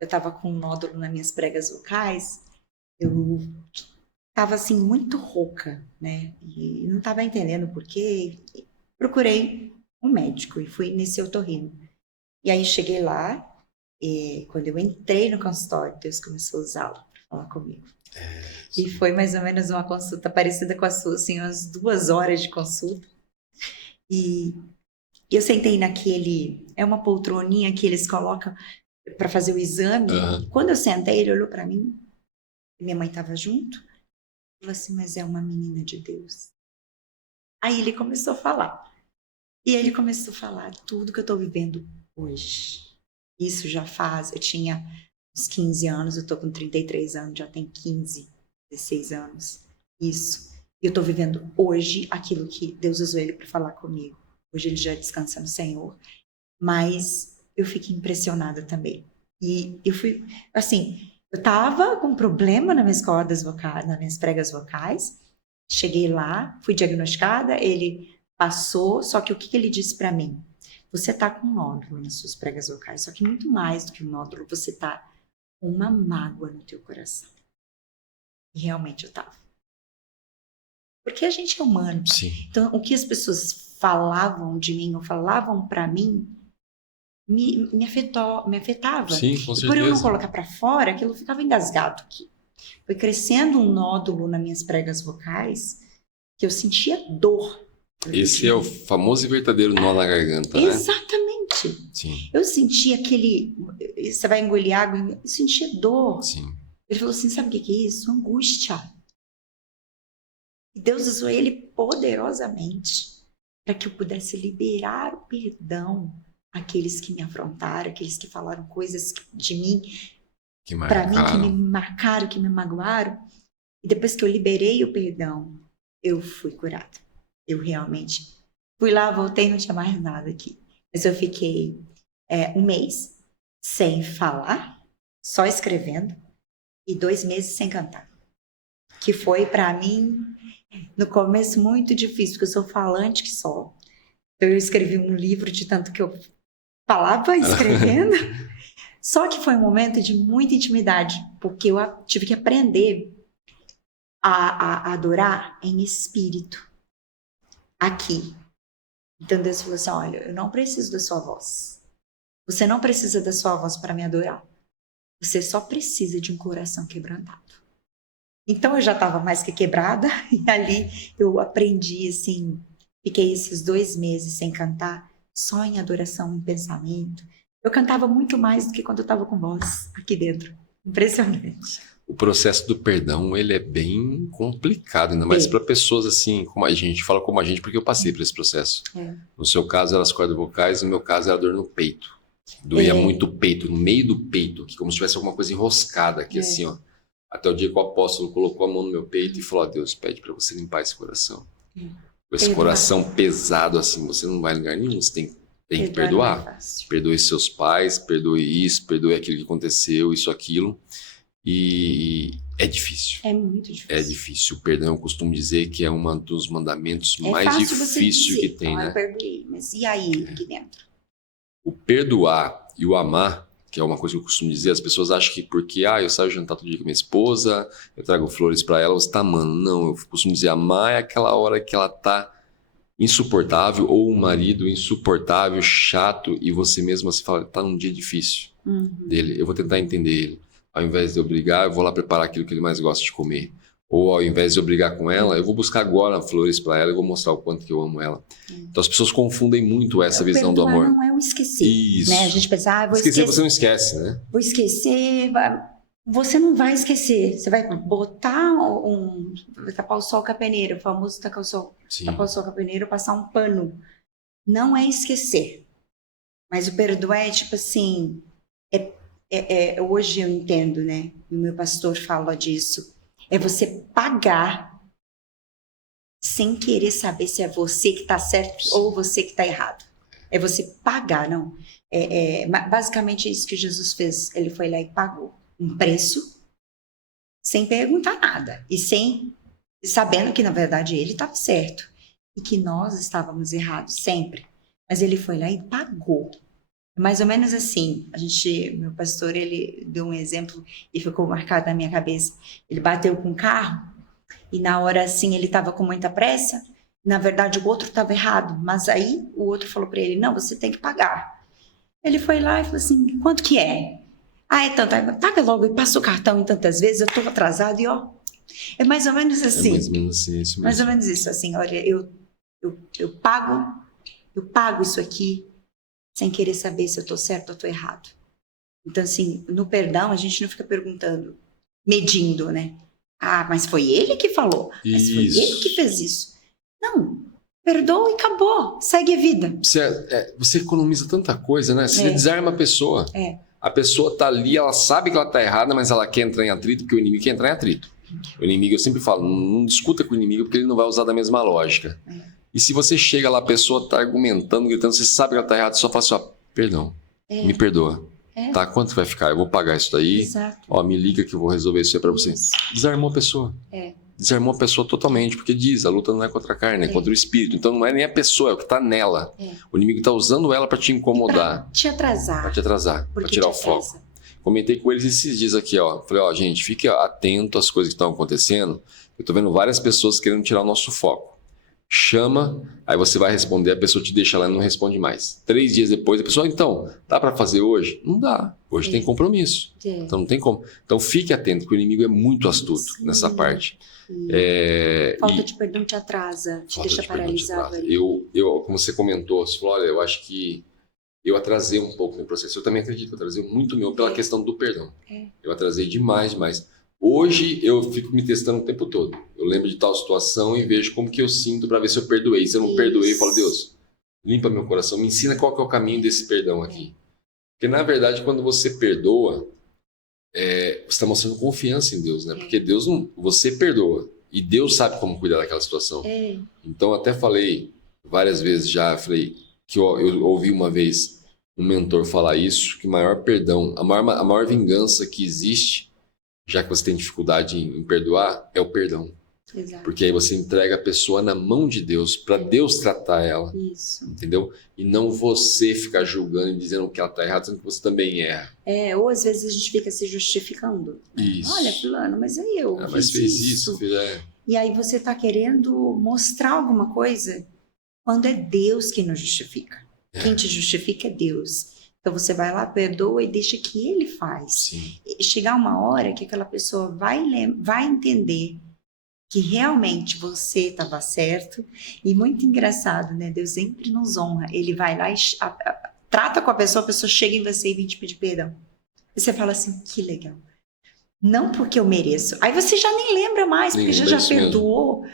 Eu estava com um nódulo nas minhas pregas vocais, eu estava assim muito rouca, né, e não estava entendendo por quê. Procurei um médico e fui nesse otorrino. E aí cheguei lá, e quando eu entrei no consultório, Deus começou a usá-lo para falar comigo. E foi mais ou menos uma consulta parecida com a sua, assim, umas 2 horas de consulta. E eu sentei naquele... É uma poltroninha que eles colocam para fazer o exame. Uhum. Quando eu sentei, ele olhou para mim. Minha mãe estava junto. Falou assim, mas é uma menina de Deus. Aí ele começou a falar. E ele começou a falar tudo que eu estou vivendo hoje. Isso já faz... Eu tinha uns 15 anos, eu estou com 33 anos, já tem 15, 16 anos. Isso. E eu estou vivendo hoje aquilo que Deus usou ele para falar comigo. Hoje ele já descansa no Senhor. Mas eu fiquei impressionada também. E eu fui, assim, eu estava com um problema nas minhas cordas vocais, nas minhas pregas vocais. Cheguei lá, fui diagnosticada, ele passou, só que o que ele disse para mim? Você está com um nódulo nas suas pregas vocais, só que muito mais do que um nódulo, você está com uma mágoa no teu coração. E realmente eu estava. Porque a gente é humano. Sim. Então, o que as pessoas falavam de mim, ou falavam para mim, me afetava. Sim, com certeza. E por eu não colocar para fora, aquilo ficava engasgado aqui. Foi crescendo um nódulo nas minhas pregas vocais, que eu sentia dor. Esse é o famoso e verdadeiro nó na garganta, né? Exatamente. Sim. Eu sentia aquele... Você vai engolir água, eu sentia dor. Sim. Ele falou assim, sabe o que é isso? Angústia. E Deus usou ele poderosamente para que eu pudesse liberar o perdão àqueles que me afrontaram, aqueles que falaram coisas de mim, para mim, que me marcaram, que me magoaram. E depois que eu liberei o perdão, eu fui curada. Eu realmente fui lá, voltei, não tinha mais nada aqui. Mas eu fiquei 1 mês sem falar, só escrevendo. e 2 meses sem cantar. Que foi, para mim, no começo, muito difícil, porque eu sou falante que só. Então, eu escrevi um livro de tanto que eu falava escrevendo. Só que foi um momento de muita intimidade, porque eu tive que aprender a adorar em espírito, aqui. Então Deus falou assim, olha, eu não preciso da sua voz. Você não precisa da sua voz para me adorar. Você só precisa de um coração quebrantado. Então eu já estava mais que quebrada, e ali eu aprendi, assim, fiquei esses 2 meses sem cantar, só em adoração, em pensamento. Eu cantava muito mais do que quando eu estava com voz aqui dentro. Impressionante. O processo do perdão, ele é bem complicado, ainda mais para pessoas assim, como a gente, fala como a gente, porque eu passei por esse processo. No seu caso, eram as cordas vocais, no meu caso, era dor no peito. Doía muito o peito, no meio do peito, que como se tivesse alguma coisa enroscada aqui, assim, ó. Até o dia que o apóstolo colocou a mão no meu peito e falou, Deus, pede para você limpar esse coração. Com esse coração pesado, assim, você não vai em lugar nenhum, você tem que perdoar. Perdoe seus pais, perdoe isso, perdoe aquilo que aconteceu, isso, aquilo. E é difícil. É muito difícil. É difícil. O perdão, eu costumo dizer que é um dos mandamentos mais difíceis que tem, né? Eu perdoei, mas e aí, aqui dentro? O perdoar e o amar, que é uma coisa que eu costumo dizer, as pessoas acham que porque eu saio jantar todo dia com minha esposa, eu trago flores pra ela, você tá amando. Não, eu costumo dizer, amar é aquela hora que ela tá insuportável, ou um marido insuportável, chato, e você mesmo assim fala, tá num dia difícil dele, eu vou tentar entender ele. Ao invés de eu brigar, eu vou lá preparar aquilo que ele mais gosta de comer. Ou ao invés de eu brigar com ela, eu vou buscar agora flores para ela e vou mostrar o quanto que eu amo ela. Então as pessoas confundem muito essa visão do amor. Não é o esquecer. Isso. Né? A gente pensa, vou esquecer. Você não esquece, né? Vou esquecer. Você não vai esquecer. Você vai botar vai tapar o sol com a peneira, o famoso tapar o sol com a peneira, passar um pano. Não é esquecer. Mas o perdoar é tipo assim, hoje eu entendo, né? E o meu pastor fala disso. É você pagar sem querer saber se é você que está certo ou você que está errado. É você pagar, não. Basicamente é isso que Jesus fez. Ele foi lá e pagou um preço sem perguntar nada. E sabendo que, na verdade, ele estava certo. E que nós estávamos errados sempre. Mas ele foi lá e pagou. Mais ou menos assim, meu pastor, ele deu um exemplo e ficou marcado na minha cabeça. Ele bateu com o carro e na hora assim ele estava com muita pressa. Na verdade o outro estava errado, mas aí o outro falou para ele, não, você tem que pagar. Ele foi lá e falou assim, quanto que é? É tanto, paga logo e passa o cartão em tantas vezes, eu estou atrasado e ó. É mais ou menos assim. É mais ou menos assim, isso mesmo. Mais ou menos isso, assim, olha, eu pago isso aqui, sem querer saber se eu estou certo ou estou errado. Então, assim, no perdão, a gente não fica perguntando, medindo, né? Mas foi ele que falou. Mas foi ele que fez isso. Não, perdoa e acabou. Segue a vida. Você economiza tanta coisa, né? Você desarma a pessoa. A pessoa tá ali, ela sabe que ela tá errada, mas ela quer entrar em atrito, porque o inimigo quer entrar em atrito. O inimigo, eu sempre falo, não discuta com o inimigo, porque ele não vai usar da mesma lógica. E se você chega lá, a pessoa tá argumentando, gritando, você sabe que ela tá errada, só fala assim, perdão, me perdoa. Tá, quanto vai ficar? Eu vou pagar isso daí. Exato. Me liga que eu vou resolver isso aí pra você. Desarmou a pessoa. Desarmou a pessoa totalmente, porque a luta não é contra a carne, é contra o espírito. Então não é nem a pessoa, é o que tá nela. O inimigo tá usando ela pra te incomodar. Pra te atrasar. Pra tirar o foco. Comentei com eles esses dias aqui, Falei, gente, fique atento às coisas que estão acontecendo. Eu tô vendo várias pessoas querendo tirar o nosso foco. Chama, aí você vai responder, a pessoa te deixa lá e não responde mais. 3 dias depois, a pessoa, então, dá para fazer hoje? Não dá, hoje tem compromisso. Então não tem como. Então fique atento, porque o inimigo é muito astuto nessa parte. Falta de perdão te atrasa, te deixa paralisado. Como você comentou, você falou, olha, eu acho que eu atrasei um pouco no processo. Eu também acredito que eu atrasei muito meu pela questão do perdão. Eu atrasei demais. Hoje eu fico me testando o tempo todo. Eu lembro de tal situação e vejo como que eu sinto para ver se eu perdoei. Se eu não perdoei, eu falo, Deus, limpa meu coração, me ensina qual que é o caminho desse perdão aqui. Porque na verdade, quando você perdoa, você está mostrando confiança em Deus, né? Porque Deus você perdoa e Deus sabe como cuidar daquela situação. Então até falei várias vezes já, que eu ouvi uma vez um mentor falar isso, que o maior perdão, a maior vingança que existe já que você tem dificuldade em perdoar, é o perdão. Exato. Porque aí você entrega a pessoa na mão de Deus, para Deus tratar ela. Isso. Entendeu? E não você ficar julgando e dizendo que ela está errada, sendo que você também erra. Ou às vezes a gente fica se justificando. Isso. Olha, fulano, mas aí eu mas fez isso. E aí você está querendo mostrar alguma coisa quando é Deus quem nos justifica. Quem te justifica é Deus. Então você vai lá, perdoa e deixa que Ele faz. Sim. E chegar uma hora que aquela pessoa vai entender que realmente você estava certo. E muito engraçado, né? Deus sempre nos honra. Ele vai lá e trata com a pessoa chega em você e vem te pedir perdão. E você fala assim, que legal. Não porque eu mereço. Aí você já nem lembra mais, porque já perdoou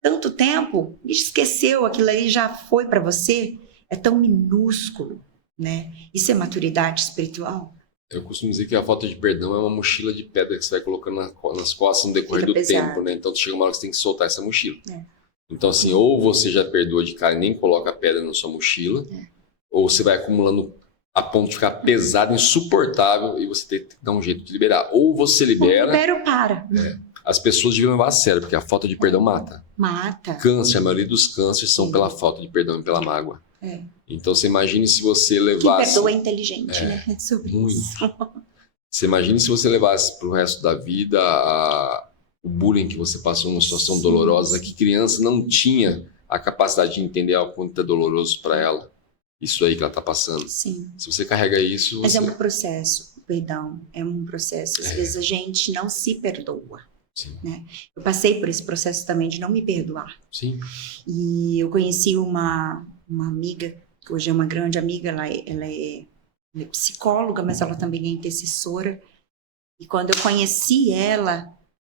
tanto tempo, esqueceu, aquilo aí já foi para você. É tão minúsculo, né? Isso é maturidade espiritual. Eu costumo dizer que a falta de perdão é uma mochila de pedra que você vai colocando nas costas no decorrer do tempo, né? Então chega uma hora que você tem que soltar essa mochila. Então assim, ou você já perdoa de cara e nem coloca a pedra na sua mochila, ou você vai acumulando a ponto de ficar pesado, insuportável, e você tem que dar um jeito de liberar. Ou você libera... Ou libera ou para. As pessoas deviam levar a sério, porque a falta de perdão mata. Mata. Câncer, a maioria dos cânceres são pela falta de perdão e pela mágoa. Então você imagine se você levasse... Quem perdoa é inteligente, né? É sobre muito. Isso. Você imagine se você levasse pro resto da vida o bullying que você passou numa situação dolorosa, que criança não tinha a capacidade de entender o quanto é doloroso para ela. Isso aí que ela está passando. Sim. Se você carrega isso... Mas é um processo, perdão, é um processo. Às vezes a gente não se perdoa. Sim. Né? Eu passei por esse processo também de não me perdoar. Sim. E eu conheci uma amiga, que hoje é uma grande amiga, ela é psicóloga, mas ela também é intercessora. E quando eu conheci ela,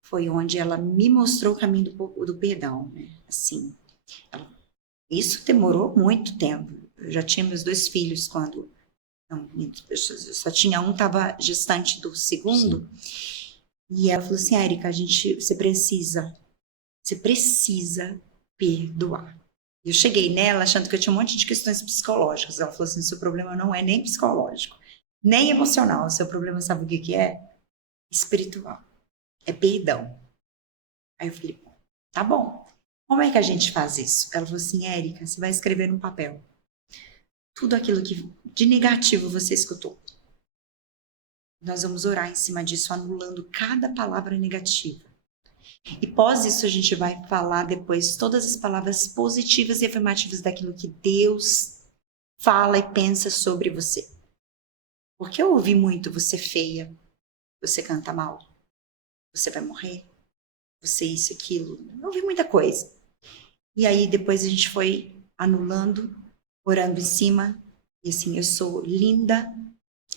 foi onde ela me mostrou o caminho do perdão. Né? Assim, isso demorou muito tempo. Eu já tinha meus 2 filhos quando... Não, eu só tinha um, estava gestante do segundo. Sim. E ela falou assim, Érica, você precisa perdoar. Eu cheguei nela achando que eu tinha um monte de questões psicológicas. Ela falou assim, seu problema não é nem psicológico, nem emocional. O seu problema, sabe o que é? Espiritual. É perdão. Aí eu falei, tá bom. Como é que a gente faz isso? Ela falou assim, Érica, você vai escrever num papel tudo aquilo que de negativo você escutou. Nós vamos orar em cima disso, anulando cada palavra negativa. E pós isso, a gente vai falar depois todas as palavras positivas e afirmativas daquilo que Deus fala e pensa sobre você. Porque eu ouvi muito, você é feia, você canta mal, você vai morrer, você isso, aquilo. Eu ouvi muita coisa. E aí depois a gente foi anulando, orando em cima. E assim, eu sou linda,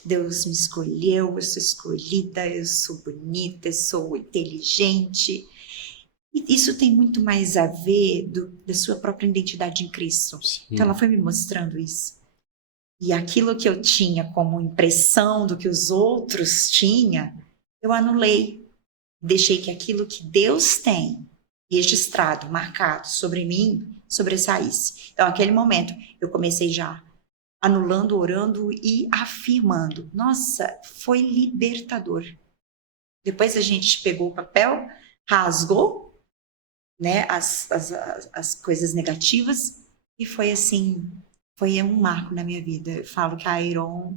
Deus me escolheu, eu sou escolhida, eu sou bonita, eu sou inteligente. E isso tem muito mais a ver da sua própria identidade em Cristo. Sim. Então ela foi me mostrando isso. E aquilo que eu tinha como impressão do que os outros tinham, eu anulei. Deixei que aquilo que Deus tem registrado, marcado sobre mim, sobressaísse. Então, naquele momento, eu comecei já anulando, orando e afirmando. Nossa, foi libertador. Depois a gente pegou o papel, rasgou, né, as coisas negativas e foi assim, foi um marco na minha vida. Eu falo que a Iron,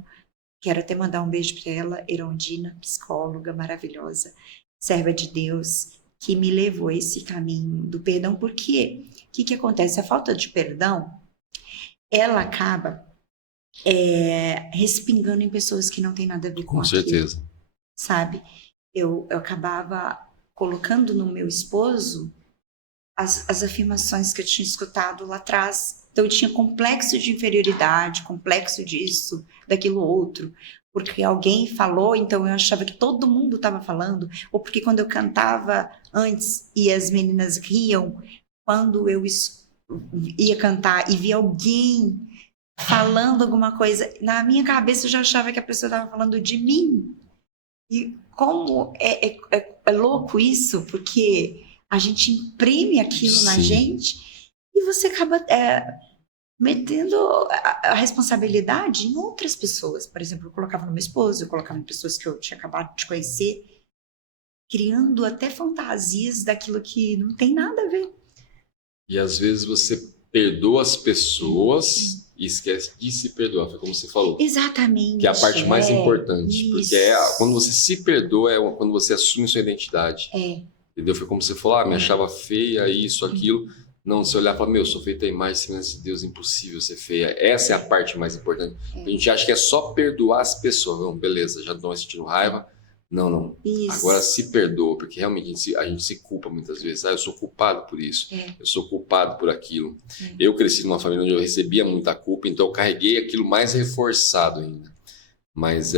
quero até mandar um beijo para ela, Irondina, psicóloga maravilhosa, serva de Deus, que me levou a esse caminho do perdão. Porque o que acontece? A falta de perdão, ela acaba respingando em pessoas que não tem nada a ver com aquilo. Com certeza. Sabe? Eu acabava colocando no meu esposo as afirmações que eu tinha escutado lá atrás. Então eu tinha complexo de inferioridade, complexo disso, daquilo outro. Porque alguém falou, então eu achava que todo mundo estava falando. Ou porque quando eu cantava antes e as meninas riam, quando eu ia cantar e via alguém falando alguma coisa, na minha cabeça eu já achava que a pessoa estava falando de mim. E como é louco isso, porque a gente imprime aquilo na gente e você acaba metendo a responsabilidade em outras pessoas. Por exemplo, eu colocava no meu esposo, eu colocava em pessoas que eu tinha acabado de conhecer. criando até fantasias daquilo que não tem nada a ver. E às vezes você perdoa as pessoas e esquece de se perdoar, foi como você falou. Exatamente. Que é a parte mais importante, isso. porque quando você se perdoa, quando você assume sua identidade. Entendeu? Foi como você falou, me achava feia, isso, aquilo. Não, você olhar e falar, sou feita a imagem e semelhança de Deus, impossível ser feia. Essa é a parte mais importante. A gente acha que é só perdoar as pessoas. Não, beleza, já estão sentindo raiva. Não. Isso. Agora se perdoa, porque realmente a gente se culpa muitas vezes. Eu sou culpado por isso, eu sou culpado por aquilo. Eu cresci numa família onde eu recebia muita culpa, então eu carreguei aquilo mais reforçado ainda. Mas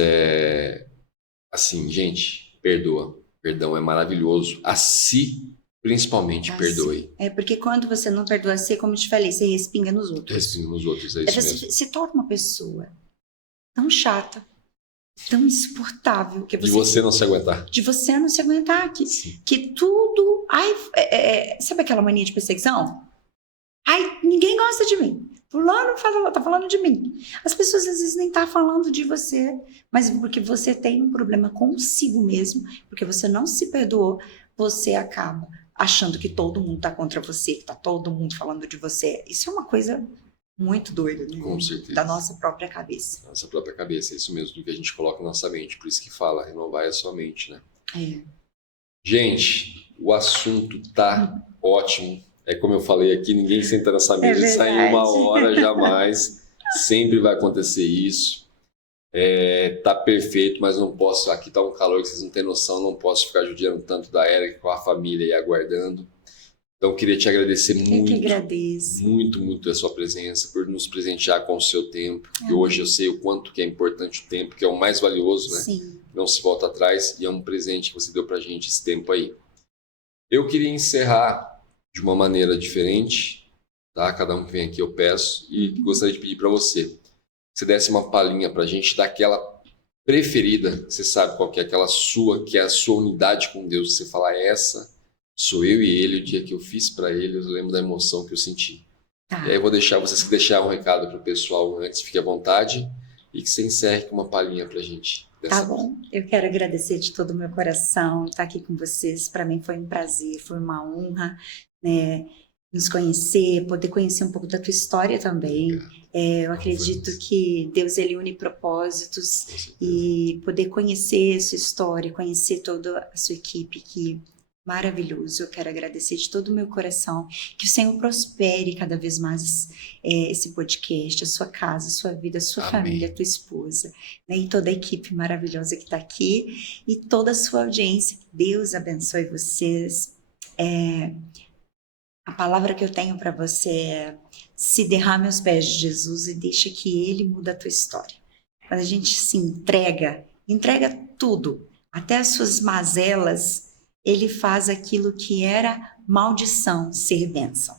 assim, gente, perdoa. Perdão é maravilhoso. A si, principalmente, perdoe. Porque quando você não perdoa a si, como eu te falei, você respinga nos outros. Respinga nos outros, é isso mesmo. Você se torna uma pessoa tão chata, tão insuportável. De você não se aguentar. De você não se aguentar. Que tudo... sabe aquela mania de perseguição? Ninguém gosta de mim. Fulano tá falando de mim. As pessoas às vezes nem estão falando de você, mas porque você tem um problema consigo mesmo, porque você não se perdoou, você acaba achando que todo mundo está contra você, que está todo mundo falando de você. Isso é uma coisa muito doida, né? Com certeza. Da nossa própria cabeça. Nossa própria cabeça, é isso mesmo, do que a gente coloca na nossa mente. Por isso que fala, renovar a sua mente, né? Gente, o assunto tá ótimo. É como eu falei aqui, ninguém senta nessa mesa e sai em 1 hora, jamais. Sempre vai acontecer isso. Tá perfeito, mas não posso... Aqui tá um calor que vocês não têm noção, não posso ficar judiando tanto da Érica com a família e aguardando. Então, queria te agradecer muito. Eu que agradeço. Muito a sua presença, por nos presentear com o seu tempo. E hoje eu sei o quanto que é importante o tempo, que é o mais valioso, né? Sim. Não se volta atrás, e é um presente que você deu pra gente esse tempo aí. Eu queria encerrar de uma maneira diferente, tá? Cada um que vem aqui eu peço, e gostaria de pedir para você que você desse uma palhinha pra gente daquela preferida, você sabe qual que é aquela sua, que é a sua unidade com Deus, você fala, essa sou eu e ele, o dia que eu fiz para ele, eu lembro da emoção que eu senti. E aí eu vou deixar vocês que deixar um recado pro pessoal antes, fique à vontade, e que você encerre com uma palhinha pra gente. Tá bom, eu quero agradecer de todo o meu coração estar aqui com vocês. Para mim foi um prazer, foi uma honra, né, nos conhecer, poder conhecer um pouco da tua história também. Eu acredito que Deus ele une propósitos e poder conhecer a sua história, conhecer toda a sua equipe, que maravilhoso. Eu quero agradecer de todo o meu coração, que o Senhor prospere cada vez mais esse podcast, a sua casa, a sua vida, a sua família, a tua esposa, né? E toda a equipe maravilhosa que está aqui e toda a sua audiência. Deus abençoe vocês. A palavra que eu tenho para você é: se derrame aos pés de Jesus e deixa que Ele muda a tua história. Quando a gente se entrega tudo, até as suas mazelas, Ele faz aquilo que era maldição ser bênção.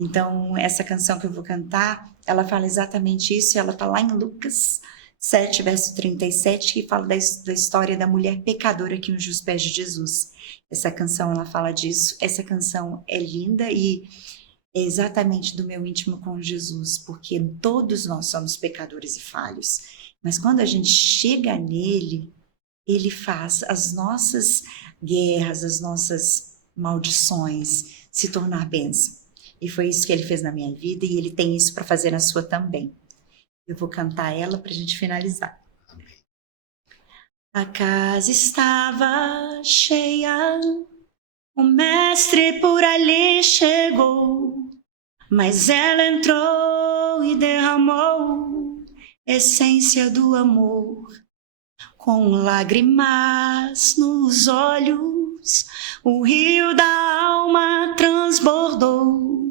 Então, essa canção que eu vou cantar, ela fala exatamente isso, ela está lá em Lucas 7, verso 37, que fala da história da mulher pecadora que ungiu os pés de Jesus. Essa canção, ela fala disso. Essa canção é linda e é exatamente do meu íntimo com Jesus, porque todos nós somos pecadores e falhos. Mas quando a gente chega nele, ele faz as nossas guerras, as nossas maldições se tornar bênção. E foi isso que ele fez na minha vida e ele tem isso para fazer na sua também. Eu vou cantar ela para a gente finalizar. A casa estava cheia, o mestre por ali chegou, mas ela entrou e derramou essência do amor. Com lágrimas nos olhos, o rio da alma transbordou,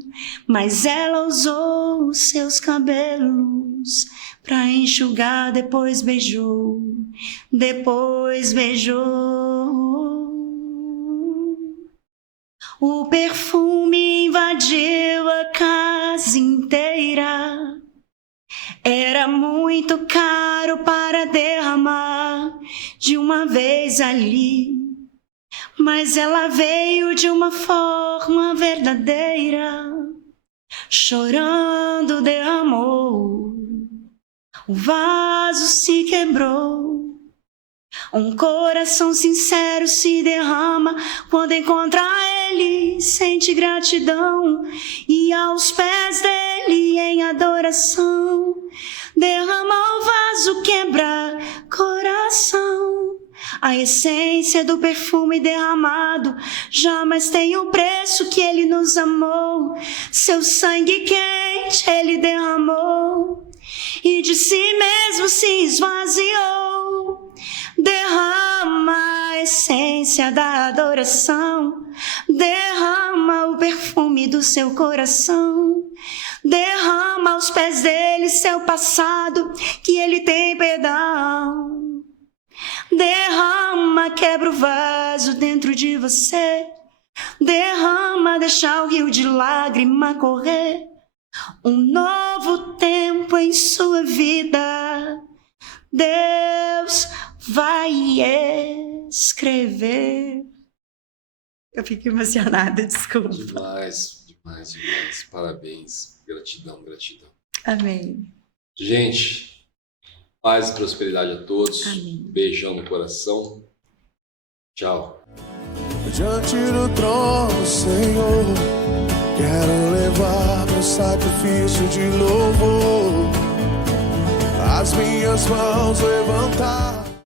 mas ela usou os seus cabelos para enxugar, depois beijou. O perfume invadiu a casa inteira. Era muito caro para derramar de uma vez ali, mas ela veio de uma forma verdadeira. Chorando derramou, o vaso se quebrou, Um coração sincero se derrama quando encontra Ele, sente gratidão e aos pés dele em adoração derrama o vaso, quebra coração. A essência do perfume derramado jamais tem o preço que Ele nos amou. Seu sangue quente Ele derramou e de si mesmo se esvaziou. Derrama a essência da adoração, derrama o perfume do seu coração, derrama aos pés dele seu passado, que ele tem perdão. Derrama, quebra o vaso dentro de você, derrama, deixa o rio de lágrima correr. Um novo tempo em sua vida Deus vai escrever. Eu fico emocionada, desculpa. Demais, demais, demais. Parabéns. Gratidão, gratidão. Amém. Gente, paz e prosperidade a todos. Amém. Beijão no coração. Tchau. Diante do trono, Senhor, quero levar meu sacrifício de louvor, as minhas mãos levantar.